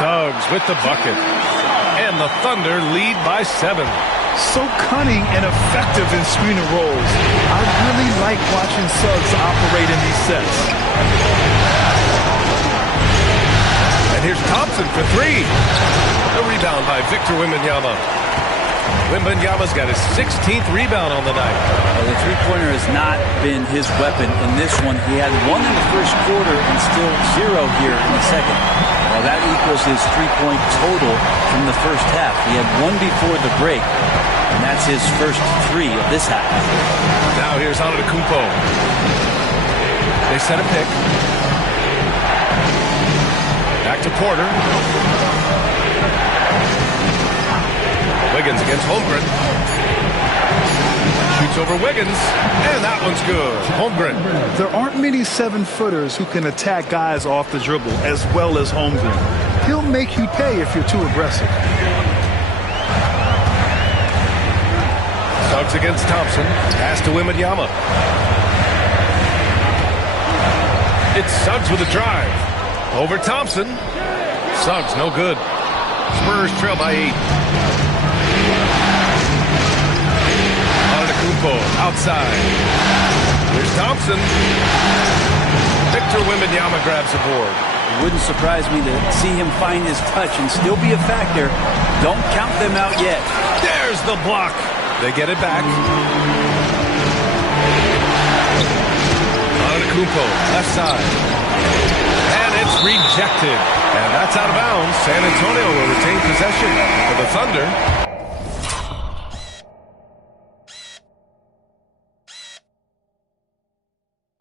Suggs with the bucket. And the Thunder lead by 7. So cunning and effective in screening roles. I really like watching Suggs operate in these sets. And here's Thompson for 3. The rebound by Victor Wembanyama. Wembanyama's got his 16th rebound on the night. Well, the three-pointer has not been his weapon in this one. He had 1 in the first quarter and still 0 here in the second. Well, that equals his three-point total from the first half. He had 1 before the break, and that's his first 3 of this half. Now here's Antetokounmpo. They set a pick. Back to Porter. Wiggins against Holmgren. Shoots over Wiggins, and that one's good. Holmgren. There aren't many 7-footers who can attack guys off the dribble as well as Holmgren. He'll make you pay if you're too aggressive. Suggs against Thompson. Pass to Wembanyama. It's Suggs with a drive. Over Thompson. Suggs no good. Spurs trail by 8. Antetokounmpo outside. Here's Thompson. Victor Wembanyama grabs the board. It wouldn't surprise me to see him find his touch and still be a factor. Don't count them out yet. There's the block. They get it back. Antetokounmpo left side. And it's rejected. And that's out of bounds. San Antonio will retain possession for the Thunder.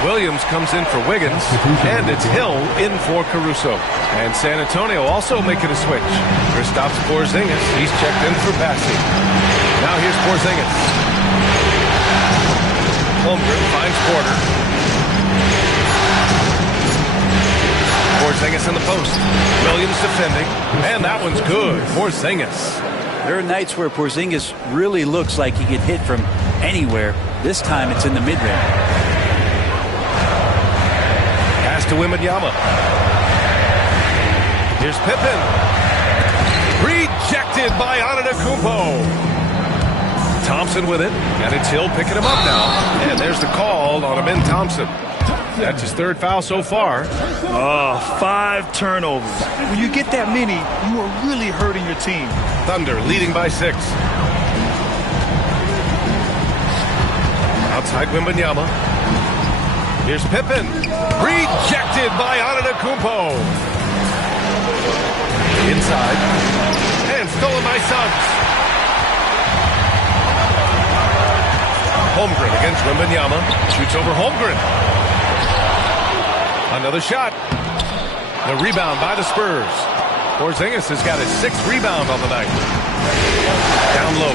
Williams comes in for Wiggins, and it's Hill in for Caruso. And San Antonio also making a switch. Kristaps Porzingis, he's checked in for Bassey. Now here's Porzingis. Holmgren finds Porter. Porzingis in the post. Williams defending, and that one's good. Porzingis. There are nights where Porzingis really looks like he could hit from anywhere. This time it's in the mid-range. to Wembanyama. Here's Pippen. Rejected by Antetokounmpo. Thompson with it, and it's Hill picking him up now. And there's the call on Amin Thompson. That's his third foul so far. 5 turnovers. When you get that many, you are really hurting your team. Thunder leading by 6. Outside Wembanyama. Here's Pippen. Rejected by Antetokounmpo. Inside. And stolen by Suggs. Holmgren against Wembanyama. Shoots over Holmgren. Another shot. The rebound by the Spurs. Porzingis has got his 6th rebound on the night. Down low.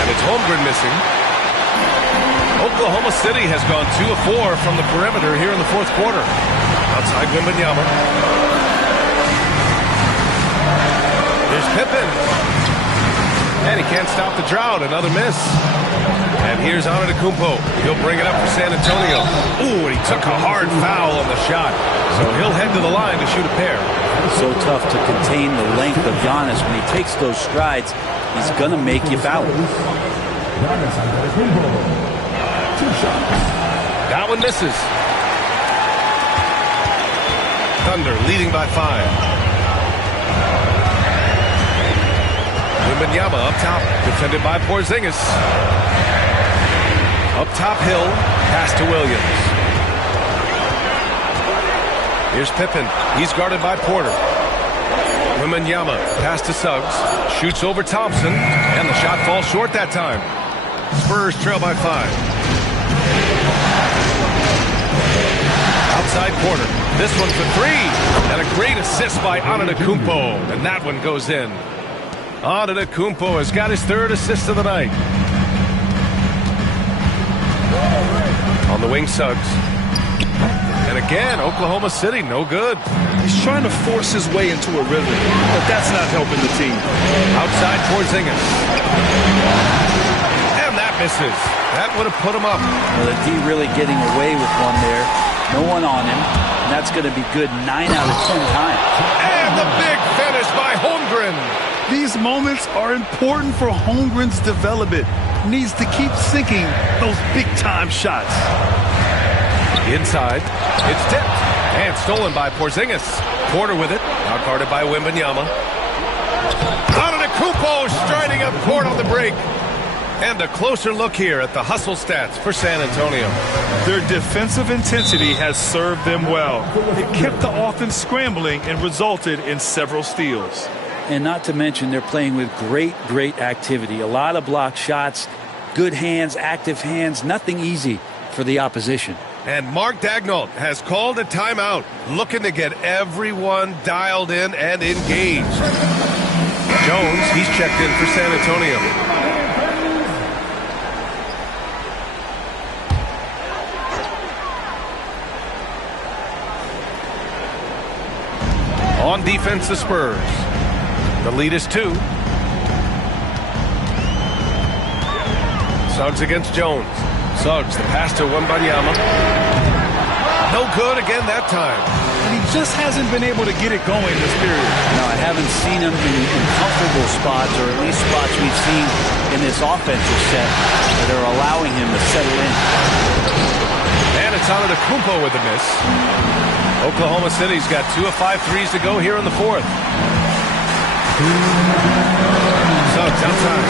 And it's Holmgren missing. Oklahoma City has gone 2 of 4 from the perimeter here in the 4th quarter. Outside Wembanyama. There's Pippen. And he can't stop the drought. Another miss. And here's Antetokounmpo. He'll bring it up for San Antonio. Ooh, and he took a hard foul on the shot. So he'll head to the line to shoot a pair. So tough to contain the length of Giannis. When he takes those strides, he's going to make you foul. That one misses. Thunder leading by 5. Wembanyama up top, defended by Porzingis. Up top, Hill, pass to Williams. Here's Pippen, he's guarded by Porter. Wembanyama, pass to Suggs, shoots over Thompson, and the shot falls short that time. Spurs trail by 5. Outside Porter, this one for 3, and a great assist by Antetokounmpo, and that one goes in. Antetokounmpo has got his 3rd assist of the night. On the wing, Suggs. And again, Oklahoma City, no good. He's trying to force his way into a rhythm, but that's not helping the team. Outside Porzingis. And that misses. That would have put him up. Well, the D really getting away with one there. No one on him. And that's going to be good 9 out of 10 times. And the big finish by Holmgren. These moments are important for Holmgren's development. Needs to keep sinking those big-time shots. Inside, it's tipped and stolen by Porzingis. Porter with it, now guarded by Wembanyama. Antetokounmpo striding up court on the break. And a closer look here at the hustle stats for San Antonio. Their defensive intensity has served them well. It kept the offense scrambling and resulted in several steals. And not to mention, they're playing with great activity. A lot of blocked shots, good hands, active hands, nothing easy for the opposition. And Mark Daigneault has called a timeout, looking to get everyone dialed in and engaged. Jones, he's checked in for San Antonio. On defense, the Spurs. The lead is 2. Suggs against Jones. Suggs, the pass to Wembanyama. No good again that time. And he just hasn't been able to get it going this period. No, I haven't seen him in comfortable spots, or at least spots we've seen in this offensive set that are allowing him to settle in. And it's Antetokounmpo with the miss. Oklahoma City's got 2 of 5 threes to go here in the 4th. Suggs outside.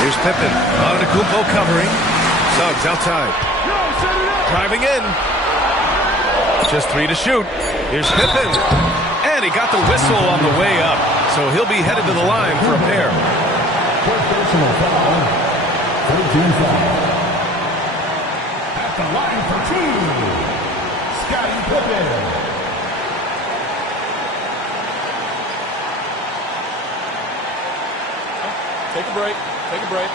Here's Pippen. Antetokounmpo covering. Suggs outside. Driving in. Just 3 to shoot. Here's Pippen. And he got the whistle on the way up. So he'll be headed to the line for a pair. Personal foul. 13 foul. At the line for 2. Scottie Pippen. Take a break. Take a break.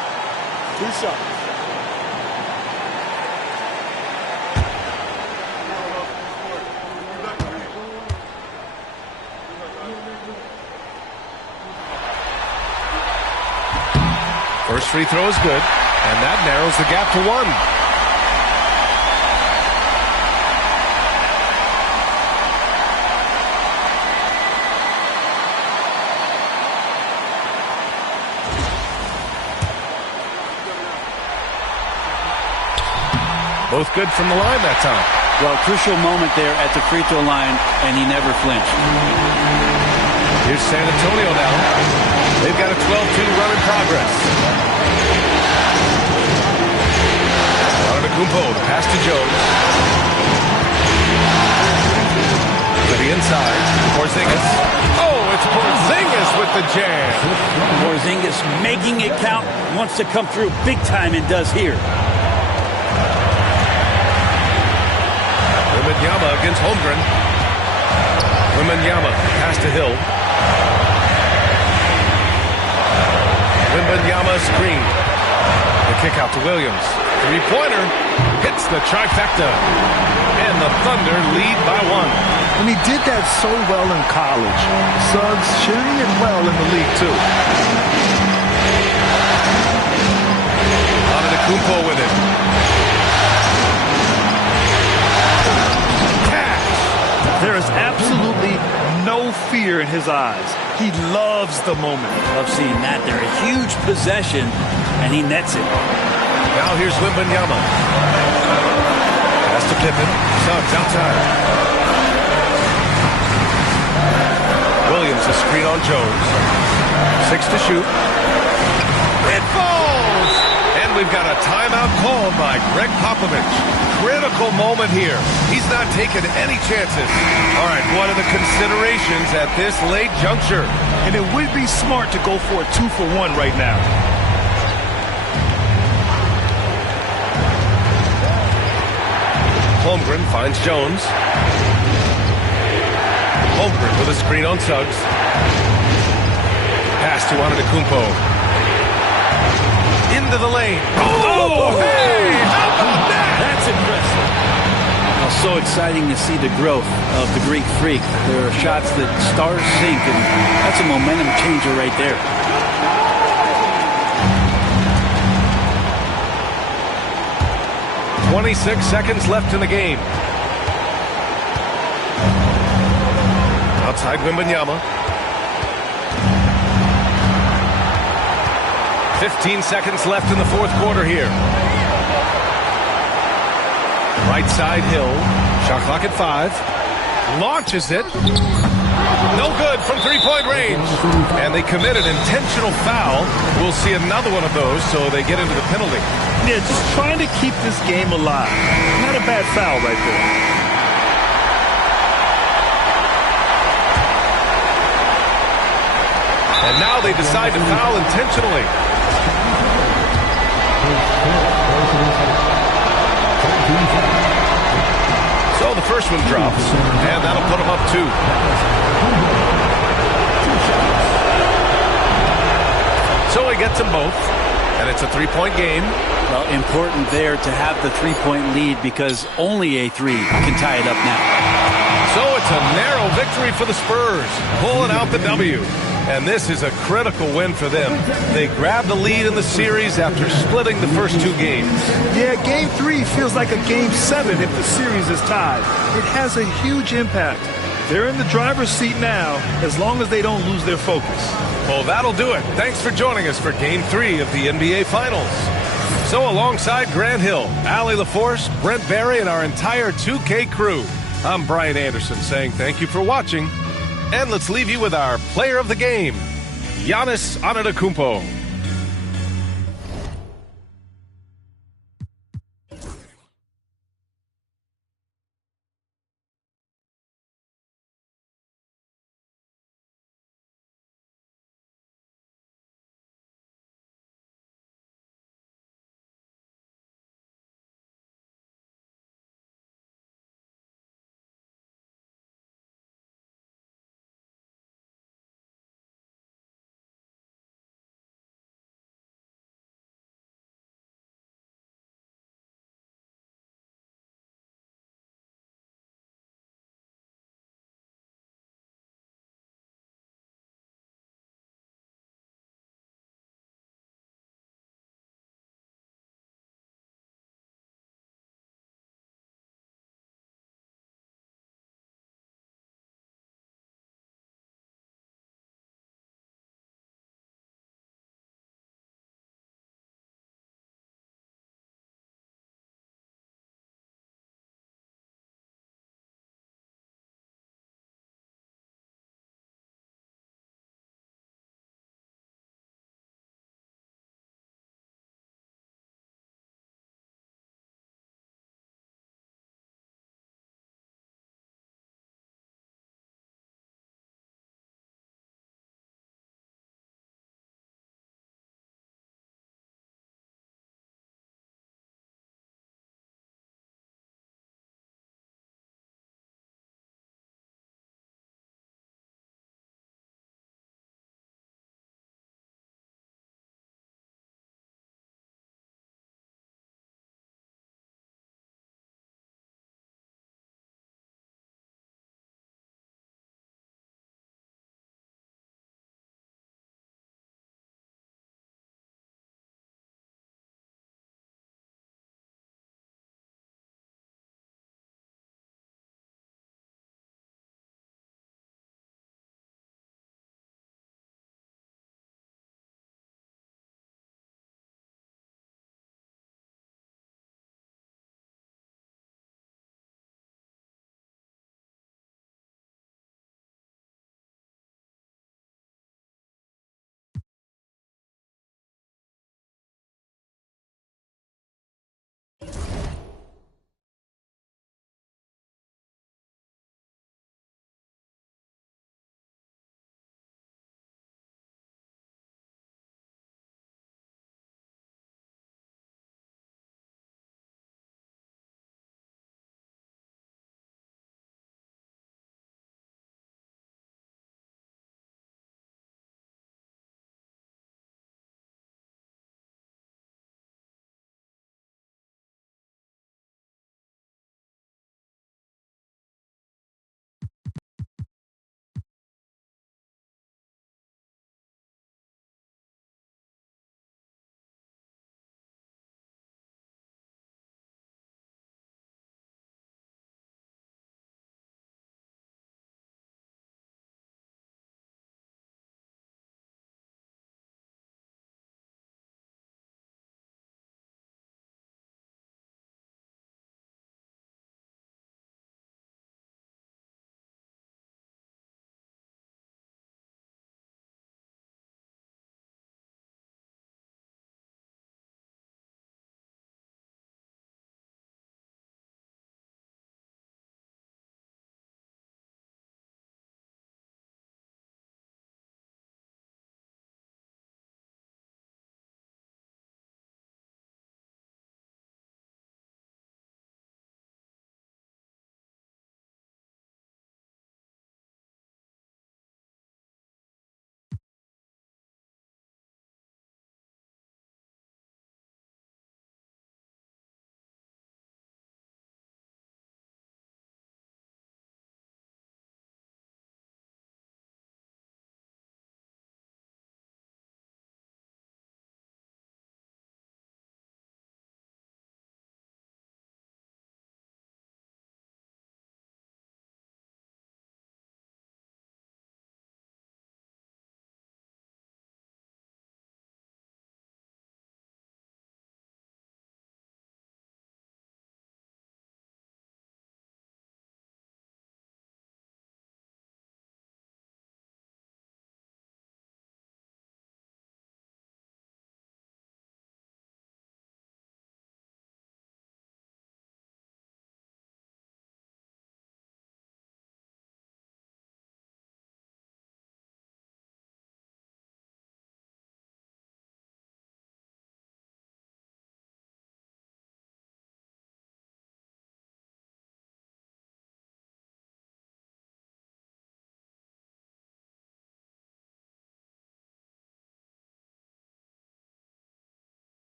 2 shots. First free throw is good, and that narrows the gap to 1. Both good from the line that time. Well, crucial moment there at the free throw line, and he never flinched. Here's San Antonio now. They've got a 12-2 run in progress. Antetokounmpo, the pass to Jones. To the inside, Porzingis. Oh, it's Porzingis with the jam. Porzingis making it count, wants to come through big time and does here. Wembanyama against Holmgren. Wembanyama, pass to Hill. Wembanyama screen. The kick out to Williams. Three-pointer hits the trifecta. And the Thunder lead by 1. And he did that so well in college. Suggs sharing it well in the league, too. Antetokounmpo with it. There is absolutely no fear in his eyes. He loves the moment. Love seeing that. They're a huge possession, and he nets it. Now here's Wembanyama. Pass to Pippen. Suggs outside. Williams a screen on Jones. 6 to shoot. It falls! And we've got a timeout called by Greg Popovich. Critical moment here. He's not taking any chances. All right, what are the considerations at this late juncture? And it would be smart to go for a 2-for-1 right now. Holmgren finds Jones. Holmgren with a screen on Suggs. Pass to Antetokounmpo. Into the lane. Oh, hey! How about that? That's impressive. Well, so exciting to see the growth of the Greek Freak. There are shots that stars sink, and that's a momentum changer right there. .26 seconds left in the game. Outside Wembanyama. 15 seconds left in the fourth quarter here. Right side Hill. Shot clock at 5. Launches it. No good from three-point range. And they commit an intentional foul. We'll see another one of those, so they get into the penalty. Yeah, just trying to keep this game alive. Not a bad foul right there. And now they decide to foul intentionally. So the first one drops, and that'll put them up 2. So he gets them both, and it's a 3-point game. Well, important there to have the 3-point lead because only a 3 can tie it up now. So it's a narrow victory for the Spurs, pulling out the W. And this is a critical win for them. They grab the lead in the series after splitting the first 2 games. Yeah, Game 3 feels like a Game 7 if the series is tied. It has a huge impact. They're in the driver's seat now as long as they don't lose their focus. Well, that'll do it. Thanks for joining us for Game 3 of the NBA Finals. So alongside Grant Hill, Allie LaForce, Brent Barry, and our entire 2K crew, I'm Brian Anderson saying thank you for watching. And let's leave you with our player of the game, Giannis Antetokounmpo.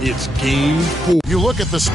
It's game 4. You look at this.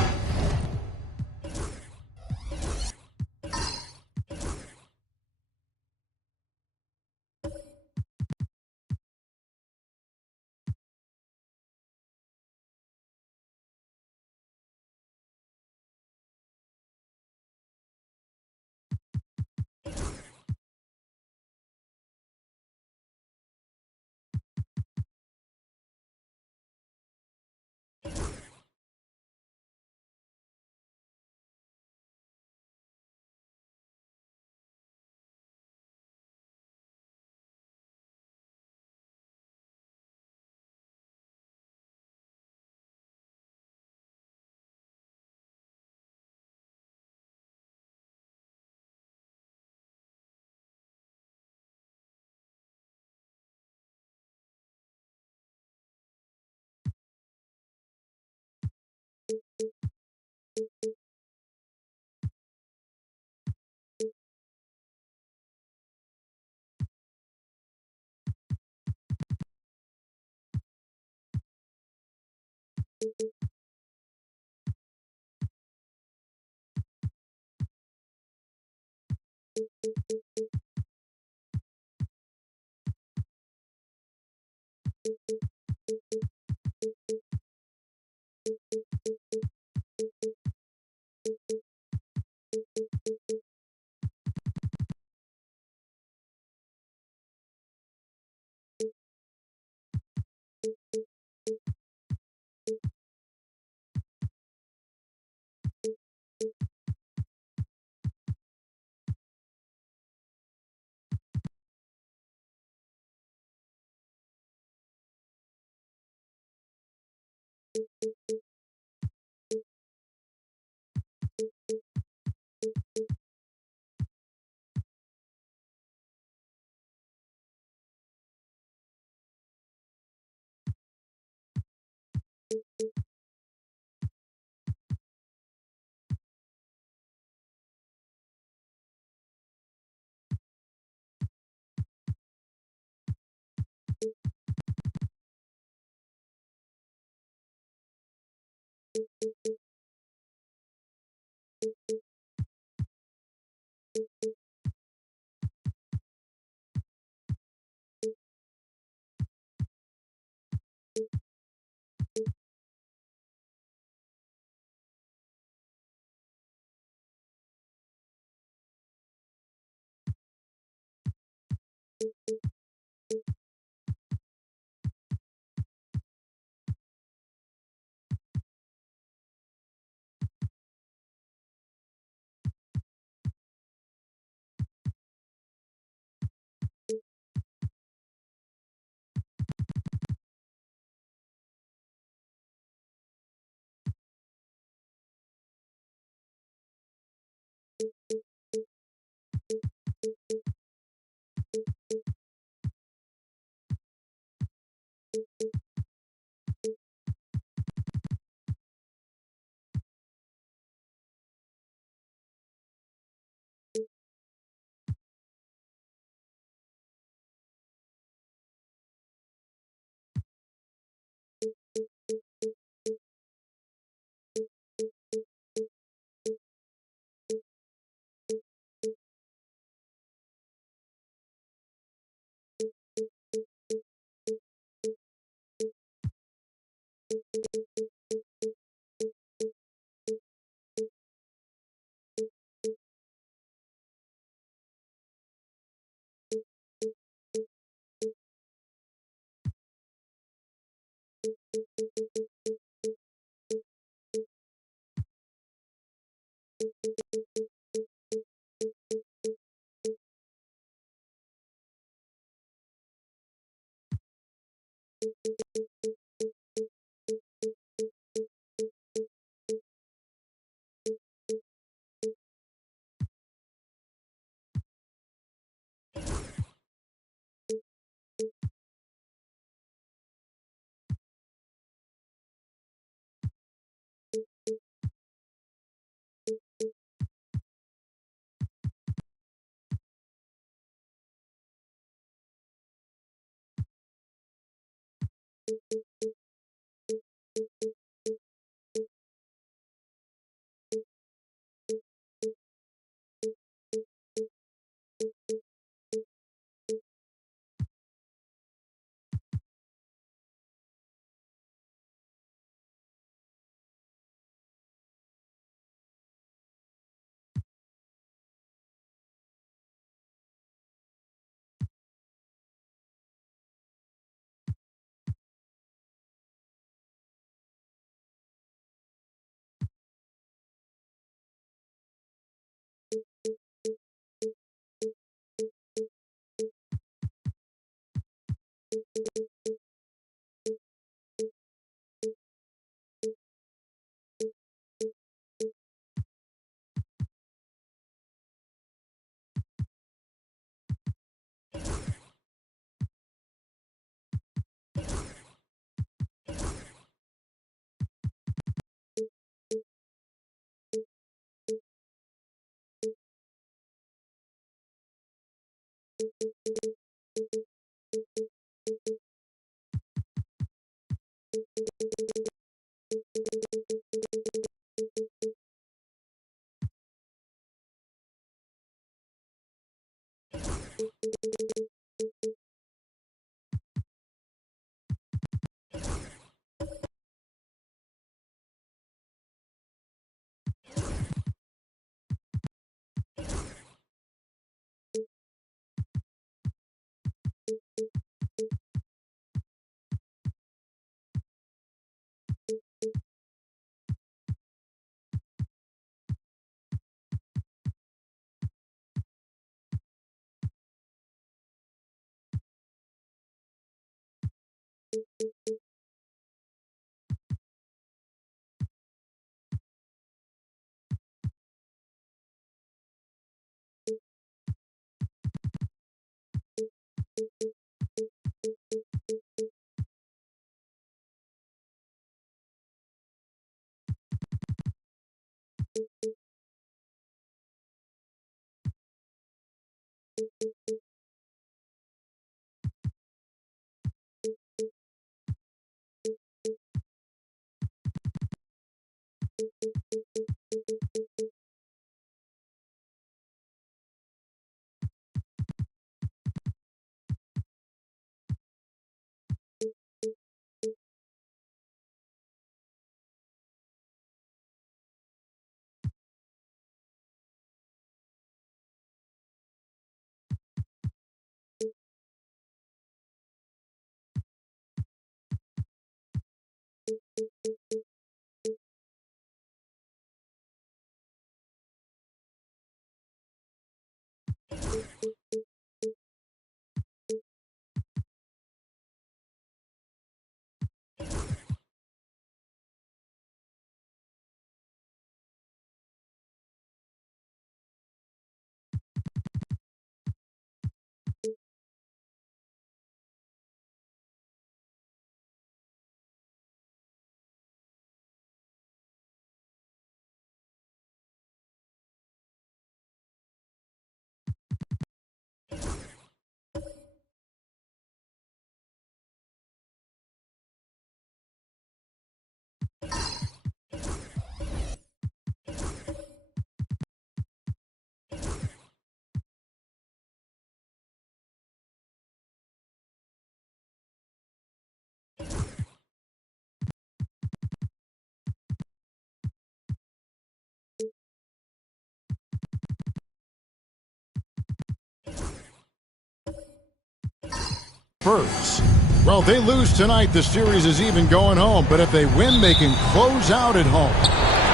Spurs. Well, if they lose tonight, the series is even going home. But if they win, they can close out at home.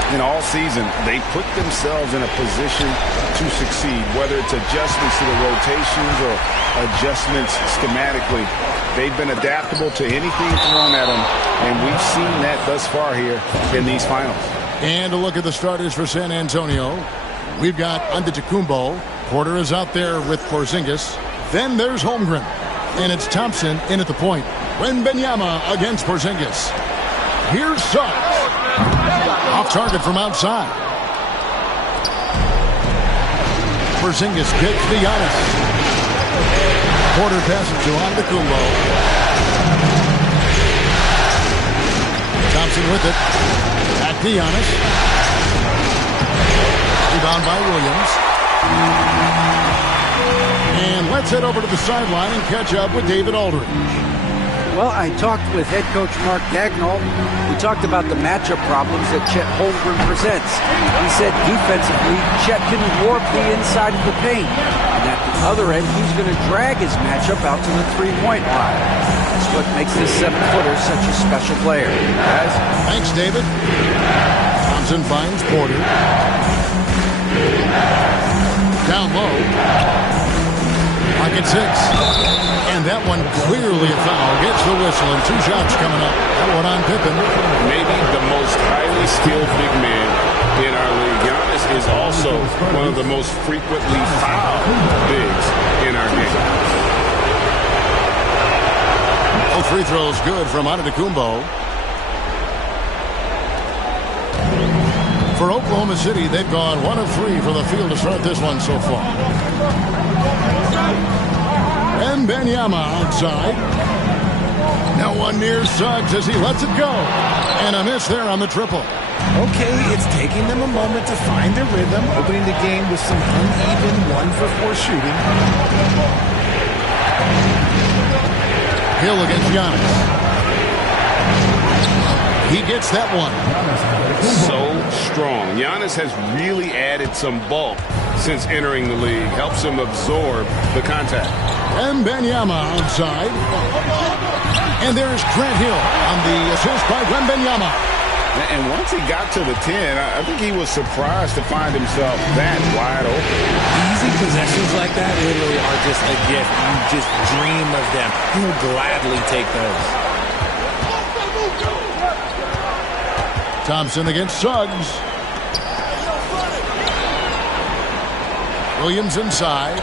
And all season, they put themselves in a position to succeed, whether it's adjustments to the rotations or adjustments schematically. They've been adaptable to anything thrown at them, and we've seen that thus far here in these finals. And a look at the starters for San Antonio. We've got Antetokounmpo. Porter is out there with Porzingis. Then there's Holmgren. And it's Thompson in at the point. Wembanyama against Porzingis. Here's Suggs. Off target from outside. Porzingis kicks to Giannis. Porter passes to Antetokounmpo. Thompson with it. Back to Giannis. Rebound by Williams. And let's head over to the sideline and catch up with David Aldridge. Well, I talked with head coach Mark Daigneault. We talked about the matchup problems that Chet Holmgren presents. He said defensively, Chet can warp the inside of the paint. And at the other end, he's going to drag his matchup out to the three-point line. That's what makes this 7-footer such a special player. Guys? Thanks, David. Thompson finds Porter. Down low. Pocket 6. And that one clearly a foul. Gets the whistle and 2 shots coming up. That one on Pippen. Maybe the most highly skilled big man in our league. Giannis is also one of the most frequently fouled bigs in our game. Both free throws good from Antetokounmpo. For Oklahoma City, they've gone 1 of 3 for the field to start this one so far. Wembanyama outside. Now one near Suggs as he lets it go. And a miss there on the triple. Okay, it's taking them a moment to find their rhythm, opening the game with some uneven 1-for-4 shooting. Hill against Giannis. He gets that one. So strong. Giannis has really added some bulk since entering the league. Helps him absorb the contact. Wembanyama outside. And there's Grant Hill on the assist by Wembanyama. And once he got to the 10, I think he was surprised to find himself that wide open. Easy possessions like that literally are just a gift. You just dream of them. He'll gladly take those. Thompson against Suggs. Williams inside.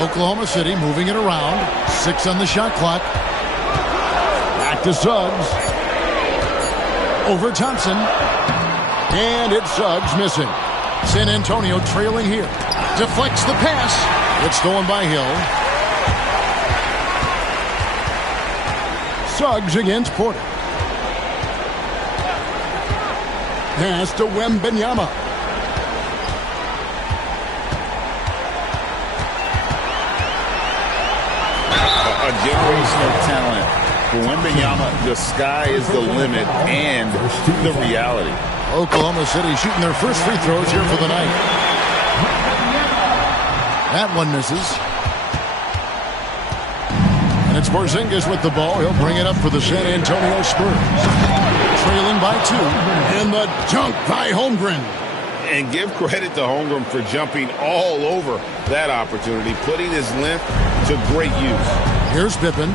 Oklahoma City moving it around. 6 on the shot clock. Back to Suggs. Over Thompson. And it's Suggs missing. San Antonio trailing here. Deflects the pass. It's stolen by Hill. Suggs against Porter. Pass to Wembanyama. A generational talent. For Wembanyama, the sky is the limit and the reality. Oklahoma City shooting their first free throws here for the night. That one misses. And it's Porzingis with the ball. He'll bring it up for the San Antonio Spurs. Trailing by 2. And the dunk by Holmgren. And give credit to Holmgren for jumping all over that opportunity, putting his length to great use. Here's Pippen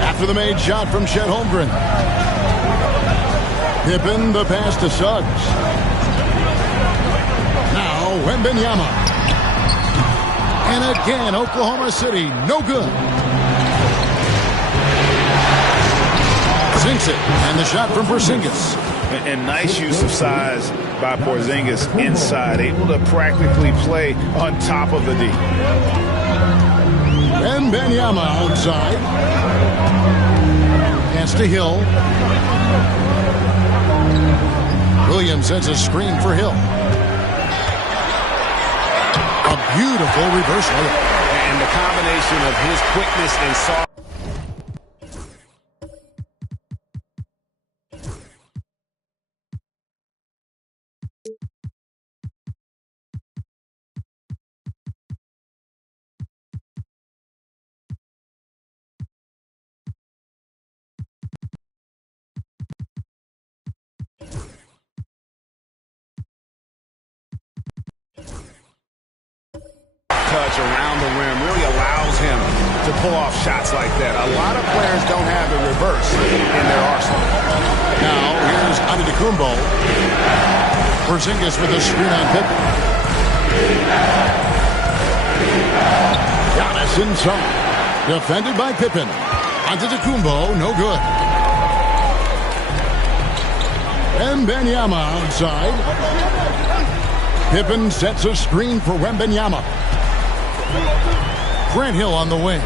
after the made shot from Chet Holmgren. Pippen, the pass to Suggs. Now Wembanyama. And again, Oklahoma City, no good. Sinks it, and the shot from Porzingis. And nice use of size by Porzingis inside, able to practically play on top of the D. Wembanyama outside. Pass to Hill. Williams sends a screen for Hill. A beautiful reverse layup. And the combination of his quickness and soft around the rim really allows him to pull off shots like that. A lot of players don't have the reverse in their arsenal. Now, here's Antetokounmpo. Porzingis with a screen on Pippen. Giannis inside. Defended by Pippen. Antetokounmpo, no good. Wembanyama outside. Pippen sets a screen for Wembanyama. Grant Hill on the wing.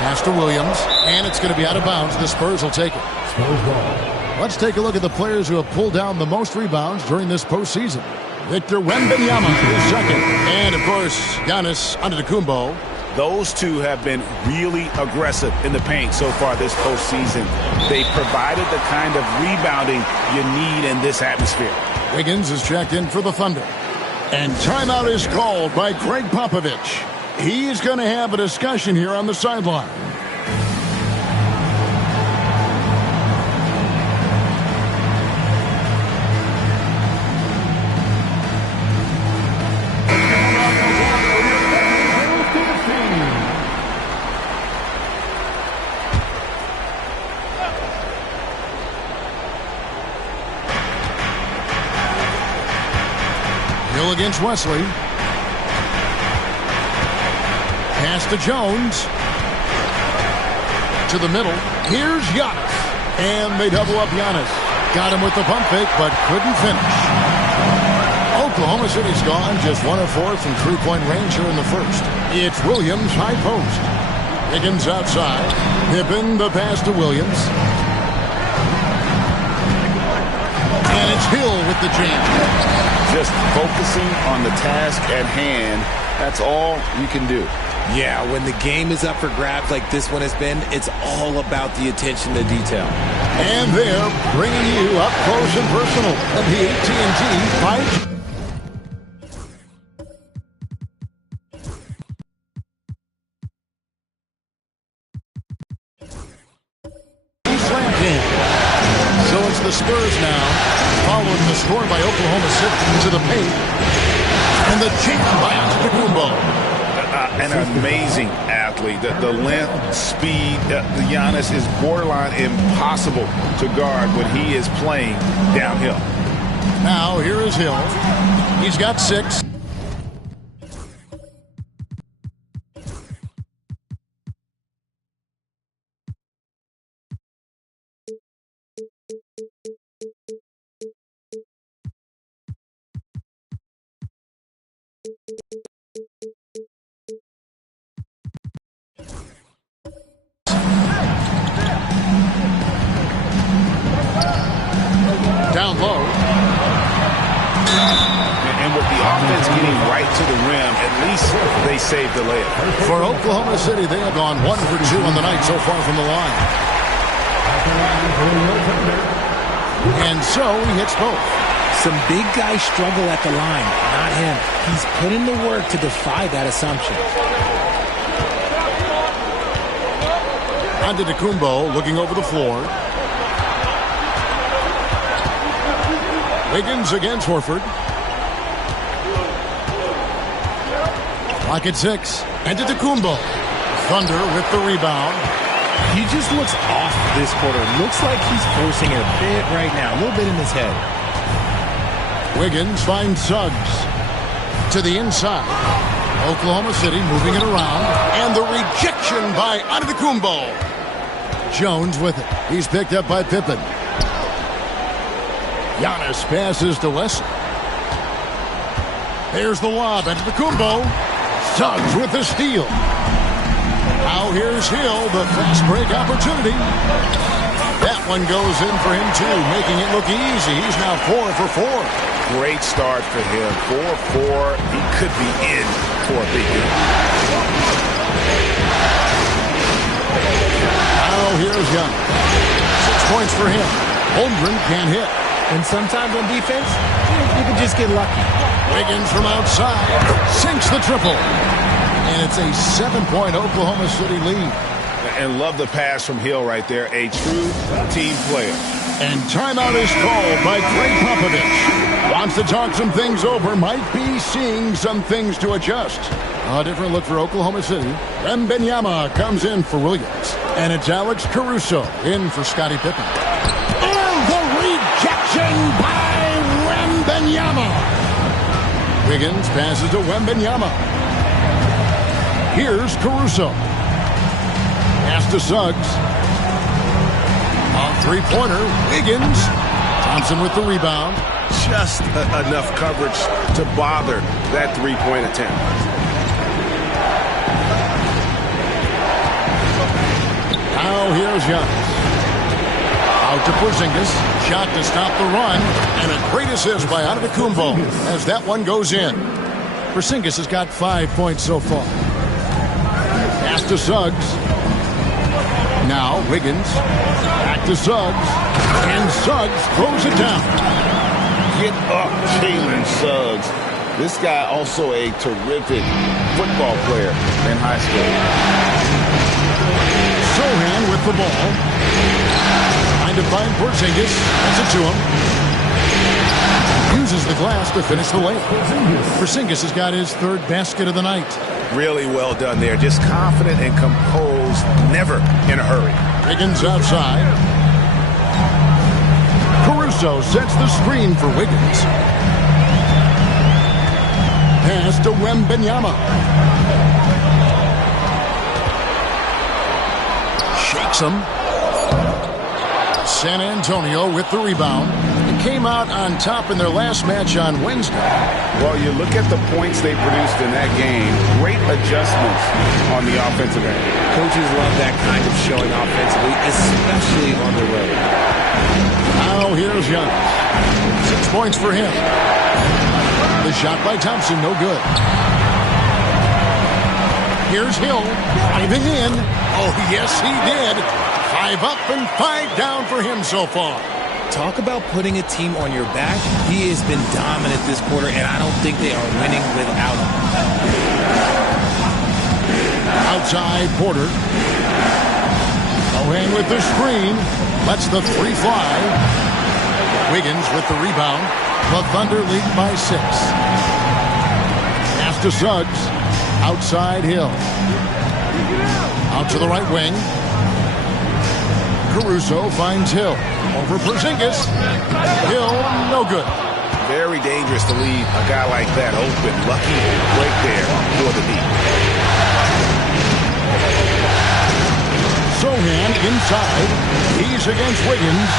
Pass to Williams, and it's going to be out of bounds. The Spurs will take it. Let's take a look at the players who have pulled down the most rebounds during this postseason. Victor Wembanyama is second. And, of course, Giannis Antetokounmpo. Those two have been really aggressive in the paint so far this postseason. They provided the kind of rebounding you need in this atmosphere. Wiggins is checked in for the Thunder. And timeout is called by Greg Popovich. He's going to have a discussion here on the sideline. Against Wesley. Pass to Jones. To the middle. Here's Giannis. And they double up Giannis. Got him with the pump fake, but couldn't finish. Oklahoma City's gone just 1 of 4 from three-point range here in the first. It's Williams high post. Higgins outside. Pippen the pass to Williams. And it's Hill with the jam. Just focusing on the task at hand, that's all you can do. Yeah, when the game is up for grabs like this one has been, it's all about the attention to detail. And they're bringing you up close and personal at the AT&T 5G. Slam game. So it's the Spurs now, following the score by Oklahoma City to the paint. And the jam by Antetokounmpo. An amazing athlete. The length, speed, the Giannis is borderline impossible to guard when he is playing downhill. Now here is Hill. He's got 6. Down low. And with the offense getting right to the rim, at least they saved the layup. For Oklahoma City, they have gone 1 for 2 on the night so far from the line. And so he hits both. Some big guys struggle at the line, not him. He's put in the work to defy that assumption. Antetokounmpo looking over the floor. Wiggins against Horford. Clock at 6. Antetokounmpo. Thunder with the rebound. He just looks off this quarter. Looks like he's forcing it a bit right now. A little bit in his head. Wiggins finds Suggs. To the inside. Oklahoma City moving it around. And the rejection by Antetokounmpo. Jones with it. He's picked up by Pippen. Giannis passes to Wesley. There's the lob. Antetokounmpo. Suggs with the steal. Now here's Hill, the fast break opportunity. That one goes in for him too, making it look easy. He's now 4 for 4. Great start for him. 4-4. He could be in for a big game. Now here's Young. 6 points for him. Holmgren can't hit. And sometimes on defense, you can just get lucky. Wiggins from outside sinks the triple. And it's a 7-point Oklahoma City lead. And love the pass from Hill right there. A true team player. And timeout is called by Greg Popovich. Wants to talk some things over. Might be seeing some things to adjust. A different look for Oklahoma City. Wembanyama comes in for Williams. And it's Alex Caruso in for Scottie Pippen. And the rejection by Wembanyama. Wiggins passes to Wembanyama. Here's Caruso. Pass to Suggs. On three-pointer, Wiggins. Thompson with the rebound. Just enough coverage to bother that three-point attempt. Now here's Giannis. Out to Porzingis. Shot to stop the run. And a great assist by Antetokounmpo as that one goes in. Porzingis has got 5 points so far. Pass to Suggs. Now Wiggins. Back to Suggs. And Suggs throws it down. Get up, Jalen Suggs. This guy also a terrific football player in high school. Sohan with the ball. Trying to find Porzingis. That's it to him. Uses the glass to finish the lane. Porzingis has got his third basket of the night. Really well done there. Just confident and composed. Never in a hurry. Wiggins outside. Caruso sets the screen for Wiggins. Pass to Wembanyama. Shakes him. San Antonio with the rebound. It came out on top in their last match on Wednesday. Well, you look at the points they produced in that game. Great adjustments on the offensive end. Coaches love that kind of showing offensively, especially on the road. Now here's Giannis. 6 points for him. The shot by Thompson, no good. Here's Hill, diving in. Oh, yes, he did. 5 up and 5 down for him so far. Talk about putting a team on your back. He has been dominant this quarter, and I don't think they are winning without him. Outside Porter. Sohan with the screen. Lets the three fly. Wiggins with the rebound. The Thunder lead by 6. Pass to Suggs. Outside Hill. Out to the right wing. Caruso finds Hill. Over Porzingis. Hill, no good. Very dangerous to leave a guy like that open. Lucky right there for the deep. Sohan inside. He's against Wiggins.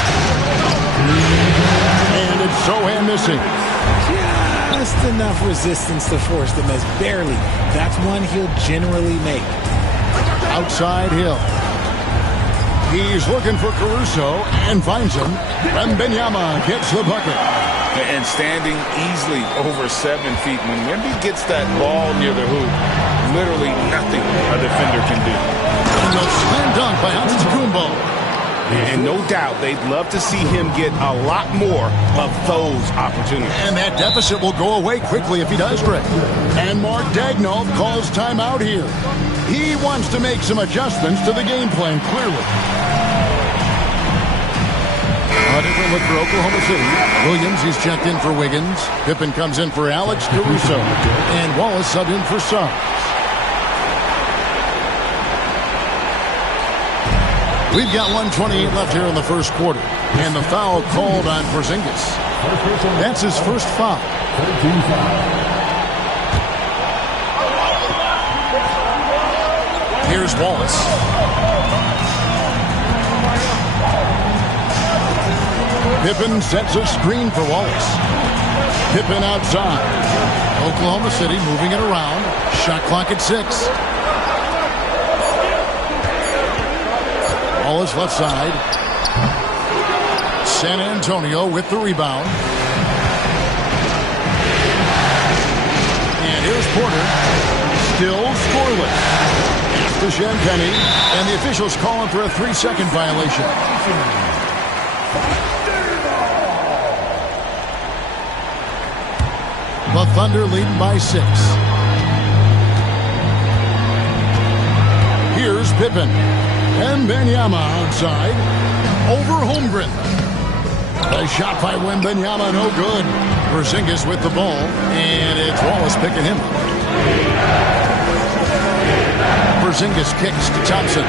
And it's Sohan missing. Just enough resistance to force the miss. Barely. That's one he'll generally make. Outside Hill. He's looking for Caruso and finds him. Wembanyama gets the bucket. And standing easily over 7 feet. When Wemby gets that ball near the hoop, literally nothing a defender can do. And the slam dunk by Antetokounmpo. And no doubt they'd love to see him get a lot more of those opportunities. And that deficit will go away quickly if he does, Greg. And Mark Daigneault calls timeout here. He wants to make some adjustments to the game plan, clearly. A different look for Oklahoma City. Williams, he's checked in for Wiggins. Pippen comes in for Alex Caruso. And Wallace subbed in for Suggs. We've got 1:28 left here in the first quarter. And the foul called on Porzingis. That's his first foul. Here's Wallace. Pippen sets a screen for Wallace. Pippen outside. Oklahoma City moving it around. Shot clock at 6. Wallace left side. San Antonio with the rebound. And here's Porter. Still scoreless. Pass to Champagnie. And the officials calling for a 3-second violation. The Thunder leading by 6. Here's Pippen. Wembanyama outside. Over Holmgren. A shot by Wembanyama, no good. Porzingis with the ball, and it's Wallace picking him up. Porzingis kicks to Thompson.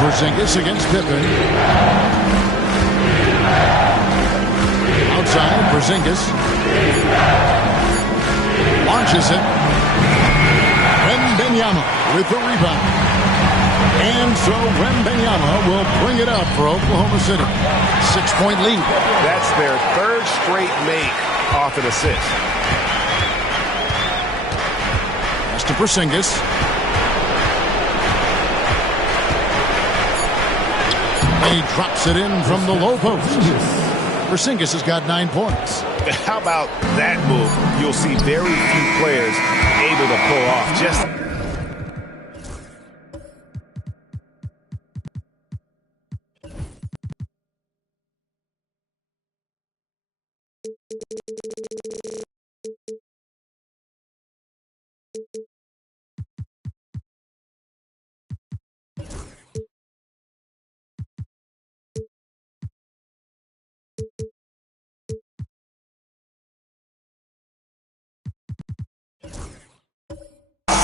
Porzingis against Pippen. Outside, Porzingis launches it. Wembanyama with the rebound. And so Wembanyama will bring it up for Oklahoma City. 6-point lead. That's their third straight make off an assist. Pass to Porzingis. He drops it in from the low post. Porzingis has got 9 points. How about that move? You'll see very few players able to pull off. Just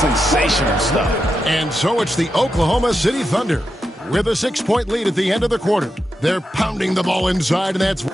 sensational stuff. And so it's the Oklahoma City Thunder with a 6-point lead at the end of the quarter. They're pounding the ball inside, and that's...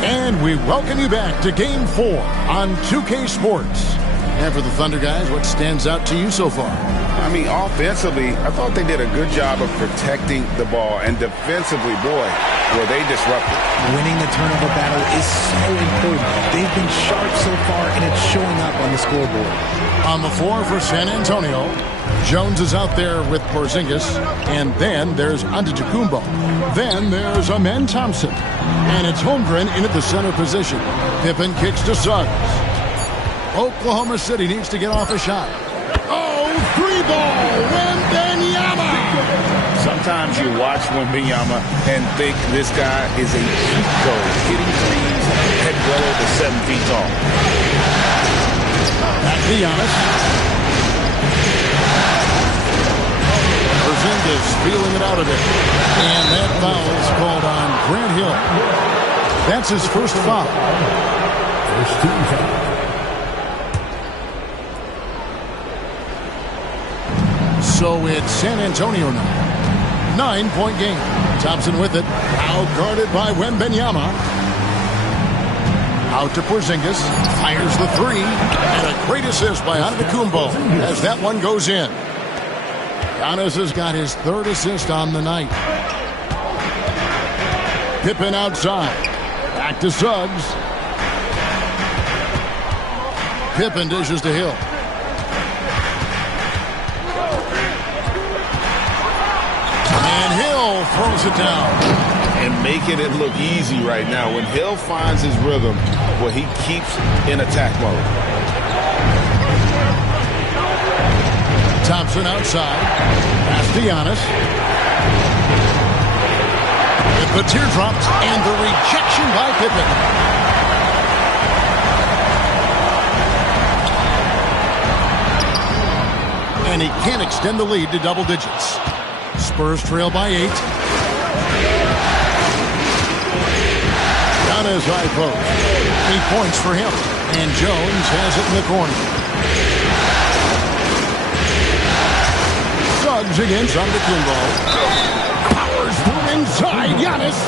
And we welcome you back to Game 4 on 2K Sports. And for the Thunder guys, what stands out to you so far? I mean, offensively, I thought they did a good job of protecting the ball. And defensively, boy, were they disruptive. Winning the turnover battle is so important. They've been sharp so far, and it's showing up on the scoreboard. On the floor for San Antonio, Jones is out there with Porzingis, and then there's Antetokounmpo. Then there's Amen Thompson, and it's Holmgren in at the center position. Pippen kicks to Suggs. Oklahoma City needs to get off a shot. Oh, 3-ball, Wembanyama! Sometimes you watch Wembanyama and think this guy is a cheat code, hitting threes at well over 7 feet tall. Back to Giannis. Porzingis feeling it out of it. And that foul is called on Grant Hill. That's his first foul. First team foul. So it's San Antonio now. 9-point game. Thompson with it. Out guarded by Wembanyama. Out to Porzingis. Fires the three. And a great assist by Antetokounmpo as that one goes in. Giannis has got his third assist on the night. Pippen outside. Back to Suggs. Pippen dishes to Hill. And Hill throws it down. And making it look easy right now. When Hill finds his rhythm, well, he keeps in attack mode. Thompson outside. Pass to Giannis. With the teardrops and the rejection by Pippen. And he can't extend the lead to double digits. Spurs trail by 8. Giannis high post. 8 points for him. And Jones has it in the corner. Suggs against Antetokounmpo. Powers from inside. Giannis.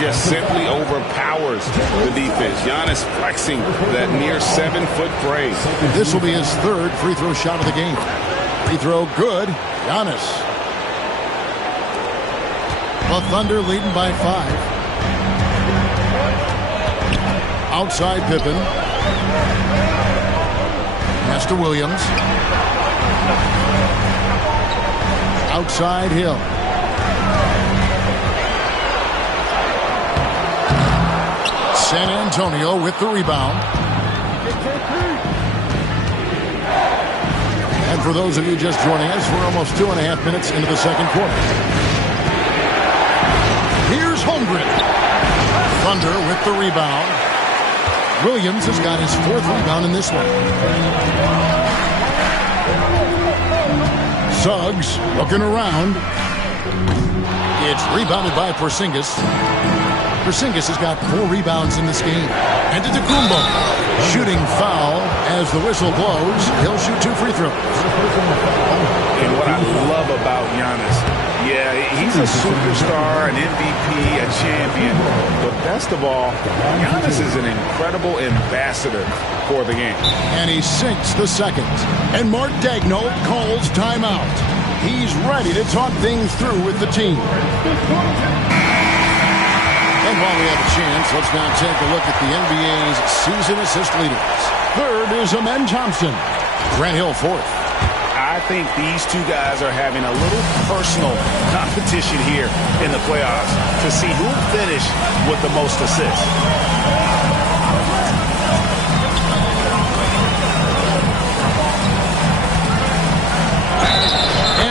Just simply overpowers the defense. Giannis flexing that near 7-foot frame. This will be his 3rd free throw shot of the game. Free throw good. Giannis. The Thunder leading by 5. Outside Pippen. Pass to Williams. Outside Hill. San Antonio with the rebound. And for those of you just joining us, we're almost 2.5 minutes into the second quarter. Here's Holmgren. Thunder with the rebound. Williams has got his 4th rebound in this one. Suggs looking around. It's rebounded by Porzingis. Porzingis has got 4 rebounds in this game. And Antetokounmpo shooting foul as the whistle blows. He'll shoot 2 free throws. And what I love about Giannis, yeah, he's a superstar, an MVP, a champion. But best of all, Giannis is an incredible ambassador for the game. And he sinks the second. And Mark Daigneault calls timeout. He's ready to talk things through with the team. And while we have a chance, let's now take a look at the NBA's season assist leaders. 3rd is Amen Thompson. Grant Hill 4th. I think these two guys are having a little personal competition here in the playoffs to see who will finish with the most assists.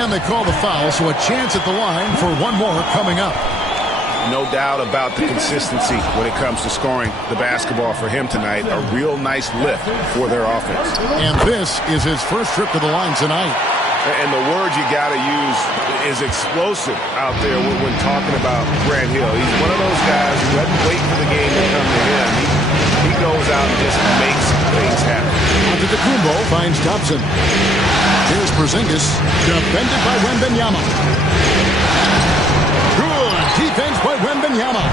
And they call the foul, so a chance at the line for one more coming up. No doubt about the consistency when it comes to scoring the basketball for him tonight. A real nice lift for their offense. And this is his first trip to the line tonight. And the word you got to use is explosive out there when talking about Grant Hill. He's one of those guys who doesn't wait for the game to come to him. He goes out and just makes things happen. Antetokounmpo finds Thompson. Here's Porzingis, defended by Wembanyama. Good defense by Wembanyama.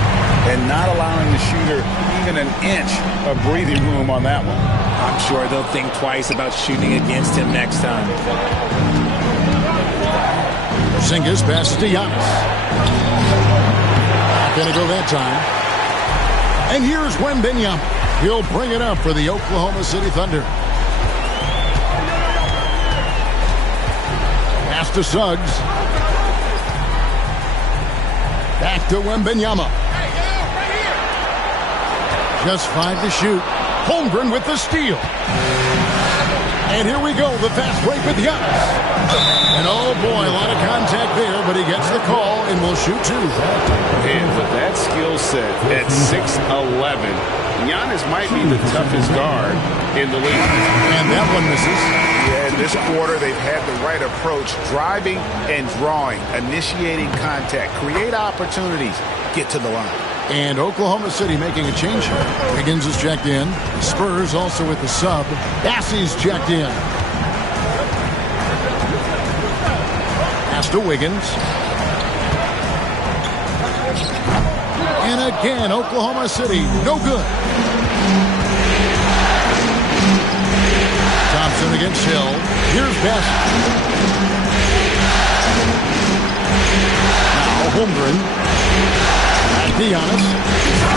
And not allowing the shooter even an inch of breathing room on that one. I'm sure they'll think twice about shooting against him next time. Porzingis passes to Giannis. Not going to go that time. And here's Wembanyama. He'll bring it up for the Oklahoma City Thunder. Pass to Suggs. Back to Wembanyama. Just 5 to shoot. Holmgren with the steal. And here we go, the fast break with Giannis. And oh boy, a lot of contact there, but he gets the call and will shoot 2. And with that skill set at 6'11", Giannis might be the toughest guard in the league. And that one misses. Yeah, in this quarter, they've had the right approach, driving and drawing, initiating contact, create opportunities, get to the line. And Oklahoma City making a change here. Wiggins is checked in. Spurs also with the sub. Bassey's checked in. Pass to Wiggins. And again, Oklahoma City, no good. Thompson against Hill. Here's Bassey. Now Holmgren. Giannis.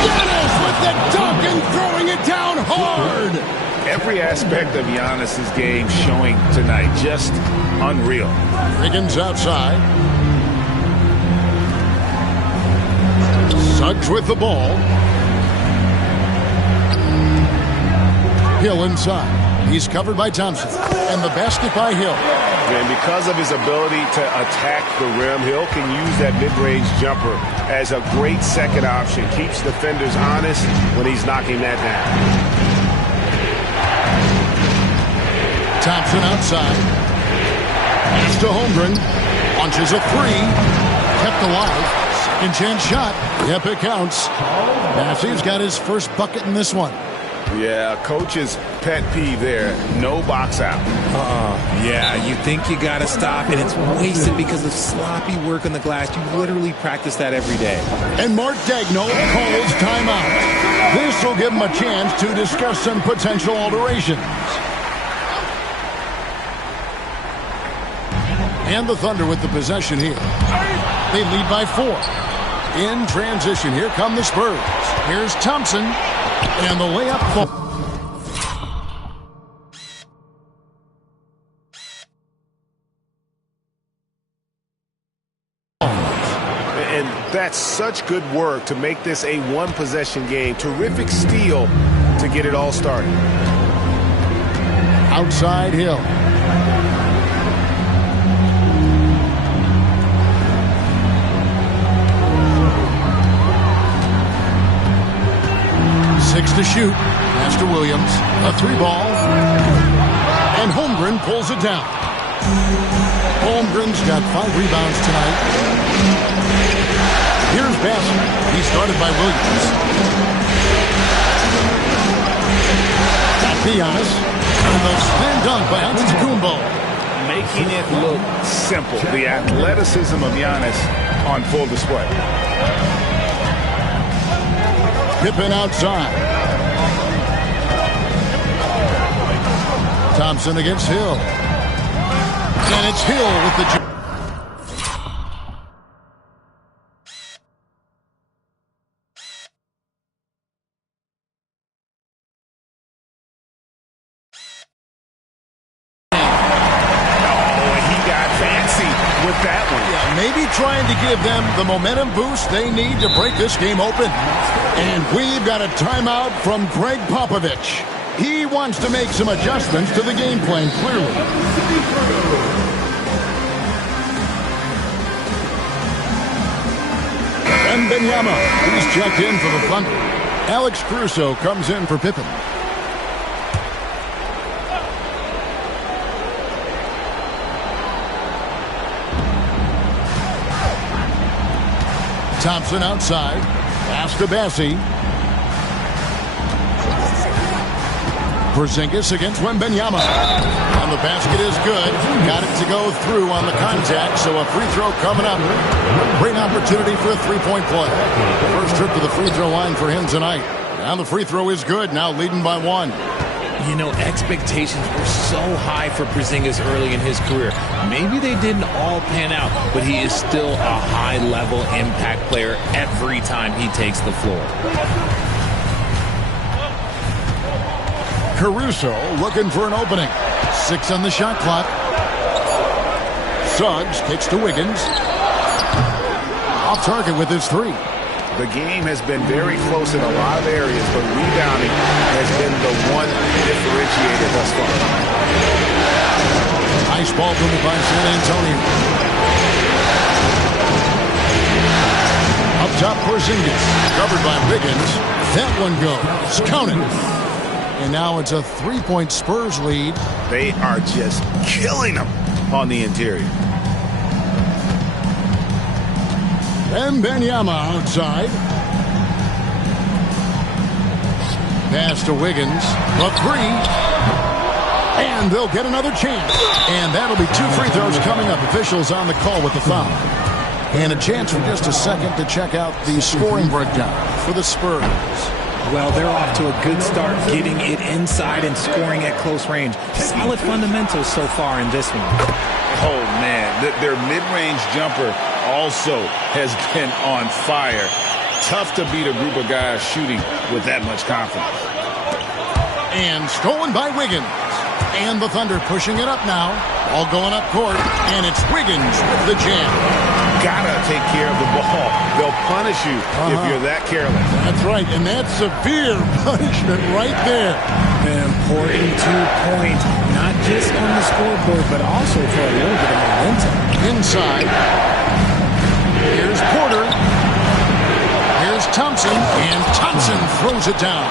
Giannis with the dunk and throwing it down hard. Every aspect of Giannis's game showing tonight. Just unreal. Wiggins outside. Suggs with the ball. Hill inside. He's covered by Thompson. And the basket by Hill. And because of his ability to attack the rim, Hill can use that mid-range jumper as a great second option. Keeps defenders honest when he's knocking that down. Thompson outside. Pass to Holmgren. Launches a three. Kept alive. Second chance shot. Yep, it counts. Massey's got his first bucket in this one. Yeah, coach's pet peeve there. No box out. Yeah, you think you got to stop, and it's wasted because of sloppy work on the glass. You literally practice that every day. And Mark Daigneault calls timeout. This will give him a chance to discuss some potential alterations. And the Thunder with the possession here. They lead by 4. In transition, here come the Spurs. Here's Thompson. And the layup. And that's such good work to make this a one-possession game. Terrific steal to get it all started. Outside Hill. Six to shoot. Pass to Williams. A 3-ball. And Holmgren pulls it down. Holmgren's got 5 rebounds tonight. Here's Bassett. He started by Williams. Got Giannis. And the slam dunk by Antetokounmpo. Making it look simple. The athleticism of Giannis on full display. Pippen outside. Thompson against Hill. And it's Hill with the... Maybe trying to give them the momentum boost they need to break this game open. And we've got a timeout from Greg Popovich. He wants to make some adjustments to the game plan, clearly. Wembanyama, he's checked in for the Thunder. Alex Caruso comes in for Pippen. Thompson outside. Pass to Bassey. Porzingis against Wembanyama. And the basket is good. Got it to go through on the contact, so a free throw coming up. Great opportunity for a three-point play. First trip to the free throw line for him tonight. And the free throw is good, now leading by 1. You know, expectations were so high for Porzingis early in his career. Maybe they didn't all pan out, but he is still a high-level impact player every time he takes the floor. Caruso looking for an opening. 6 on the shot clock. Suggs kicks to Wiggins. Off target with his 3. The game has been very close in a lot of areas, but rebounding has been the one differentiator thus far. Nice ball movement by San Antonio. Up top, Porzingis. Covered by Wiggins. That one goes. Count it. And now it's a 3-point Spurs lead. They are just killing them on the interior. Wembanyama outside. Pass to Wiggins. A 3. And they'll get another chance. And that'll be 2 free throws coming up. Officials on the call with the foul. And a chance for just a second to check out the scoring breakdown for the Spurs. Well, they're off to a good start getting it inside and scoring at close range. Solid fundamentals so far in this one. Oh, man. Their mid-range jumper also has been on fire. Tough to beat a group of guys shooting with that much confidence. And stolen by Wiggins. And the Thunder pushing it up now. All going up court. And it's Wiggins with the jam. Gotta take care of the ball. They'll punish you if you're that careless. That's right, and that's severe punishment right there. An important 2 points, not just on the scoreboard, but also for a little bit of momentum. Inside. Here's Porter. Here's Thompson, and Thompson throws it down.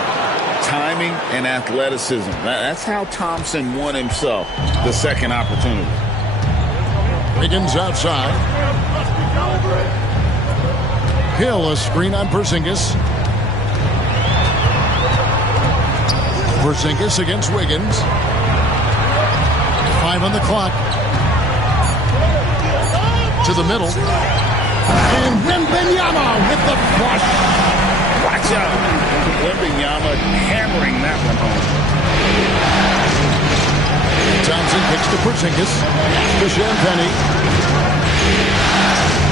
Timing and athleticism. That's how Thompson won himself the second opportunity. Wiggins outside. Hill, a screen on Porzingis. Porzingis against Wiggins. 5 on the clock. To the middle. And Wembanyama with the flush. Watch out. Wembanyama hammering that one home. Johnson kicks to Porzingis. To Champagnie.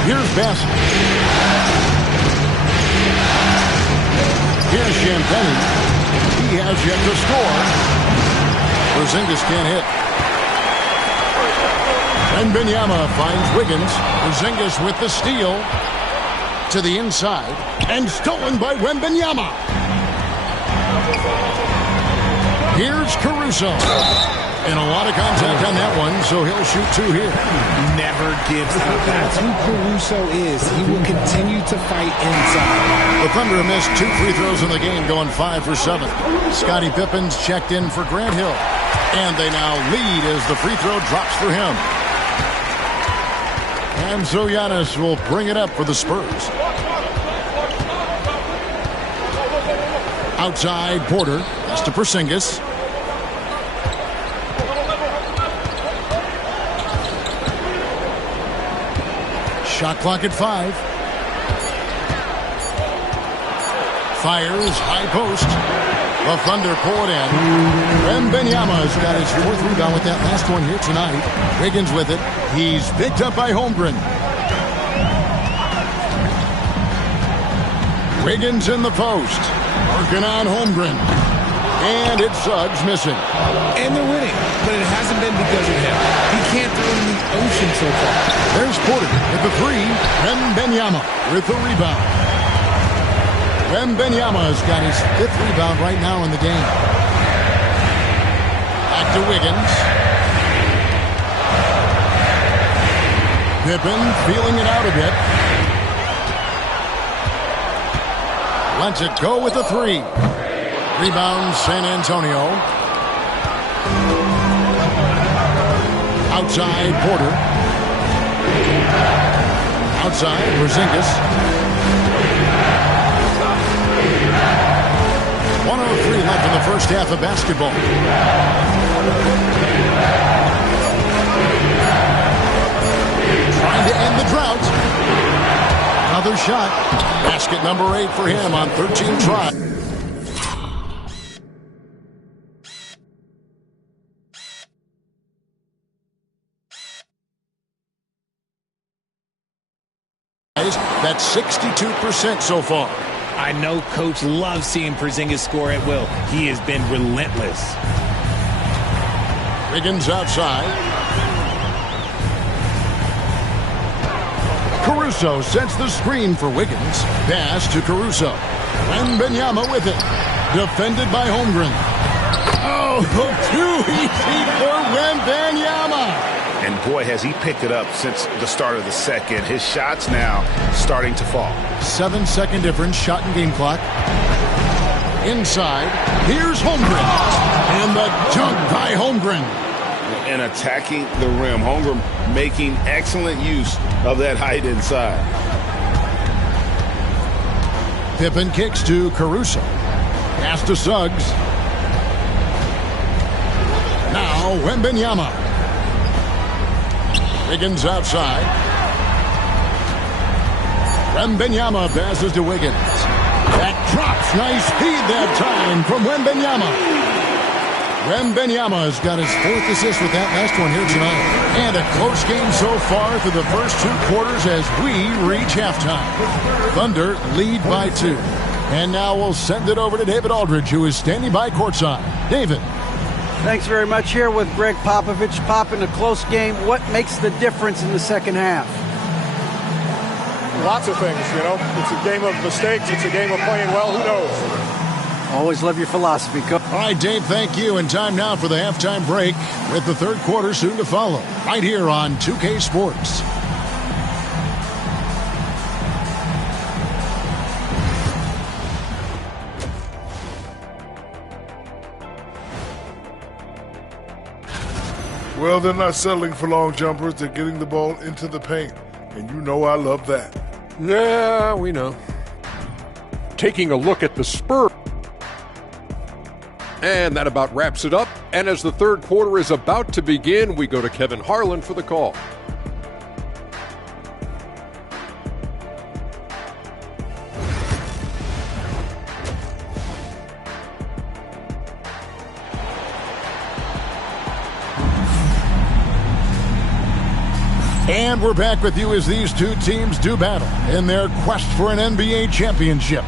Here's Bassett. Here's Champagnie. He has yet to score. Porzingis can't hit. Wembanyama finds Wiggins. Porzingis with the steal. To the inside. And stolen by Wembanyama. Here's Caruso. And a lot of contact on that one, so he'll shoot 2 here. Never gives up. That's who Caruso is. He will continue to fight inside. The Thunder missed 2 free throws in the game, going 5 for 7. Scottie Pippen's checked in for Grant Hill. And they now lead as the free throw drops for him. And so Giannis will bring it up for the Spurs. Outside, Porter. That's to Porzingis. Shot clock at 5. Fires, high post. The Thunder pull it in. Wembanyama's got his 4th rebound with that last one here tonight. Wiggins with it. He's picked up by Holmgren. Wiggins in the post. Working on Holmgren. And it's Suggs missing. And they're winning, but it hasn't been because of him. He can't throw it in the ocean so far. There's Porter with the 3. Wembanyama with the rebound. Wembanyama's got his 5th rebound right now in the game. Back to Wiggins. Pippen feeling it out a bit. Lets it go with the 3. Rebound, San Antonio. Outside, Porter. Outside, Porzingis. 1:03 left in the first half of basketball. Trying to end the drought. Another shot. Basket number 8 for him on 13 tries. That's 62% so far. I know Coach loves seeing Porzingis score at will. He has been relentless. Wiggins outside. Caruso sets the screen for Wiggins. Pass to Caruso. Wembanyama with it. Defended by Holmgren. Oh, too easy for Wembanyama. And boy, has he picked it up since the start of the second. His shots now starting to fall. 7-second difference, shot and game clock. Inside, here's Holmgren. And the dunk by Holmgren. And attacking the rim. Holmgren making excellent use of that height inside. Pippen kicks to Caruso. Pass to Suggs. Now Wembanyama. Wiggins outside. Wembanyama passes to Wiggins. That drops. Nice speed that time from Wembanyama. Wembanyama's got his 4th assist with that last one here tonight. And a close game so far through the first 2 quarters as we reach halftime. Thunder lead by 2. And now we'll send it over to David Aldridge, who is standing by courtside. David. Thanks very much. Here with Greg Popovich. Pop, in a close game, what makes the difference in the second half? Lots of things, you know. It's a game of mistakes. It's a game of playing well. Who knows? Always love your philosophy, Coach. All right, Dave, thank you. And time now for the halftime break with the third quarter soon to follow. Right here on 2K Sports. Well, they're not settling for long jumpers. They're getting the ball into the paint. And you know I love that. Yeah, we know. Taking a look at the Spurs. And that about wraps it up. And as the third quarter is about to begin, we go to Kevin Harlan for the call. And we're back with you as these two teams do battle in their quest for an NBA championship.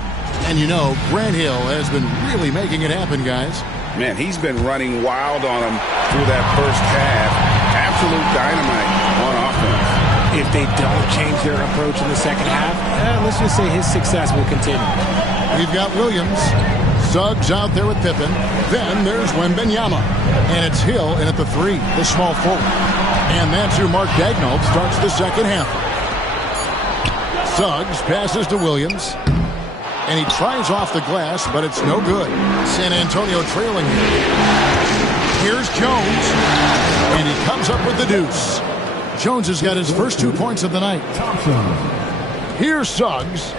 And you know, Grant Hill has been really making it happen, guys. Man, he's been running wild on them through that first half. Absolute dynamite on offense. If they don't change their approach in the second half, let's just say his success will continue. We've got Williams. Suggs out there with Pippen. Then there's Wembanyama. And it's Hill in at the three, the small forward. And that's who Mark Daigneault starts the second half. Suggs passes to Williams. And he tries off the glass, but it's no good. San Antonio trailing here. Here's Jones. And he comes up with the deuce. Jones has got his first 2 points of the night. Here's Suggs.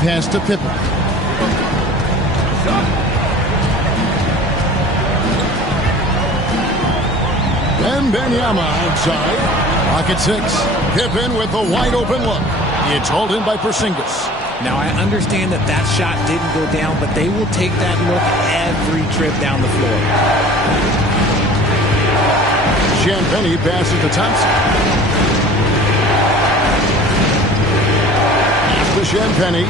Pass to Pippen. Wembanyama outside. Pocket six. Pippen with a wide open look. It's hauled in by Porzingis. Now, I understand that that shot didn't go down, but they will take that look every trip down the floor. Champagnie passes to Thompson. Pass to Champagnie.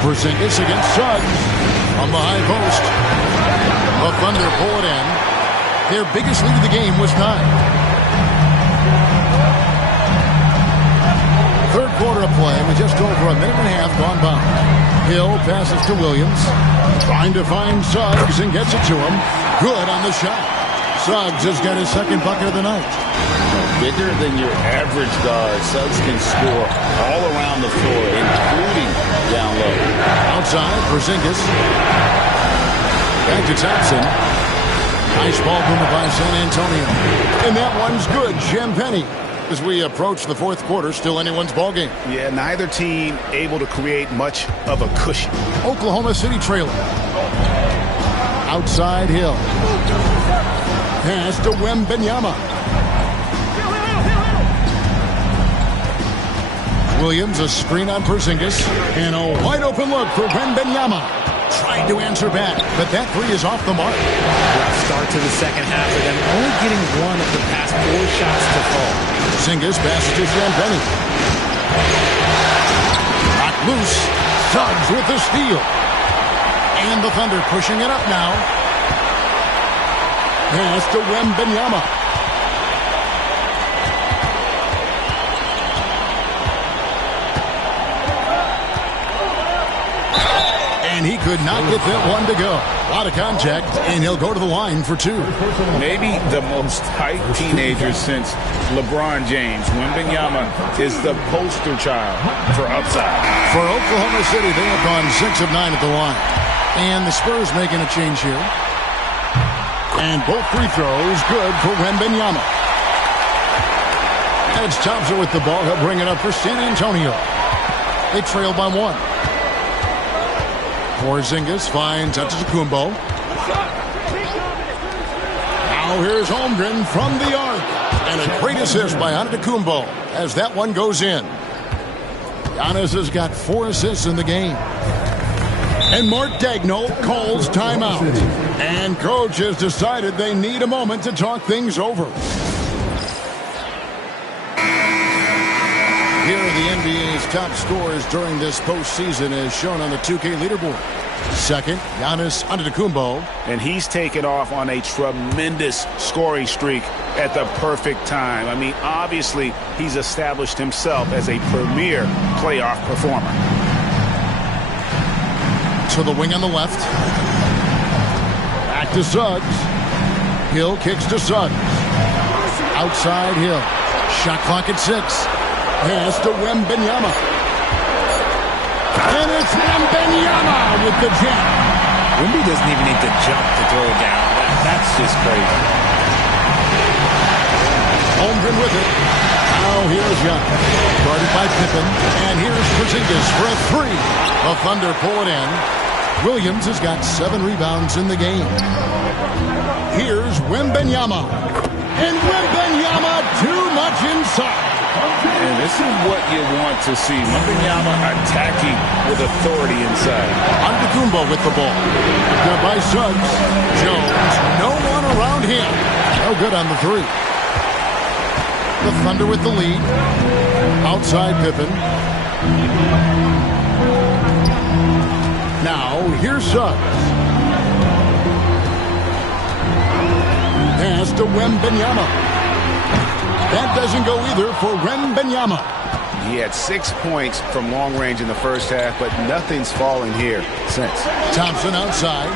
Porzingis against Suggs on the high post. The Thunder pull it in. Their biggest lead of the game was 9. Third quarter of play with just over a minute and a half gone by. Hill passes to Williams. Trying to find Suggs and gets it to him. Good on the shot. Suggs has got his second bucket of the night. Bigger than your average guard, Suggs can score all around the floor, including down low. Outside, Porzingis. Back to Thompson. Nice ball movement by San Antonio. And that one's good. Champagnie. As we approach the fourth quarter, still anyone's ball game. Yeah, neither team able to create much of a cushion. Oklahoma City trailing. Outside Hill. Pass to Wembanyama. Williams, a screen on Porzingis. And a wide open look for Wembanyama. Trying to answer back, but that three is off the mark. Start to the second half for them, only getting one of the past 4 shots to fall. Porzingis passes to Champagnie. Knocked loose. Suggs with the steal. And the Thunder pushing it up now. Pass to Wembanyama. And he could not get that one to go. A lot of contact, and he'll go to the line for 2. Maybe the most tight teenager since LeBron James. Wembanyama is the poster child for upside. For Oklahoma City, they have gone 6 of 9 at the line. And the Spurs making a change here. And both free throws good for Wembanyama. And it's Thompson with the ball. He'll bring it up for San Antonio. They trail by 1. Porzingis finds Antetokounmpo. Now here's Holmgren from the arc. And a great assist by Antetokounmpo as that one goes in. Giannis has got 4 assists in the game. And Mark Daigneault calls timeout. And coach has decided they need a moment to talk things over. NBA's top scorers during this postseason as shown on the 2K leaderboard. Second, Giannis Antetokounmpo. And he's taken off on a tremendous scoring streak at the perfect time. I mean, obviously, he's established himself as a premier playoff performer. To the wing on the left. Back to Suggs. Hill kicks to Suggs. Outside Hill. Shot clock at 6. Pass to Wembanyama. And it's Wembanyama with the jump. Wemby doesn't even need to jump to throw it down. That's just crazy. Holmgren with it. Now here's Young. Guarded by Pippen. And here's Porzingis for a 3. The Thunder pull it in. Williams has got 7 rebounds in the game. Here's Wembanyama. And Wembanyama too much inside. And this is what you want to see. Wembanyama attacking with authority inside. Antetokounmpo with the ball. Got by Suggs. Jones. No one around him. No good on the 3. The Thunder with the lead. Outside Pippen. Now, here's Suggs. Pass to Wembanyama. That doesn't go either for Wembanyama. He had 6 points from long range in the first half, but nothing's fallen here since. Thompson outside.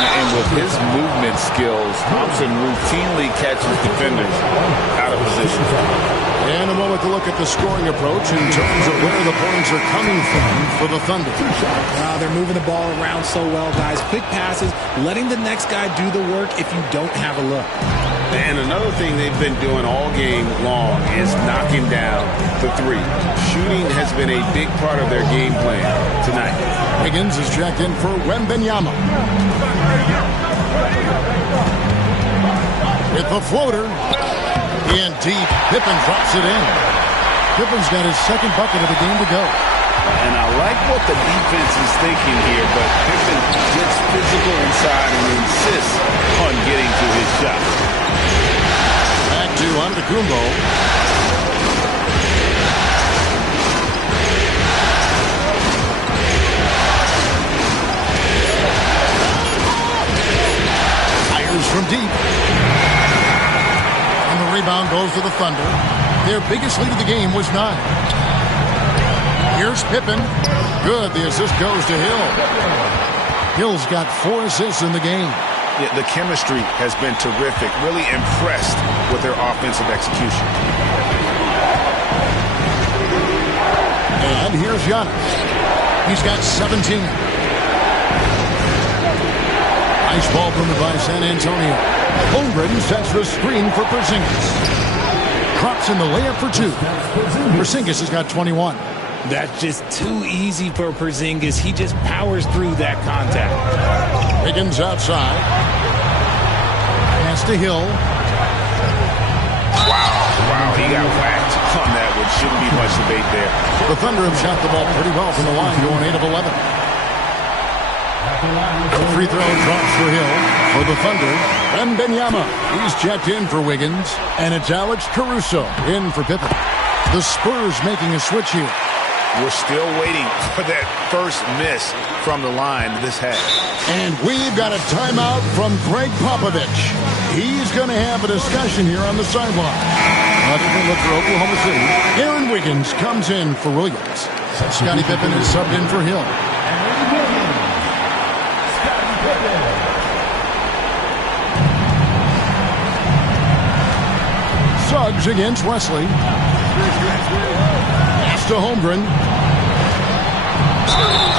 And with his movement skills, Thompson routinely catches defenders out of position. And a moment to look at the scoring approach in terms of where the points are coming from for the Thunder. They're moving the ball around so well, guys. Quick passes, letting the next guy do the work if you don't have a look. And another thing they've been doing all game long is knocking down the 3. Shooting has been a big part of their game plan tonight. Higgins is checked in for Wembanyama. With the floater. In deep. Pippen drops it in. Pippen's got his second bucket of the game to go. And I like what the defense is thinking here, but Pippen gets physical inside and insists on getting to his shot. Back to Antetokounmpo. Fires from deep. Rebound goes to the Thunder. Their biggest lead of the game was 9. Here's Pippen. Good. The assist goes to Hill. Hill's got 4 assists in the game. Yeah, the chemistry has been terrific. Really impressed with their offensive execution. And here's Giannis. He's got 17. Nice ball from the by San Antonio. Holmgren sets the screen for Porzingis. Crops in the layup for 2. Porzingis has got 21. That's just too easy for Porzingis. He just powers through that contact. Higgins outside. Pass to Hill. Wow, he got whacked on that one. Shouldn't be much debate there. The Thunder have shot the ball pretty well from the line, going 8 of 11. The free throw drops for Hill. For the Thunder, Wembanyama. He's checked in for Wiggins. And it's Alex Caruso in for Pippen. The Spurs making a switch here. We're still waiting for that first miss from the line this half. And we've got a timeout from Greg Popovich. He's going to have a discussion here on the sideline. A different look for Oklahoma City. Aaron Wiggins comes in for Williams. Scottie Pippen is subbed in for Hill. Suggs against Wesley. Pass to Holmgren.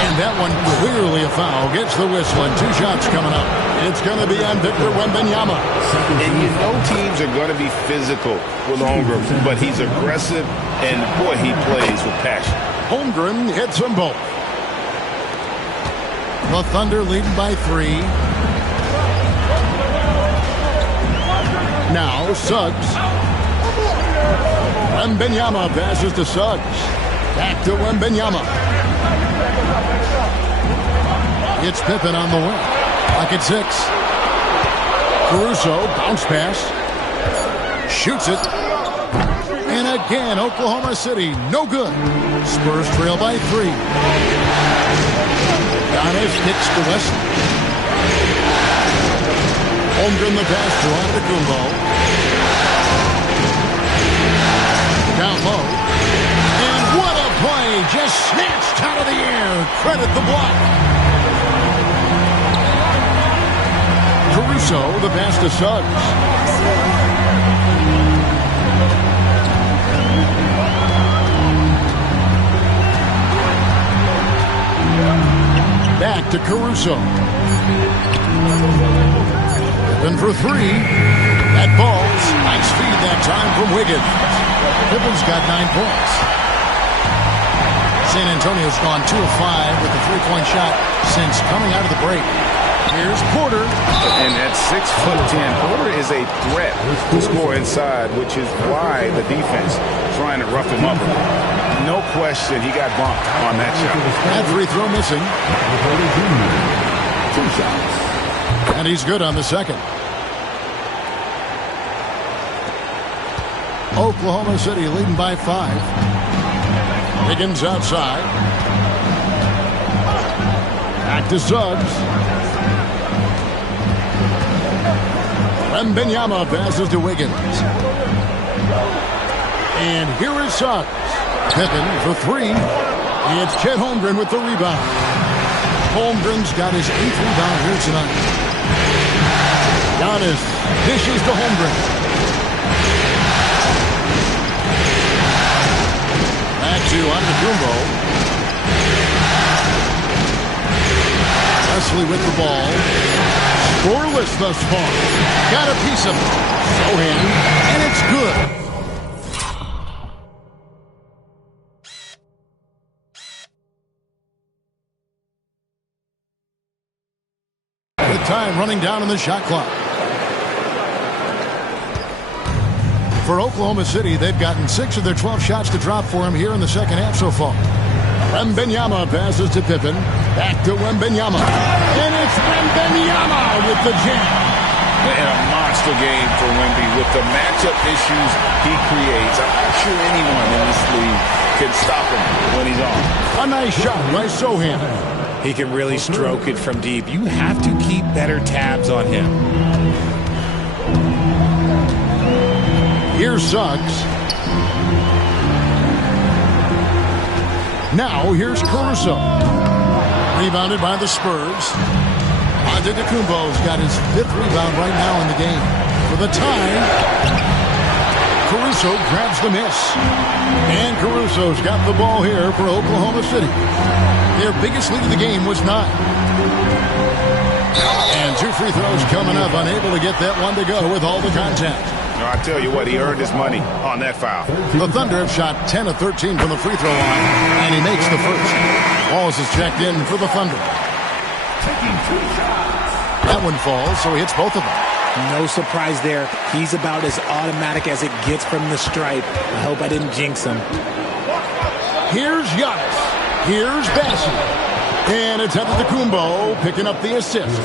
And that one clearly a foul. Gets the whistle and 2 shots coming up. It's going to be on Victor Wembanyama. And you know teams are going to be physical with Holmgren, but he's aggressive, and boy, he plays with passion. Holmgren hits them both. The Thunder lead by 3. Now Suggs. Wembanyama passes to Suggs. Back to Wembanyama. It's Pippen on the wing. Clock at 6. Caruso, bounce pass. Shoots it. And again, Oklahoma City, no good. Spurs trail by 3. Giannis kicks to Wesley. Holmgren the pass to Antetokounmpo. Down low. And what a play! Just snatched out of the air. Credit the block. Caruso the pass to Suggs. Back to Caruso. Pippen for 3. That falls. Nice feed that time from Wiggins. Pippen's got 9 points. San Antonio's gone 2 of 5 with the 3-point shot since coming out of the break. Here's Porter. And at 6'10", Porter is a threat to score inside, which is why the defense trying to rough him up. No question he got bumped on that shot. That free throw missing. 2 shots. And he's good on the second. Oklahoma City leading by 5. Higgins outside. Back to Suggs. Wembanyama passes to Wiggins. And here is Suggs. Pippen for 3. It's Chet Holmgren with the rebound. Holmgren's got his 8th rebound here tonight. Giannis dishes to Holmgren. Back to Antetokounmpo. Wesley with the ball. Scoreless thus far. Got a piece of it. Sohan, and it's good. With time running down on the shot clock. For Oklahoma City, they've gotten 6 of their 12 shots to drop for him here in the second half so far. Wembanyama passes to Pippen. Back to Wembanyama. And it's Wembanyama with the jam. And a monster game for Wemby with the matchup issues he creates. I'm not sure anyone in this league can stop him when he's on. A nice shot by Sohan. He can really stroke it from deep. You have to keep better tabs on him. Here's Suggs. Now here's Caruso. Rebounded by the Spurs. Antetokounmpo's got his 5th rebound right now in the game. For the tie, Caruso grabs the miss. And Caruso's got the ball here for Oklahoma City. Their biggest lead of the game was 9. And 2 free throws coming up, unable to get that one to go with all the contact. No, I tell you what, he earned his money on that foul. The Thunder have shot 10 of 13 from the free throw line, and he makes the first. Wallace is checked in for the Thunder. That one falls, so he hits both of them. No surprise there. He's about as automatic as it gets from the stripe. I hope I didn't jinx him. Here's Giannis. Here's Bassett. And it's Antetokounmpo picking up the assist.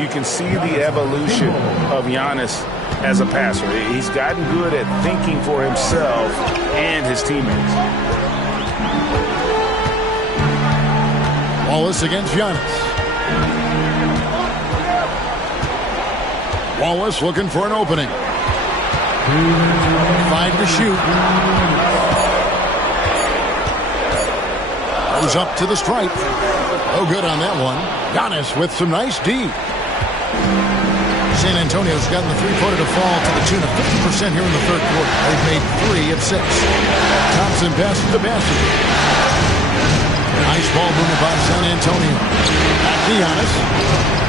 You can see the evolution of Giannis as a passer. He's gotten good at thinking for himself and his teammates. Wallace against Giannis. Wallace looking for an opening. 5 to shoot. Goes up to the stripe. No good on that one. Giannis with some nice D. San Antonio's gotten the three-pointer to fall to the tune of 50% here in the third quarter. They've made 3 of 6. Thompson passes to Bassett. Nice ball movement by San Antonio. Back to Giannis.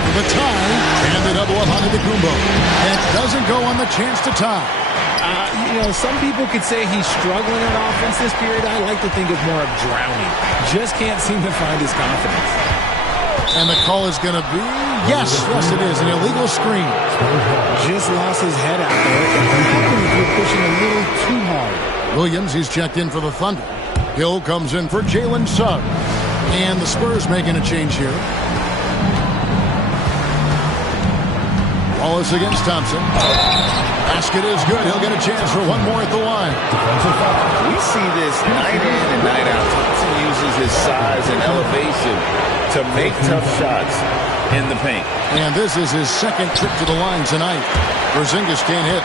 For the tie, and the double up on Antetokounmpo. And doesn't go on the chance to tie. Some people could say he's struggling on offense this period. I like to think of more of drowning. Just can't seem to find his confidence. And the call is going to be, yes, it is, an illegal screen. Just lost his head out there. What happened if you're pushing a little too hard? Williams, he's checked in for the Thunder. Hill comes in for Jalen Suggs. And the Spurs making a change here. Wallace against Thompson. Basket is good. He'll get a chance for one more at the line. We see this night in and night out. Thompson uses his size and elevation to make tough shots in the paint. And this is his second trip to the line tonight. Porzingis can't hit.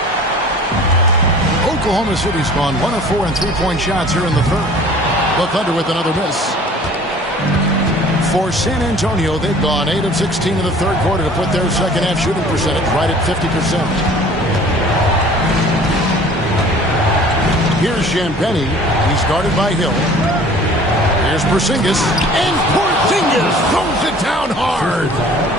Oklahoma City's gone 1 of 4 in three-point shots here in the third. The Thunder with another miss. For San Antonio, they've gone 8 of 16 in the third quarter to put their second half shooting percentage right at 50%. Here's Champagny. He's guarded by Hill. Here's Porzingis. And Porzingis throws it down hard.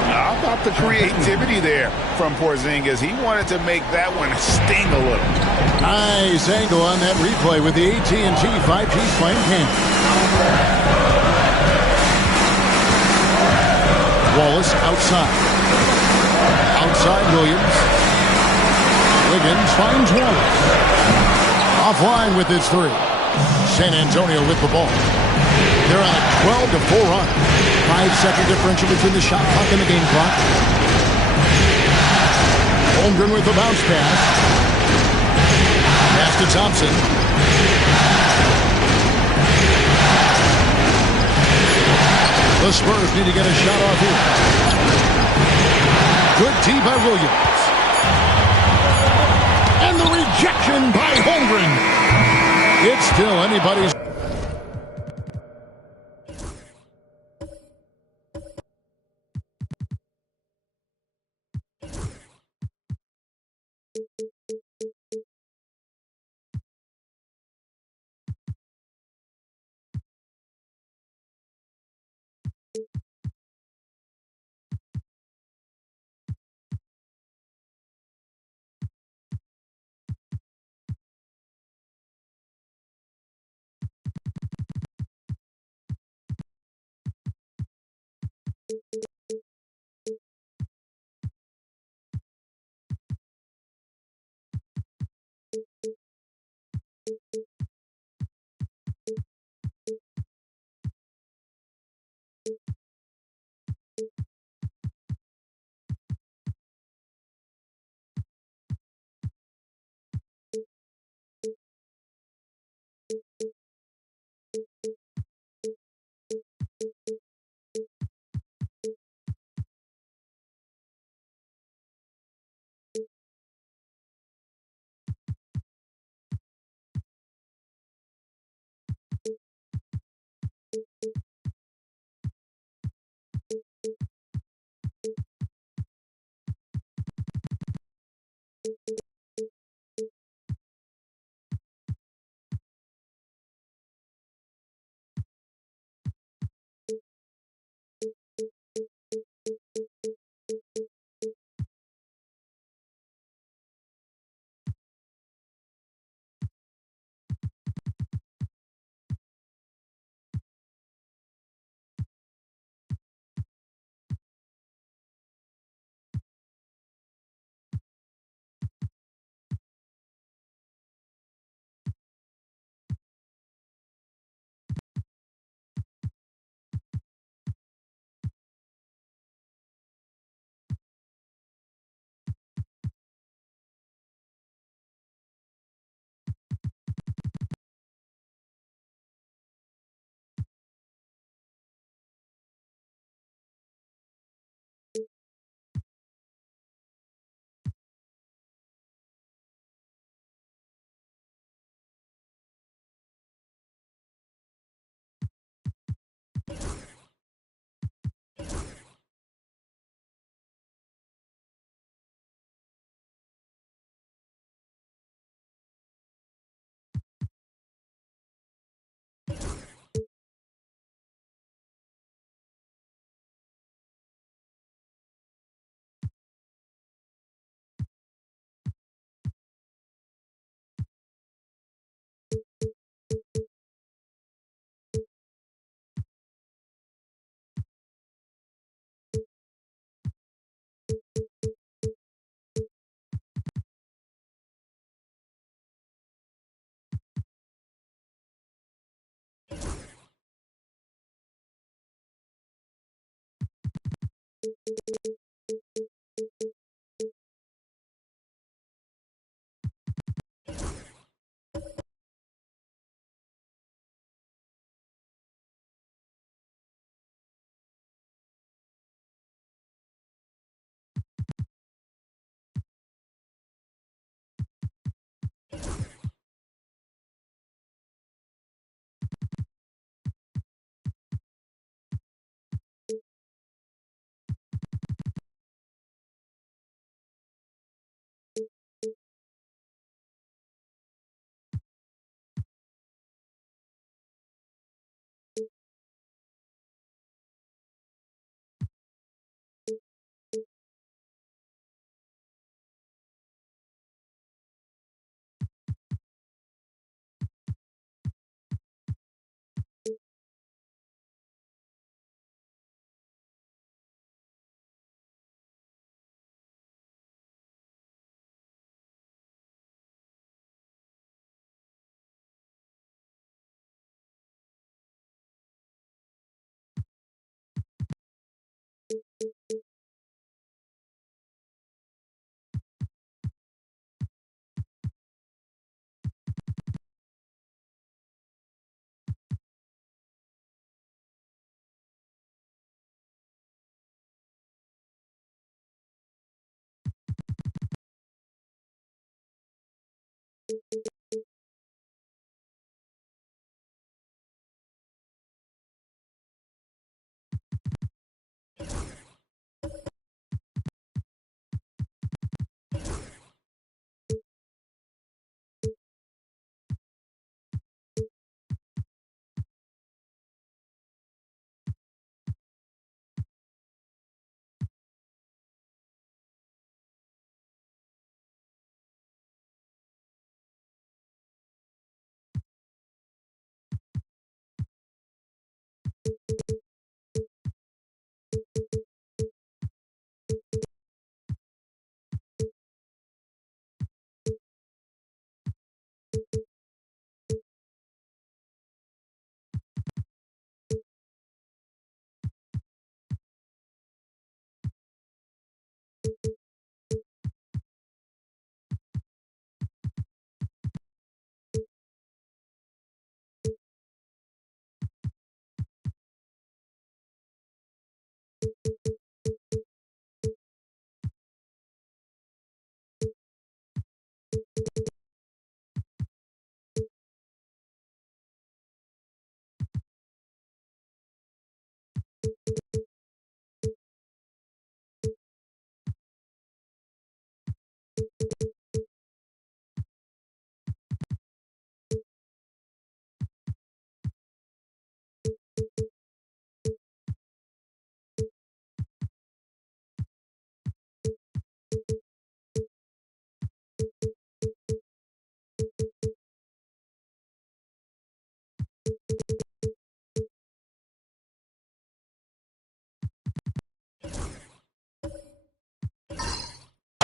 How about the creativity there from Porzingis? He wanted to make that one sting a little. Nice angle on that replay with the AT&T 5G Slam Cam. Wallace outside. Outside Williams. Wiggins finds Wallace. Offline with his three. San Antonio with the ball. They're on a 12-4 run. 5-second differential between the shot clock and the game clock. Holmgren with the bounce pass. Pass to Thompson. The Spurs need to get a shot off here. Good tee by Williams. And the rejection by Holmgren. It's still anybody's.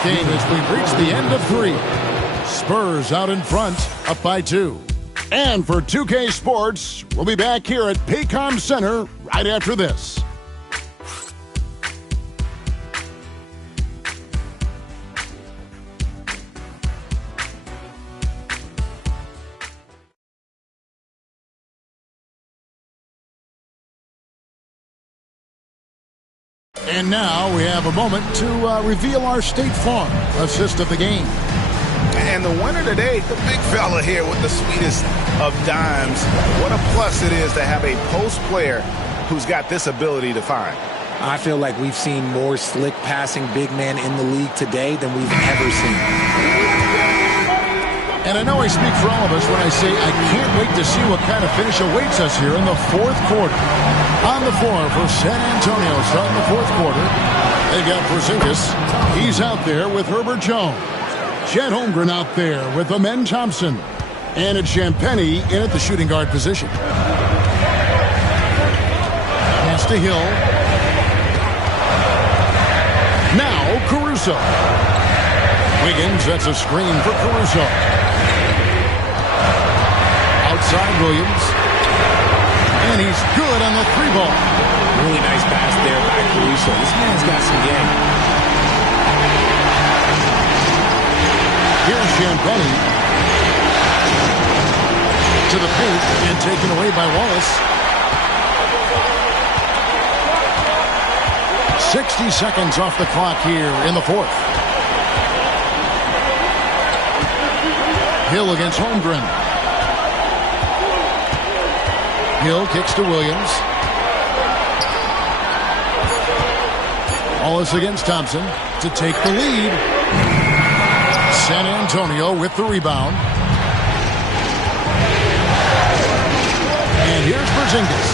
game as we reach the end of 3. Spurs out in front, up by 2. And for 2K Sports, we'll be back here at Paycom Center right after this. And now we have a moment to reveal our State Farm assist of the game. And the winner today, the big fella here with the sweetest of dimes. What a plus it is to have a post player who's got this ability to find. I feel like we've seen more slick passing big man in the league today than we've ever seen. And I know I speak for all of us when I say I can't wait to see what kind of finish awaits us here in the 4th quarter. On the floor for San Antonio starting the 4th quarter, they got Porzingis. He's out there with Herbert Jones. Chet Holmgren out there with Amen Thompson. And it's Champagnie in at the shooting guard position. Pass to Hill. Now Caruso. Wiggins, that's a screen for Caruso. Outside Williams. And he's good on the 3-ball. Really nice pass there by Caruso. This man's got some game. Here's Champagnie. To the paint and taken away by Wallace. 60 seconds off the clock here in the 4th. Hill against Holmgren. Hill kicks to Williams. Wallace against Thompson to take the lead. San Antonio with the rebound. And here's Porzingis.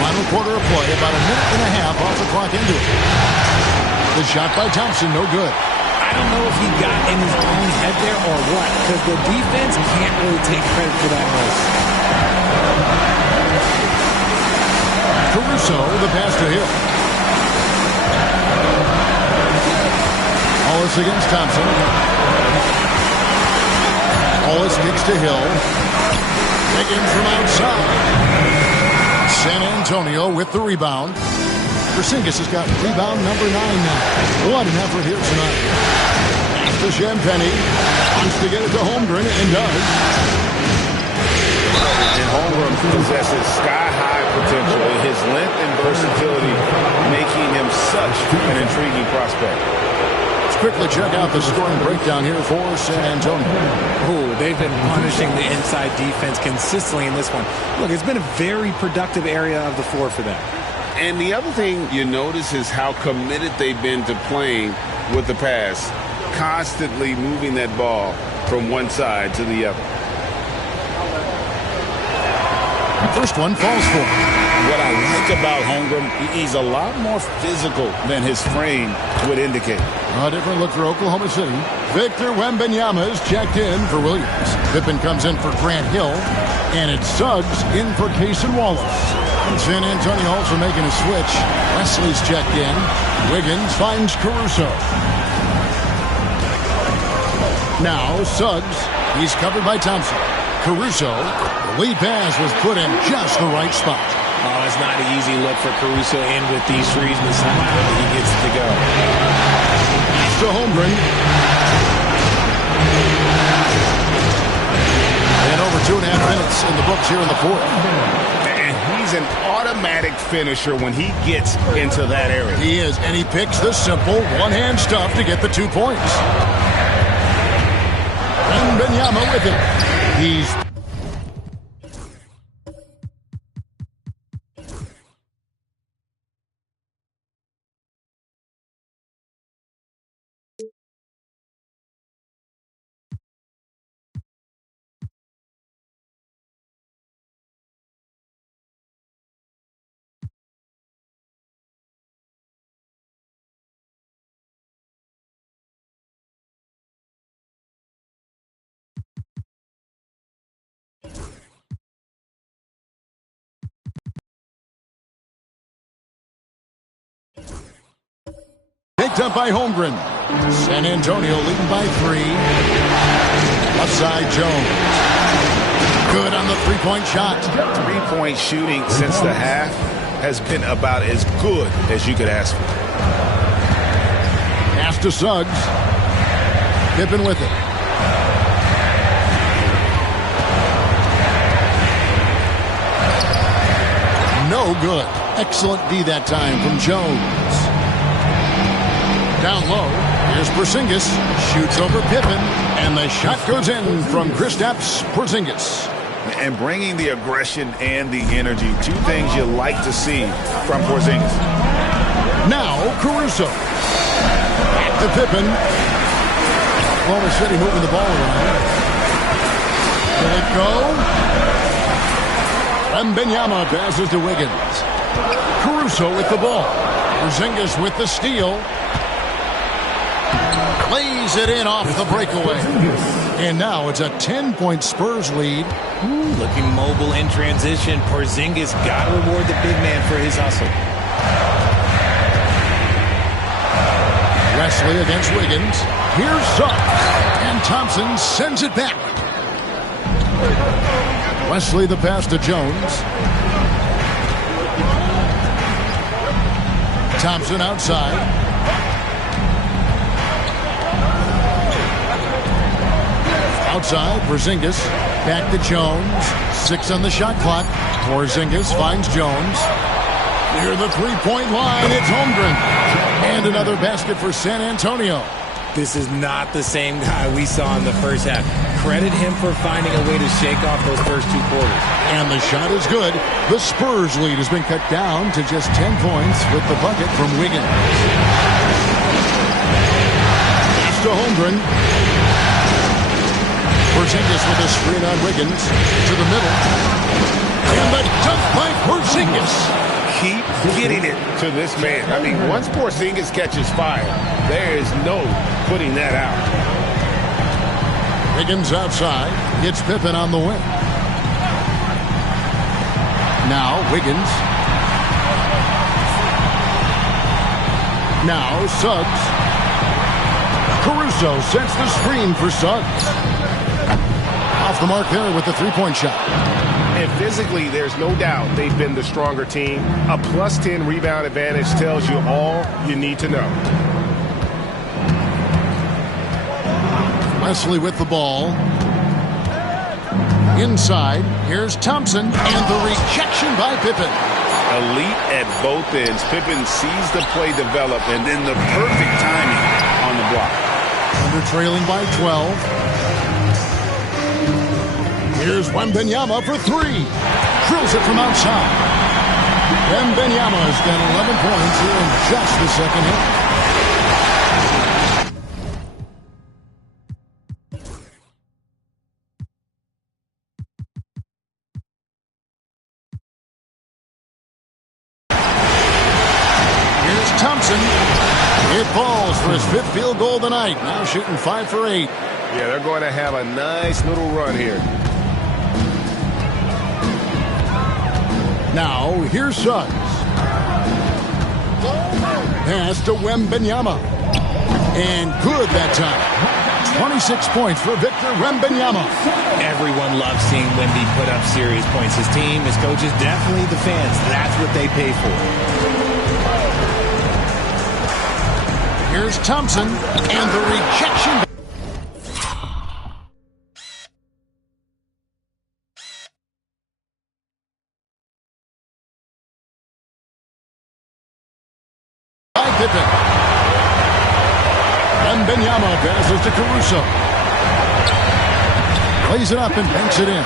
Final quarter of play, about a minute and a half off the clock into it. The shot by Thompson, no good. I don't know if he got in his own head there or what, because the defense can't really take credit for that miss. Caruso, the pass to Hill. Wallace against Thompson. Wallace kicks to Hill. Wiggins from outside. San Antonio with the rebound. Porzingis has got rebound number 9 now. What an effort here tonight. To Champagnie. Wants to get it to Holmgren and does. And Holmgren possesses sky-high potential. His length and versatility making him such an intriguing prospect. Let's quickly check out the scoring breakdown here for San Antonio. Oh, they've been punishing the inside defense consistently in this one. Look, it's been a very productive area of the floor for them. And the other thing you notice is how committed they've been to playing with the pass, constantly moving that ball from one side to the other. First one falls for him. What I like about Holmgren, he's a lot more physical than his frame would indicate. A different look for Oklahoma City. Victor Wembanyama is checked in for Williams. Pippen comes in for Grant Hill. And it's Suggs in for Cason Wallace. And San Antonio also making a switch. Wesley's checked in. Wiggins finds Caruso. Now Suggs. He's covered by Thompson. Caruso. The lead pass was put in just the right spot. Oh, it's not an easy look for Caruso in with these threes, but somehow he gets it to go. To Holmgren. And over 2.5 minutes in the books here in the 4th. And he's an automatic finisher when he gets into that area. He is, and he picks the simple one-hand stuff to get the 2 points. And Wembanyama with it. He's Picked up by Holmgren. San Antonio leading by 3. Left side, Jones. Good on the three-point shot. Three-point shooting since the half has been about as good as you could ask for. Pass to Suggs. Pippen with it. No good. Excellent D that time from Jones. Down low, here's Porzingis. Shoots over Pippen, and the shot goes in from Kristaps Porzingis. And bringing the aggression and the energy, two things you like to see from Porzingis. Now Caruso. Back to Pippen. Oklahoma City moving the ball around. Will it go? Wembanyama passes to Wiggins. Caruso with the ball. Porzingis with the steal. Lays it in off the breakaway. And now it's a 10-point Spurs lead. Looking mobile in transition. Porzingis got to reward the big man for his hustle. Wesley against Wiggins. Here's Suggs. And Thompson sends it back. Wesley the pass to Jones. Thompson outside. Outside, Porzingis. Back to Jones. 6 on the shot clock. Porzingis finds Jones. Near the three-point line, it's Holmgren. And another basket for San Antonio. This is not the same guy we saw in the first half. Credit him for finding a way to shake off those first 2 quarters. And the shot is good. The Spurs lead has been cut down to just 10 points with the bucket from Wiggins. Pass to Holmgren. Porzingis with a screen on Wiggins to the middle. And the dunk by Porzingis. Keep getting it to this man. I mean, once Porzingis catches fire, there is no putting that out. Wiggins outside. Gets Pippen on the wing. Now Wiggins. Now Suggs. Caruso sets the screen for Suggs. Off the mark there with the three-point shot. And physically, there's no doubt they've been the stronger team. A plus 10 rebound advantage tells you all you need to know. Wesley with the ball. Inside, here's Thompson, and the rejection by Pippen. Elite at both ends. Pippen sees the play develop, and then the perfect timing on the block. Under trailing by 12. Here's Wembanyama for 3. Drills it from outside. Wembanyama has got 11 points here in just the second half. Here's Thompson. It falls for his 5th field goal tonight. Now shooting 5 for 8. Yeah, they're going to have a nice little run here. Now, here's Suggs. Pass to Wembanyama. And good that time. 26 points for Victor Wembanyama. Everyone loves seeing Wemby put up serious points. His team, his coaches, definitely the fans. That's what they pay for. Here's Thompson. And the rejection. Pippen. Wembanyama passes to Caruso. Lays it up and banks it in.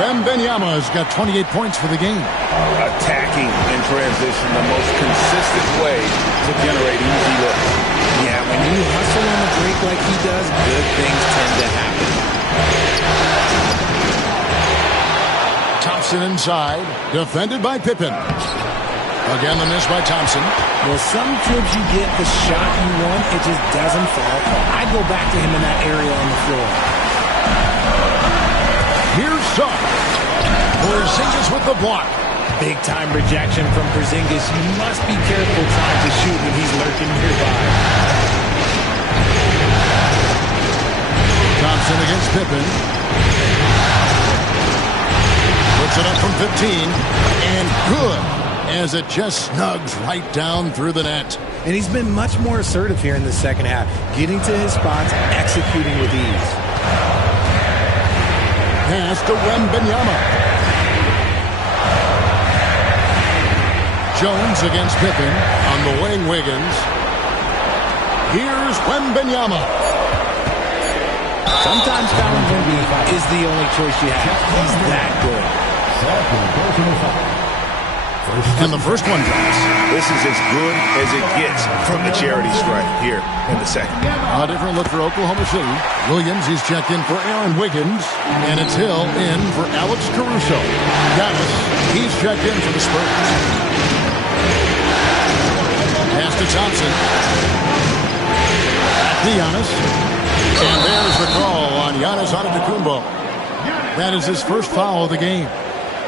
Wembanyama's got 28 points for the game. Attacking in transition, the most consistent way to generate easy looks. Yeah, when you hustle on the break like he does, good things tend to happen. Thompson inside, defended by Pippen. Again, the miss by Thompson. Well, sometimes you get the shot you want, it just doesn't fall. I'd go back to him in that area on the floor. Here's Suggs. Porzingis with the block. Big-time rejection from Porzingis. You must be careful trying to shoot when he's lurking nearby. Thompson against Pippen. Puts it up from 15. And good, as it just snugs right down through the net. And he's been much more assertive here in the second half, getting to his spots, executing with ease. Pass to Wembanyama. Jones against Pippen. On the wing, Wiggins. Here's Wembanyama. Sometimes fouling Wemby is the only choice you have. He's that good. And the first one drops. This is as good as it gets from the charity stripe here in the second. A different look for Oklahoma City. Williams, he's checked in for Aaron Wiggins. And it's Hill in for Alex Caruso. Giannis, he's checked in for the Spurs. Pass to Thompson. Back to Giannis. And there's the call on Giannis Antetokounmpo. That is his first foul of the game.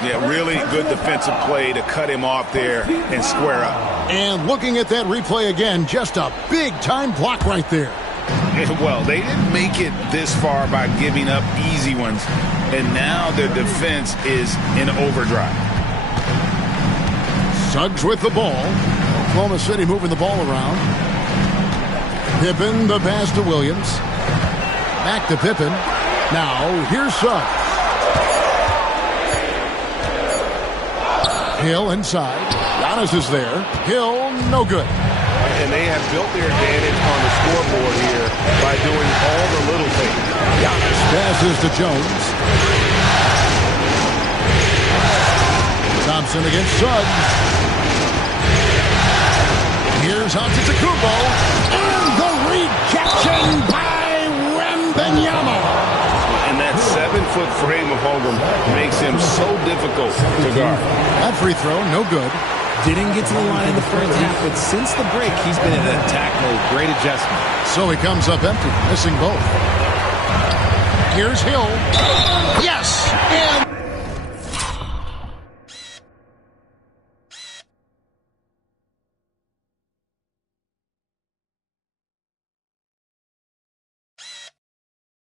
Yeah, really good defensive play to cut him off there and square up. And looking at that replay again, just a big-time block right there. Well, they didn't make it this far by giving up easy ones, and now their defense is in overdrive. Suggs with the ball. Oklahoma City moving the ball around. Pippen, the pass to Williams. Back to Pippen. Now, here's Suggs. Hill inside. Giannis is there. Hill, no good. And they have built their advantage on the scoreboard here by doing all the little things. Giannis passes to Jones. Thompson against Suggs. Here's Antetokounmpo. And the rejection by Wembanyama. And that 7-foot frame of Holmgren makes him so difficult to guard. That free throw, no good. Didn't get to the line in the first half, but since the break, he's been in attack mode. Great adjustment. So he comes up empty, missing both. Here's Hill. Yes! And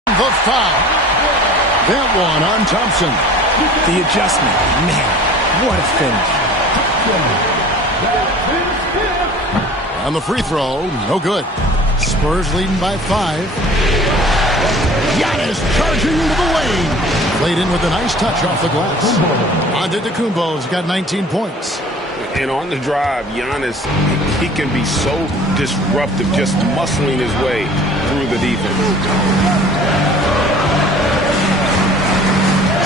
the foul. That one on Thompson. The adjustment. Man, what a finish. On the free throw, no good. Spurs leading by 5. Giannis charging into the lane. Played in with a nice touch off the glass. Antetokounmpo's got 19 points. And on the drive, Giannis, he can be so disruptive, just muscling his way through the defense.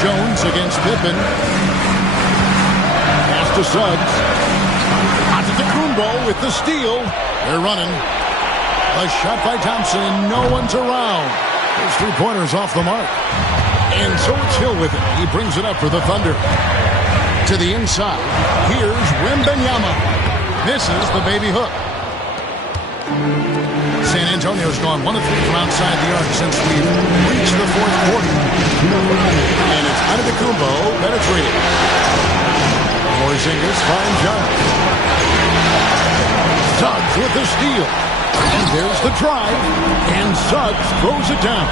Jones against Pippen. Pass to Suggs. Antetokounmpo with the steal. They're running. A shot by Thompson, and no one's around. His three-pointers off the mark. And so it's Hill with it. He brings it up for the Thunder. To the inside. Here's Wembanyama. Misses the baby hook. San Antonio's gone 1 of 3 from outside the arc since we've reached the fourth quarter. And it's Antetokounmpo penetrating. Porzingis finds Giannis. Suggs with the steal. And there's the drive. And Suggs throws it down.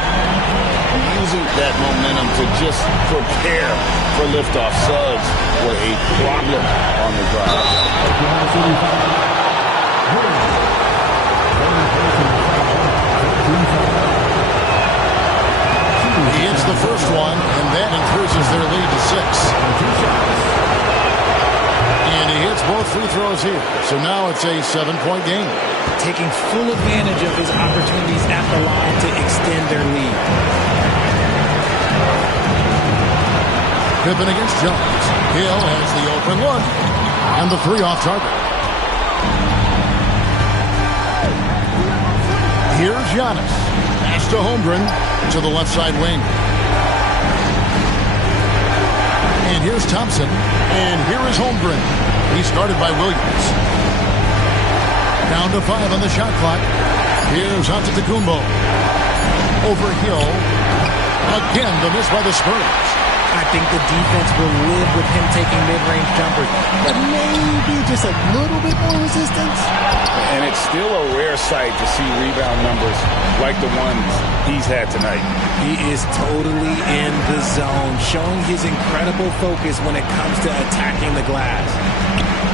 Using that momentum to just prepare for liftoff. Suggs with a problem on the drive. He hits the first one, and that increases their lead to 6. And he hits both free throws here. So now it's a 7-point game. Taking full advantage of his opportunities at the line to extend their lead. Pippen against Jones. Hill has the open look. And the 3 off target. Here's Giannis. Pass to Holmgren to the left side wing. And here's Thompson. And here is Holmgren. He's started by Williams. Down to 5 on the shot clock. Here's Antetokounmpo. Over Hill. Again, the miss by the Spurs. I think the defense will live with him taking mid-range jumpers, but maybe just a little bit more resistance. And it's still a rare sight to see rebound numbers like the ones he's had tonight. He is totally in the zone, showing his incredible focus when it comes to attacking the glass.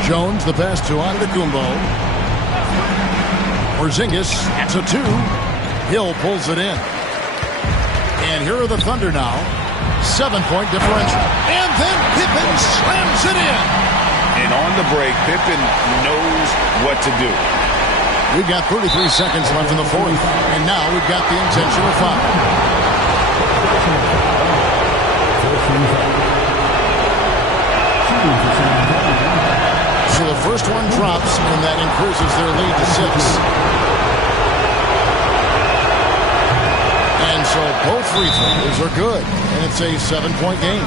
Jones, the pass to Antetokounmpo. Porzingis, that's a 2. Hill pulls it in. And here are the Thunder now. 7-point differential. And then Pippen slams it in. And on the break, Pippen knows what to do. We've got 33 seconds left in the fourth. And now we've got the intentional foul. So the first one drops, and that increases their lead to 6. And so both free throws are good, and it's a 7-point game.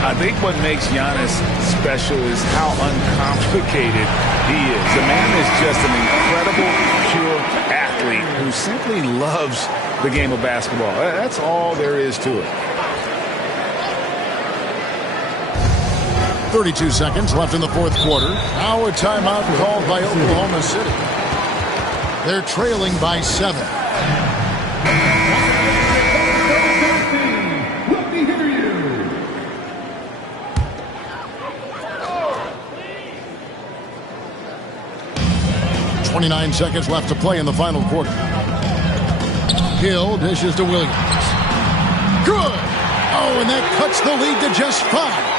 I think what makes Giannis special is how uncomplicated he is. The man is just an incredible, pure athlete who simply loves the game of basketball. That's all there is to it. 32 seconds left in the fourth quarter. Now a timeout called by Oklahoma City. They're trailing by 7. Let me hear you. .29 seconds left to play in the final quarter. Hill dishes to Williams. Good! Oh, and that cuts the lead to just 5.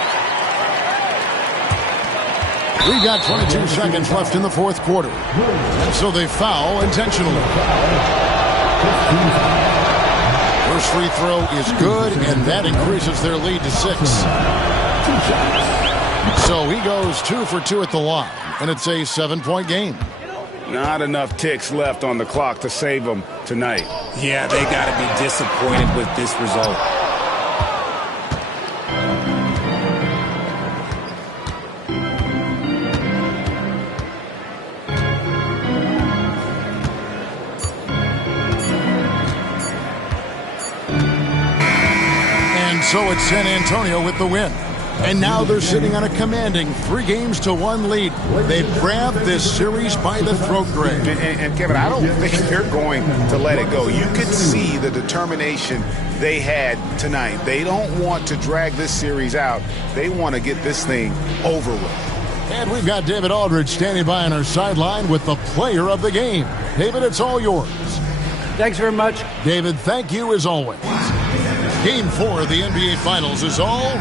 We've got 22 seconds left in the fourth quarter. So they foul intentionally. First free throw is good, and that increases their lead to 6. So he goes 2 for 2 at the line, and it's a 7-point game. Not enough ticks left on the clock to save them tonight. Yeah, they got to be disappointed with this result. So it's San Antonio with the win. And now they're sitting on a commanding 3-1 lead. They've grabbed this series by the throat, Greg. And Kevin, I don't think they're going to let it go. You could see the determination they had tonight. They don't want to drag this series out. They want to get this thing over with. And we've got David Aldridge standing by on our sideline with the player of the game. David, it's all yours. Thanks very much. David, thank you as always. Game 4 of the NBA Finals is all